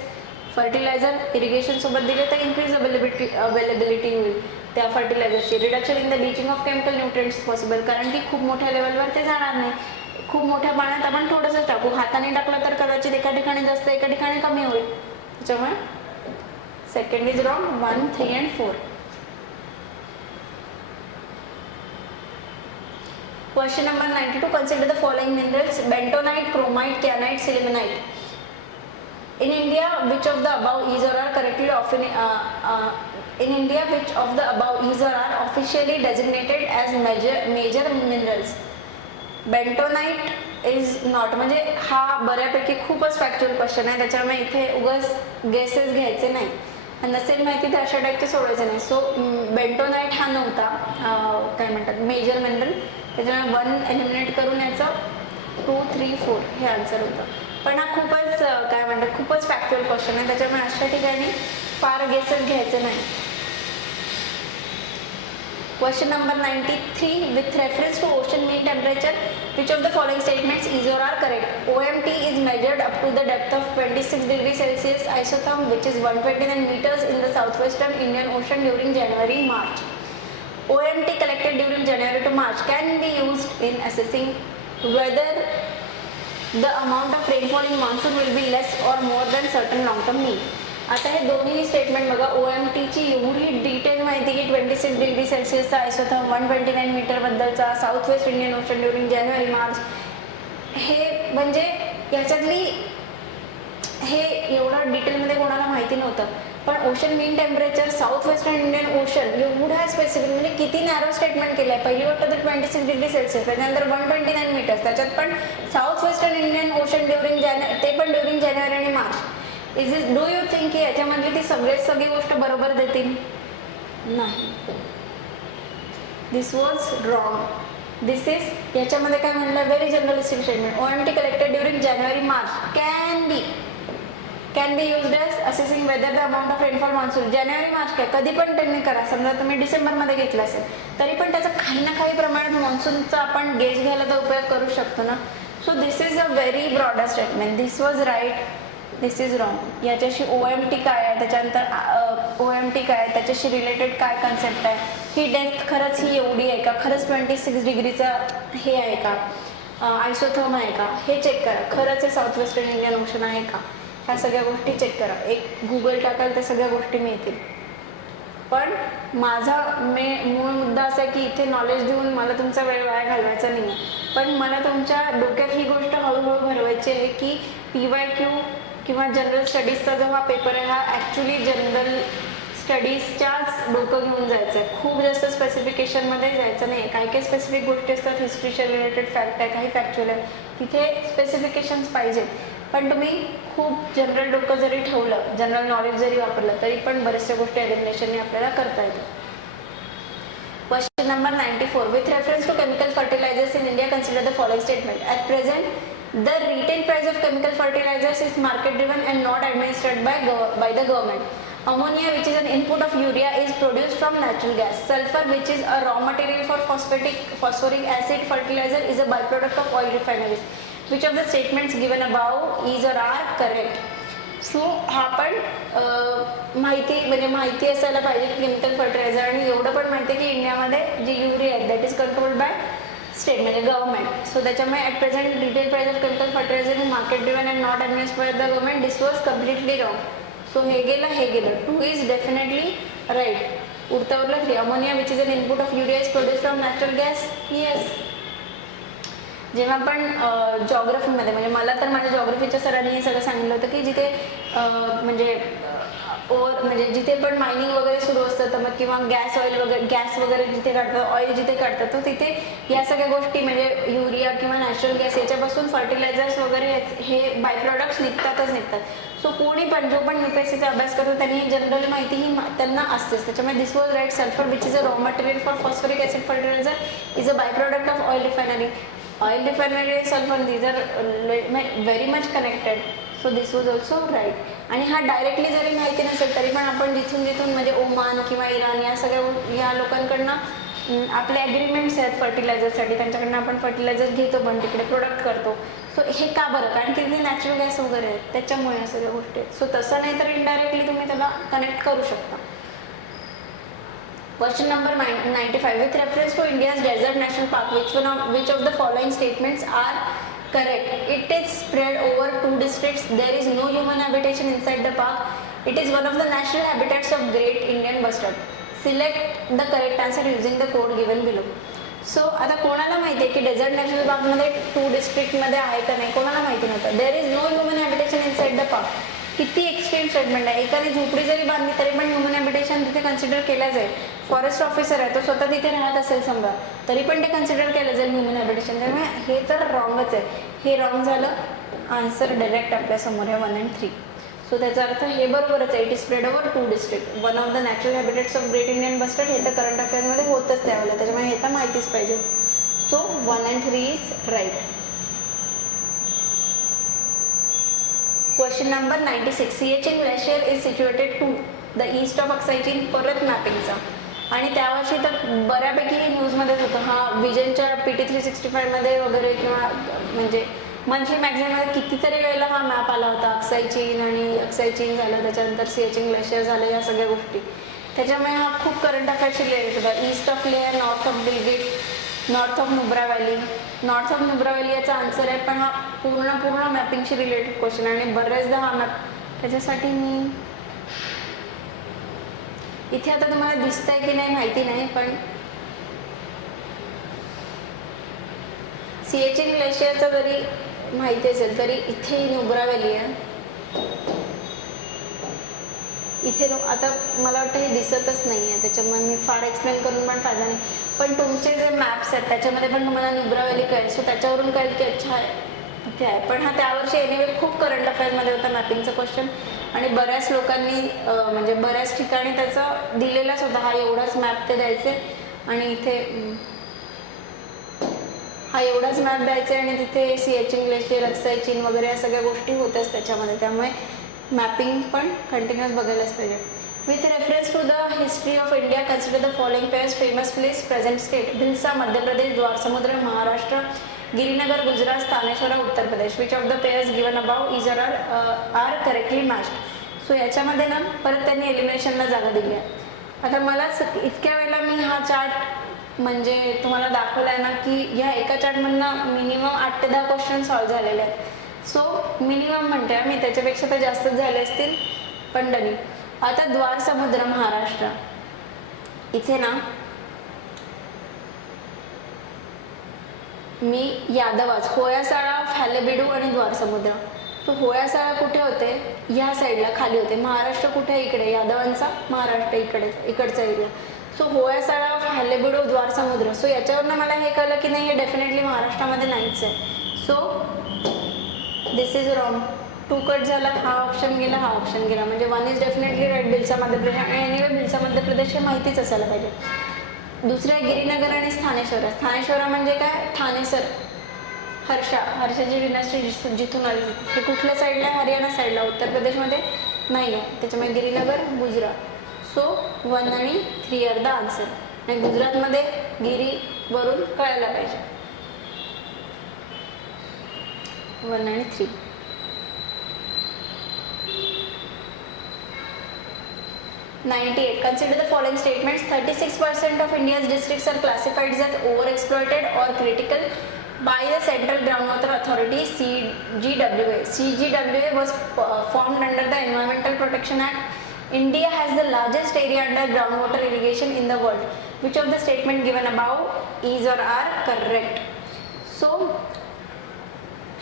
Fertiliser irrigation सोबत दिले तर इन्क्रीज अवेलेबिलिटी होईल त्या फर्टिलायझरची. Reduction in the leaching of chemical nutrients possible, कारण की खूप मोठ्या लेवलवर ते जाणार नाही. खूप मोठ्या पाण्यात आपण थोडंसं टाकू, हाताने टाकलं तर कदाचित एका ठिकाणी जास्त एका ठिकाणी कमी होईल. त्याच्यामुळे second is wrong. 1, 3 and 4. Question number 92. Consider the following minerals: bentonite, chromite, kyanite, sillimanite. In India, which of the above is or are correctly often in India, which of the above is or are officially designated as major minerals? Bentonite is not. म्हणजे हा बऱ्यापैकी खूपच factual question आहे, त्याच्यामुळे इथे उगाच guesses घ्यायचे नाही. नसेल माहिती तर अशा टाईपचे सोडायचे नाही. सो बेंटोनाइट हा नव्हता काय म्हणतात मेजर मिनरल, त्याच्यामुळे 1 एलिमिनेट करून याचं 2, 3, 4 हे आन्सर होतं. पण हा खूपच काय म्हणतात खूपच फॅक्च्युअल क्वेश्चन आहे, त्याच्यामुळे अशा ठिकाणी फार गेसेस घ्यायचे नाही. Question number 93. With reference to ocean mean temperature, which of the following statements is or are correct? OMT is measured up to the depth of 26 degrees Celsius isotherm, which is 129 meters in the southwestern Indian Ocean during January-March. OMT collected during January to March can be used in assessing whether the amount of rainfall in monsoon will be less or more than certain long-term mean. आता हे दोन्ही statement बघा. OMTची एवढी detail माहिती की 26 degree सेल्सिअसचा isotherm, 129 metre बद्दलचा, south west Indian ocean during जानेवारी-मार्च, हे म्हणजे याच्यातली हे एवढं डिटेलमध्ये कोणाला माहिती नव्हतं. पण ocean mean temperature south western Indian ocean एवढ्या स्पेसिफिक म्हणजे किती नॅरो स्टेटमेंट केलं आहे. पहिली गोष्ट तर 26 डिग्री सेल्सिअस, त्याच्यानंतर 129 मीटर्स, त्याच्यात पण south western Indian ocean during ते पण ड्युरिंग जानेवारी आणि मार्च. डू यू थिंक की याच्यामधली ती सगळी गोष्ट बरोबर देतील? नाही. This was wrong. This is याच्यामध्ये काय म्हणलं very generalistic statement. OMT collected during जानेवारी-मार्च can be used as assessing whether the amount of rainfall monsoon. जानेवारी-मार्च काय कधी पण त्यांनी करा. समजा तुम्ही डिसेंबरमध्ये घेतलं असेल तरी पण त्याचा काही ना काही प्रमाणात मान्सूनचा आपण गेज घ्यायला तर उपयोग करू शकतो ना. So this is a very broader statement. This was right, this is wrong. याच्याशी OMT काय आहे, त्याच्यानंतर OMT काय आहे, त्याच्याशी रिलेटेड काय कन्सेप्ट आहे, ही डेप्थ खरंच ही एवढी आहे का, खरंच 26 डिग्रीचा हे आहे का, आयसोथर्म आहे का, हे चेक करा. खरंच हे साऊथ वेस्टर्न इंडियन ओशन आहे का, ह्या सगळ्या गोष्टी चेक करा. एक गुगल टाकाल त्या सगळ्या गोष्टी मिळतील. पण माझा मूळ मुद्दा असा आहे की इथे नॉलेज देऊन मला तुमचा वेळ वाया घालवायचा नाही आहे. पण मला तुमच्या डोक्यात ही गोष्ट हळूहळू भरवायची आहे की PYQ किंवा जनरल स्टडीजचा जो हा पेपर आहे हा ॲक्च्युली जनरल स्टडीजच्याच डोकं घेऊन जायचं आहे. खूप जास्त स्पेसिफिकेशनमध्ये जायचं नाही. काही काही स्पेसिफिक गोष्टी असतात, हिस्ट्रीच्या रिलेटेड फॅक्ट आहे, काही फॅक्च्युअल आहे, तिथे स्पेसिफिकेशन्स पाहिजेत. पण तुम्ही खूप जनरल डोकं जरी ठेवलं, जनरल नॉलेज जरी वापरलं तरी पण बऱ्याचशा गोष्टी एलिमिनेशनने आपल्याला करता येतात. Question number 94. With reference to chemical fertilisers in India consider the following statement. At present the retail price of chemical fertilizers is market driven and not administered by the government. Ammonia, which is an input of urea, is produced from natural gas. Sulfur, which is a raw material for phosphoric acid fertilizer, is a byproduct of oil refineries. Which of the statements given above is or are correct? So हा पण माहिती असायला पाहिजे की chemical fertiliser, आणि एवढं पण माहिती आहे की इंडियामध्ये जी युरिया आहे that is controlled by state म्हणजे गव्हर्नमेंट. सो त्याच्यामुळे at present retail price of chemical fertiliser is market driven and not administered by the government. This was completely wrong. So हे गेलं 2 इज डेफिनेटली राईट. उरलं 3. Ammonia which is an input of urea is produce from natural gas. Yes. जेव्हा आपण जॉग्रफीमध्ये म्हणजे मला तर माझ्या जॉग्रफीच्या सरांनी हे सगळं सांगितलं होतं की जिथे म्हणजे जिथे पण मायनिंग वगैरे सुरू असतं तर मग किंवा गॅस वगैरे जिथे काढतात, ऑइल जिथे काढतात, तर तिथे या सगळ्या गोष्टी म्हणजे युरिया किंवा नॅचरल गॅस याच्यापासून फर्टिलायझर्स वगैरे हे बाय प्रॉडक्ट्स निघतात. सो कोणी पण जो पण UPSCचा अभ्यास करतो त्यांनी जनरल माहिती ही त्यांना असतेच. त्याच्यामुळे this was right. Sulphur which is a raw material for phosphoric acid fertiliser is a by product of oil refinery. Oil refinery and sulfur, these are very much connected. So this was also right. आणि हा directly जरी माहिती नसेल तरी पण आपण जिथून म्हणजे ओमान किंवा इराण या लोकांकडनं आपले ॲग्रीमेंट्स आहेत फर्टिलायझरसाठी, त्यांच्याकडनं आपण फर्टिलायझर घेतो पण तिकडे प्रोडक्ट करतो. सो हे का बरं, कारण की ते नॅचरल गॅस वगैरे आहेत त्याच्यामुळे या सगळ्या गोष्टी आहेत. सो तसं नाही तर इनडायरेक्टली तुम्ही त्याला कनेक्ट करू शकता. Question number 95. With reference to India's desert national park, which of the following statements are correct? It is spread over 2 districts. There is no human habitation inside the park. It is one of the natural habitats of Great Indian Bustard. Select the correct answer using the code given below. So आता कोणाला माहिती आहे की dessert national पार्कमध्ये 2 डिस्ट्रिक्टमध्ये आहे का नाही, कोणाला माहिती नव्हतं. There is no human habitation inside the park. किती एक्स्ट्रीम स्टेटमेंट आहे. एकाने झोपडी जरी बांधली तरी पण ह्युमन हॅबिटेशन तिथे कन्सिडर केलं जाईल. फॉरेस्ट ऑफिसर आहे, तो स्वतः तिथे राहत असेल समजा, तरी पण ते कन्सिडर केलं जाईल ह्युमन हॅबिटेशन. त्यामुळे हे तर रॉंगच आहे. हे रॉंग झालं. आन्सर डायरेक्ट आपल्यासमोर आहे 1 and 3. सो त्याचा अर्थ हे बरोबरच आहे. It is spread over 2 district. One of the natural habitats of great Indian bustard. हे तर करंट अफेअर्समध्ये होतच त्यावेळेला, त्याच्यामुळे हे तर माहितीच पाहिजे. सो 1 and 3 इज राईट. Question number 96. Siachen glacier is situated to the east of Aksai Chin. परत मॅपिंगचा. आणि त्यावर्षी तर बऱ्यापैकी हे न्यूजमध्येच होतं. हा विजनच्या PT 365मध्ये वगैरे किंवा म्हणजे मंथली मॅगझिनमध्ये कितीतरी वेळेला हा मॅप आला होता. अक्साई चीन आणि अक्साई चीन झालं, त्याच्यानंतर सियाचीन ग्लेशियर झालं, या सगळ्या गोष्टी. त्याच्यामुळे हा खूप करंट अफेअर्सशी रिलेटेड होता. East of layer, north of Bill Gate, north of Nubra valley. North of Nubra valley याचा आन्सर आहे, पण हा पूर्ण मॅपिंगशी रिलेटेड क्वेश्चन आहे आणि बऱ्याचदा हा मॅप त्याच्यासाठी मी इथे आता तुम्हाला दिसतंय की नाही माहिती नाही, पण सियाचीन ग्लेशियरचा जरी माहिती असेल तरी इथे नुब्रा व्हॅली आहे. इथे आता मला वाटतं हे दिसतच नाही आहे, त्याच्यामुळे मी फार एक्सप्लेन करून पण फायदा नाही. पण तुमचे जे मॅप्स आहेत त्याच्यामध्ये पण तुम्हाला नुब्रा व्हॅली कळेल. सो त्याच्यावरून कळेल की अच्छा इथे आहे. पण हा त्यावर्षी एनिवे खूप करंट अफेअर्समध्ये होता मॅपिंगचा क्वेश्चन आणि बऱ्याच लोकांनी म्हणजे बऱ्याच ठिकाणी त्याचा दिलेलाच होता. हा एवढाच मॅप ते द्यायचे आणि इथे हा एवढाच मॅप द्यायचे आणि तिथे सियाचीन ग्लेशियर, अक्साई चीन वगैरे या सगळ्या गोष्टी होत्याच त्याच्यामध्ये. त्यामुळे मॅपिंग पण कंटिन्युअस बघायलाच पाहिजे. With reference to the history of India consider the following pairs famous place present state. Bhilsa Madhya Pradesh, Dwarasamudra Maharashtra, Girinagar Gujarat, Sthaneshwara Uttar Pradesh. Which of the pairs given above is are correctly matched. So याच्यामध्ये ना परत त्यांनी एलिमिनेशनला जागा दिली आहे. आता मला इतक्या वेळेला मी हा चार्ट म्हणजे तुम्हाला दाखवला आहे ना की ह्या एका चार्टमधनं मिनिमम 8 ते 10 क्वेश्चन सॉल्व्ह झालेले आहेत. सो मिनिमम म्हणते मी, त्याच्यापेक्षा तर जास्तच झाले असतील पण डनी. आता द्वारसमुद्र महाराष्ट्र, इथे ना मी यादवाच, होयासाळा, फॅलेबिडू आणि द्वारसमुद्र. तो होयासाळा कुठे होते, ह्या साईडला खाली होते. महाराष्ट्र कुठे, इकडे यादवांचा महाराष्ट्र, इकडचा एरिया. सो होयासाळा, फॅलेबिडू, द्वारसमुद्र. सो याच्यावरनं मला हे कळलं की नाही, हे डेफिनेटली महाराष्ट्रामध्ये नाहीच आहे. So this is wrong. 2 cut झाला, हा ऑप्शन गेला, हा ऑप्शन गेला. म्हणजे 1 is definitely right, Bhilsa Madhya प्रदेश. आणि एनिवे भिल्सा मध्य प्रदेश हे माहितीच असायला पाहिजे. दुसरे गिरीनगर आणि स्थानेश्वरा. स्थानेश्वरा म्हणजे काय, ठाणेसर, हर्षाची डिनास्टी जिथून आली. हे कुठल्या साईडला, हरियाणा साईडला, उत्तर प्रदेशमध्ये नाही आहे. त्याच्यामुळे गिरीनगर, गुजरात. सो 1 आणि 3 आर द आन्सर. आणि गुजरातमध्ये गिरीवरून कळायला पाहिजे. 1 आणि 3. Consider the following statements. 36% of India's districts are classified as overexploited or critical by the Central Groundwater Authority CGWA. CGWA was formed under the Environmental Protection Act. India has the largest area under groundwater irrigation in the world. Which of the statement given above is or are correct? So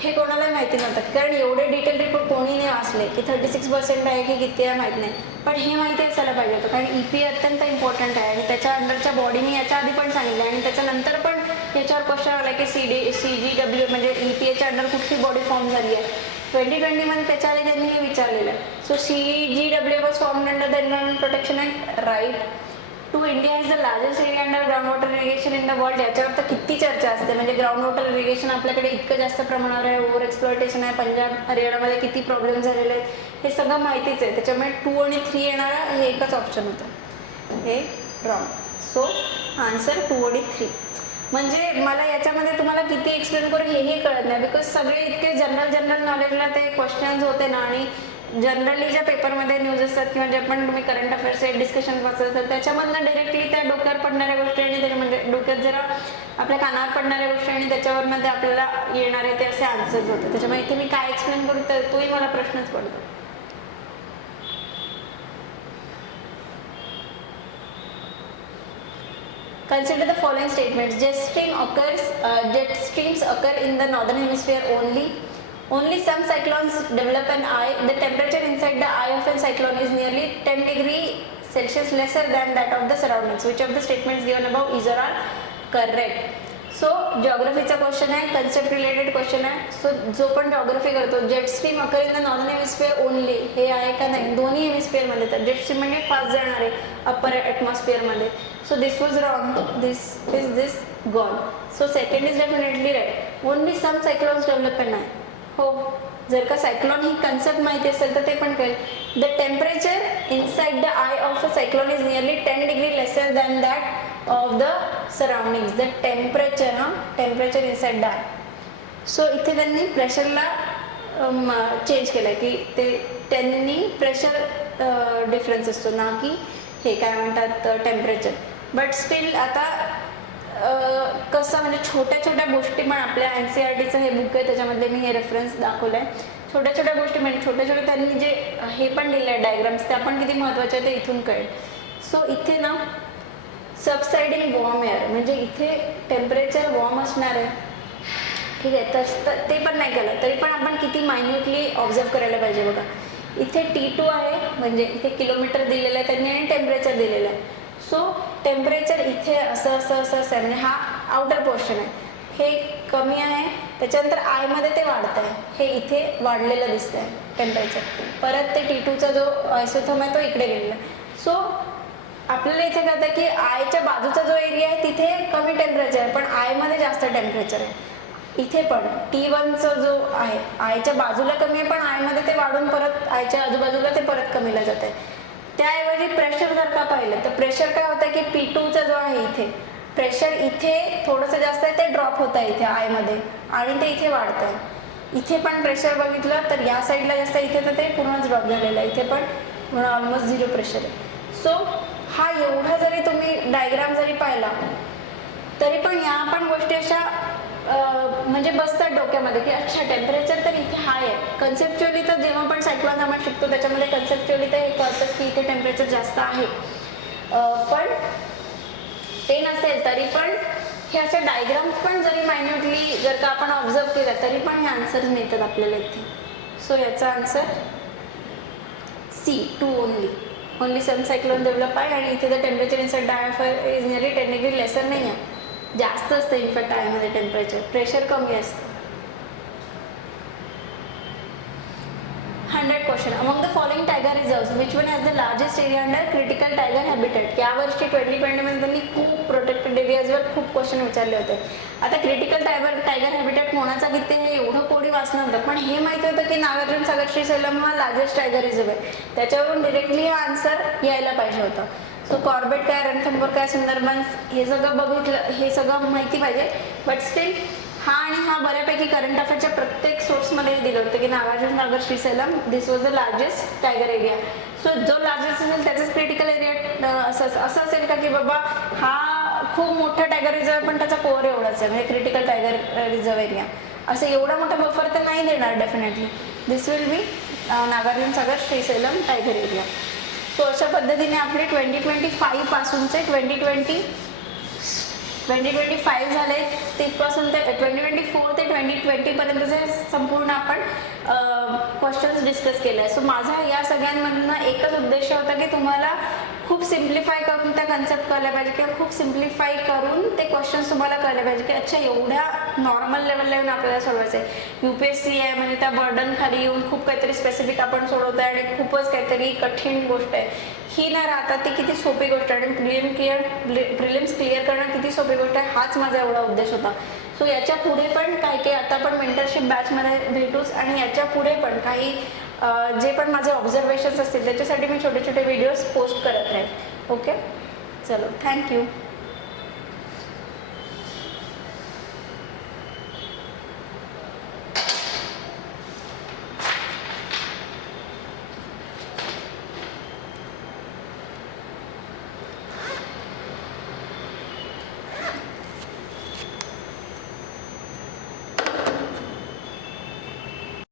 हे कोणालाही माहिती नव्हतं, कारण एवढे detail report कोणी नाही वाचले की 36% आहे की किती आहे माहीत नाही. पण हे माहिती असायला पाहिजे होतं, कारण EPA अत्यंत इम्पॉर्टंट आहे आणि त्याच्या अंडरच्या बॉडीने याच्या आधी पण सांगितलं आणि त्याच्यानंतर पण याच्यावर क्वेश्चन आला की CGWA म्हणजे EPAच्या अंडर कुठली बॉडी फॉर्म झाली आहे. 2020 मध्ये त्याच्या आधी त्यांनी हे विचारलेलं. So CGWA was formed under the environment protection act, right. Two India is the largest area under ground water irrigation in the world. याच्यावर तर किती चर्चा असते, म्हणजे ग्राउंड वॉटर इरिगेशन आपल्याकडे इतकं जास्त प्रमाणावर आहे, ओव्हर एक्सप्लॉयटेशन आहे, पंजाब हरियाणामध्ये किती प्रॉब्लेम झालेले आहेत हे सगळं माहितीच आहे. त्याच्यामुळे 2 आणि 3 येणारा हे एकच ऑप्शन होतं, हे रॉंग. सो आन्सर 2 आणि 3. म्हणजे मला याच्यामध्ये तुम्हाला किती एक्सप्लेन करू हेही कळत नाही, बिकॉज सगळे इतके जनरल नॉलेजला ते क्वेश्चन्स होते ना, आणि जनरली ज्या पेपरमध्ये न्यूज असतात किंवा जे पण तुम्ही करंट अफेअर्सचे डिस्कशन वाचत तर त्याच्यामधनं डायरेक्टली त्या डोक्यावर पडणाऱ्या गोष्टी आणि त्याच्या म्हणजे डोक्यात जरा आपल्या कानावर पडणाऱ्या गोष्टी आणि त्याच्यावरनं ते आपल्याला येणारे ते असे आन्सर्स होते. त्याच्यामुळे इथे मी काय एक्सप्लेन करू तर तोही मला प्रश्नच पडतो. Consider the following statements. Jet streams occur in the northern hemisphere only. Only some cyclones develop an eye. The temperature inside the eye of a cyclone is nearly 10 degrees Celsius lesser than that of the surroundings. Which of the statements given above is or are correct? So जॉग्रफीचा question आहे, concept related question आहे. So जो पण geography करतो, jet stream occur in the northern hemisphere only, हे आहे का नाही, दोन्ही हेमिस्फिअरमध्ये. तर जेट स्ट्रीम म्हणजे फास्ट जाणार आहे अप्पर ॲटमॉस्फिअरमध्ये. So this was wrong, this gone. So second is definitely right. Only some cyclones develop नाही. हो, जर का सायक्लॉन ही कन्सेप्ट माहिती असेल तर ते पण कळेल. The temperature inside the eye of a cyclone is nearly 10 degree lesser than that of the surroundings. The temperature inside that. So इथे त्यांनी प्रेशरला चेंज केलं की ते त्यांनी प्रेशर डिफरन्स असतो ना की हे काय म्हणतात टेम्परेचर. बट स्टील आता कसं म्हणजे छोट्या छोट्या गोष्टी पण आपल्या NCERTचं हे बुक आहे त्याच्यामध्ये मी हे रेफरन्स दाखवलं आहे. छोट्या छोट्या गोष्टी म्हणजे छोट्या त्यांनी जे हे पण दिले आहे डायग्राम्स त्या पण किती महत्त्वाचे आहे ते इथून कळेल. सो इथे ना सबसाइडिंग वॉर्म एअर म्हणजे इथे टेम्परेचर वॉर्म असणार आहे, ठीक आहे. तर ते पण नाही केलं तरी पण आपण किती मायन्युटली ऑब्झर्व करायला पाहिजे बघा. इथे T2 आहे म्हणजे इथे किलोमीटर दिलेलं आहे त्यांनी आणि टेम्परेचर दिलेलं आहे. सो टेम्परेचर इथे असं असं असं असं म्हणजे हा आउटर पोर्शन आहे, हे कमी आहे. त्याच्यानंतर आयमध्ये ते वाढतं आहे, हे इथे वाढलेलं दिसतं आहे टेम्परेचर. परत ते T2चा जो आयसोथर्म आहे तो इकडे गेलेला आहे. सो आपल्याला इथे कळतं की आयच्या बाजूचा जो एरिया आहे तिथे कमी टेम्परेचर आहे पण आयमध्ये जास्त टेम्परेचर आहे. इथे पण T1चा जो आहे आयच्या बाजूला कमी आहे पण आयमध्ये ते वाढून परत आयच्या आजूबाजूला ते परत कमीला जात आहे. त्याऐवजी प्रेशर जर का पाहिलं तर प्रेशर काय होतं की P2चा जो आहे इथे प्रेशर इथे थोडंसं जास्त आहे ते ड्रॉप होत आहे इथे आयमध्ये आणि ते इथे वाढतं आहे. इथे पण प्रेशर बघितलं तर या साईडला जास्त इथे तर ते पूर्णच ड्रॉप झालेलं आहे, इथे पण ऑलमोस्ट 0 प्रेशर आहे. सो हा एवढा जरी तुम्ही डायग्राम जरी पाहिला तरी पण या पण गोष्टी अशा म्हणजे बसतात डोक्यामध्ये की अच्छा टेम्परेचर तर इथे हाय आहे. कन्सेप्च्युअली तर जेव्हा पण सायक्लॉन आपण शिकतो त्याच्यामध्ये कन्सेप्च्युअली तर हे कळतं की इथे टेम्परेचर जास्त आहे, पण ते नसेल तरी पण हे असे डायग्राम्स पण जरी मायन्युटली जर का आपण ऑब्झर्व केलं तरी पण हे आन्सर मिळतात आपल्याला इथे. सो याचा answer C2 only some cyclone develop आहे आणि इथे the temperature inside the eye is nearly 10 degree lesser नाही आहे, जास्त असतं इनफॅक्ट आयमध्ये टेम्परेचर, प्रेशर कमी असतं. 100 question. Among the following tiger reserves which one has the largest area under critical tiger habitat. यावर्षी 2020 मध्ये त्यांनी खूप प्रोटेक्टेड एरियाजवर खूप क्वेश्चन विचारले होते. आता क्रिटिकल टायगर हॅबिटेट कोणाचा किती हे एवढं कोणी वाचलं होतं पण हे माहिती होतं की नागार्जुन सागर श्रीशैलम हा लार्जेस्ट टायगर रिझर्व आहे, त्याच्यावरून डिरेक्टली हा आन्सर यायला पाहिजे होता. सो कॉर्बेट काय, रणथंभोर काय, सुंदरबन्स हे सगळं बघितलं, हे सगळं माहिती पाहिजे. बट स्टील हा आणि हा बऱ्यापैकी करंट अफेअरच्या प्रत्येक सोर्समध्ये दिलं होतं की Nagarjuna Sagar Srisailam this was the largest tiger area. So जो लार्जेस्ट असेल त्याचाच क्रिटिकल एरिया असं असेल का की बाबा हा खूप मोठा टायगर रिझर्व पण त्याचा कोअर एवढाच आहे म्हणजे क्रिटिकल टायगर रिझर्व एरिया असं एवढा मोठा बफर तर नाही देणार definitely. This will be Nagarjuna Sagar Srisailam tiger area. So अशा पद्धतीने आपले 2025 पासूनचे 2025 झाले तिथपासून ते 2024 ते 2020 पर्यंतचे संपूर्ण आपण क्वेश्चन्स डिस्कस केले आहे. सो माझा या सगळ्यांमधनं एकच उद्देश होता की तुम्हाला खूप सिम्प्लिफाय करून त्या कन्सेप्ट कळल्या पाहिजे किंवा खूप सिम्प्लिफाय करून ते क्वेश्चन्स तुम्हाला कळले पाहिजे की अच्छा एवढ्या नॉर्मल लेवलला येऊन आपल्याला सोडवायचं आहे. UPSC आहे म्हणजे त्या बर्डन खाली येऊन खूप काहीतरी स्पेसिफिक आपण सोडवतो आहे आणि खूपच काहीतरी कठीण गोष्ट आहे ही न राहता ती किती सोपी गोष्ट आहे आणि प्रिलिम्स क्लिअर करणं किती सोपी गोष्ट आहे हाच माझा एवढा उद्देश होता. सो याच्या पुढे पण काही आता आपण मेंटरशिप बॅचमध्ये भेटूच आणि याच्या पुढे पण काही जे पण माझे ऑब्झर्वेशन्स असतील त्याच्यासाठी मी छोटे छोटे व्हिडिओज पोस्ट करत राहील. ओके, चलो थँक्यू.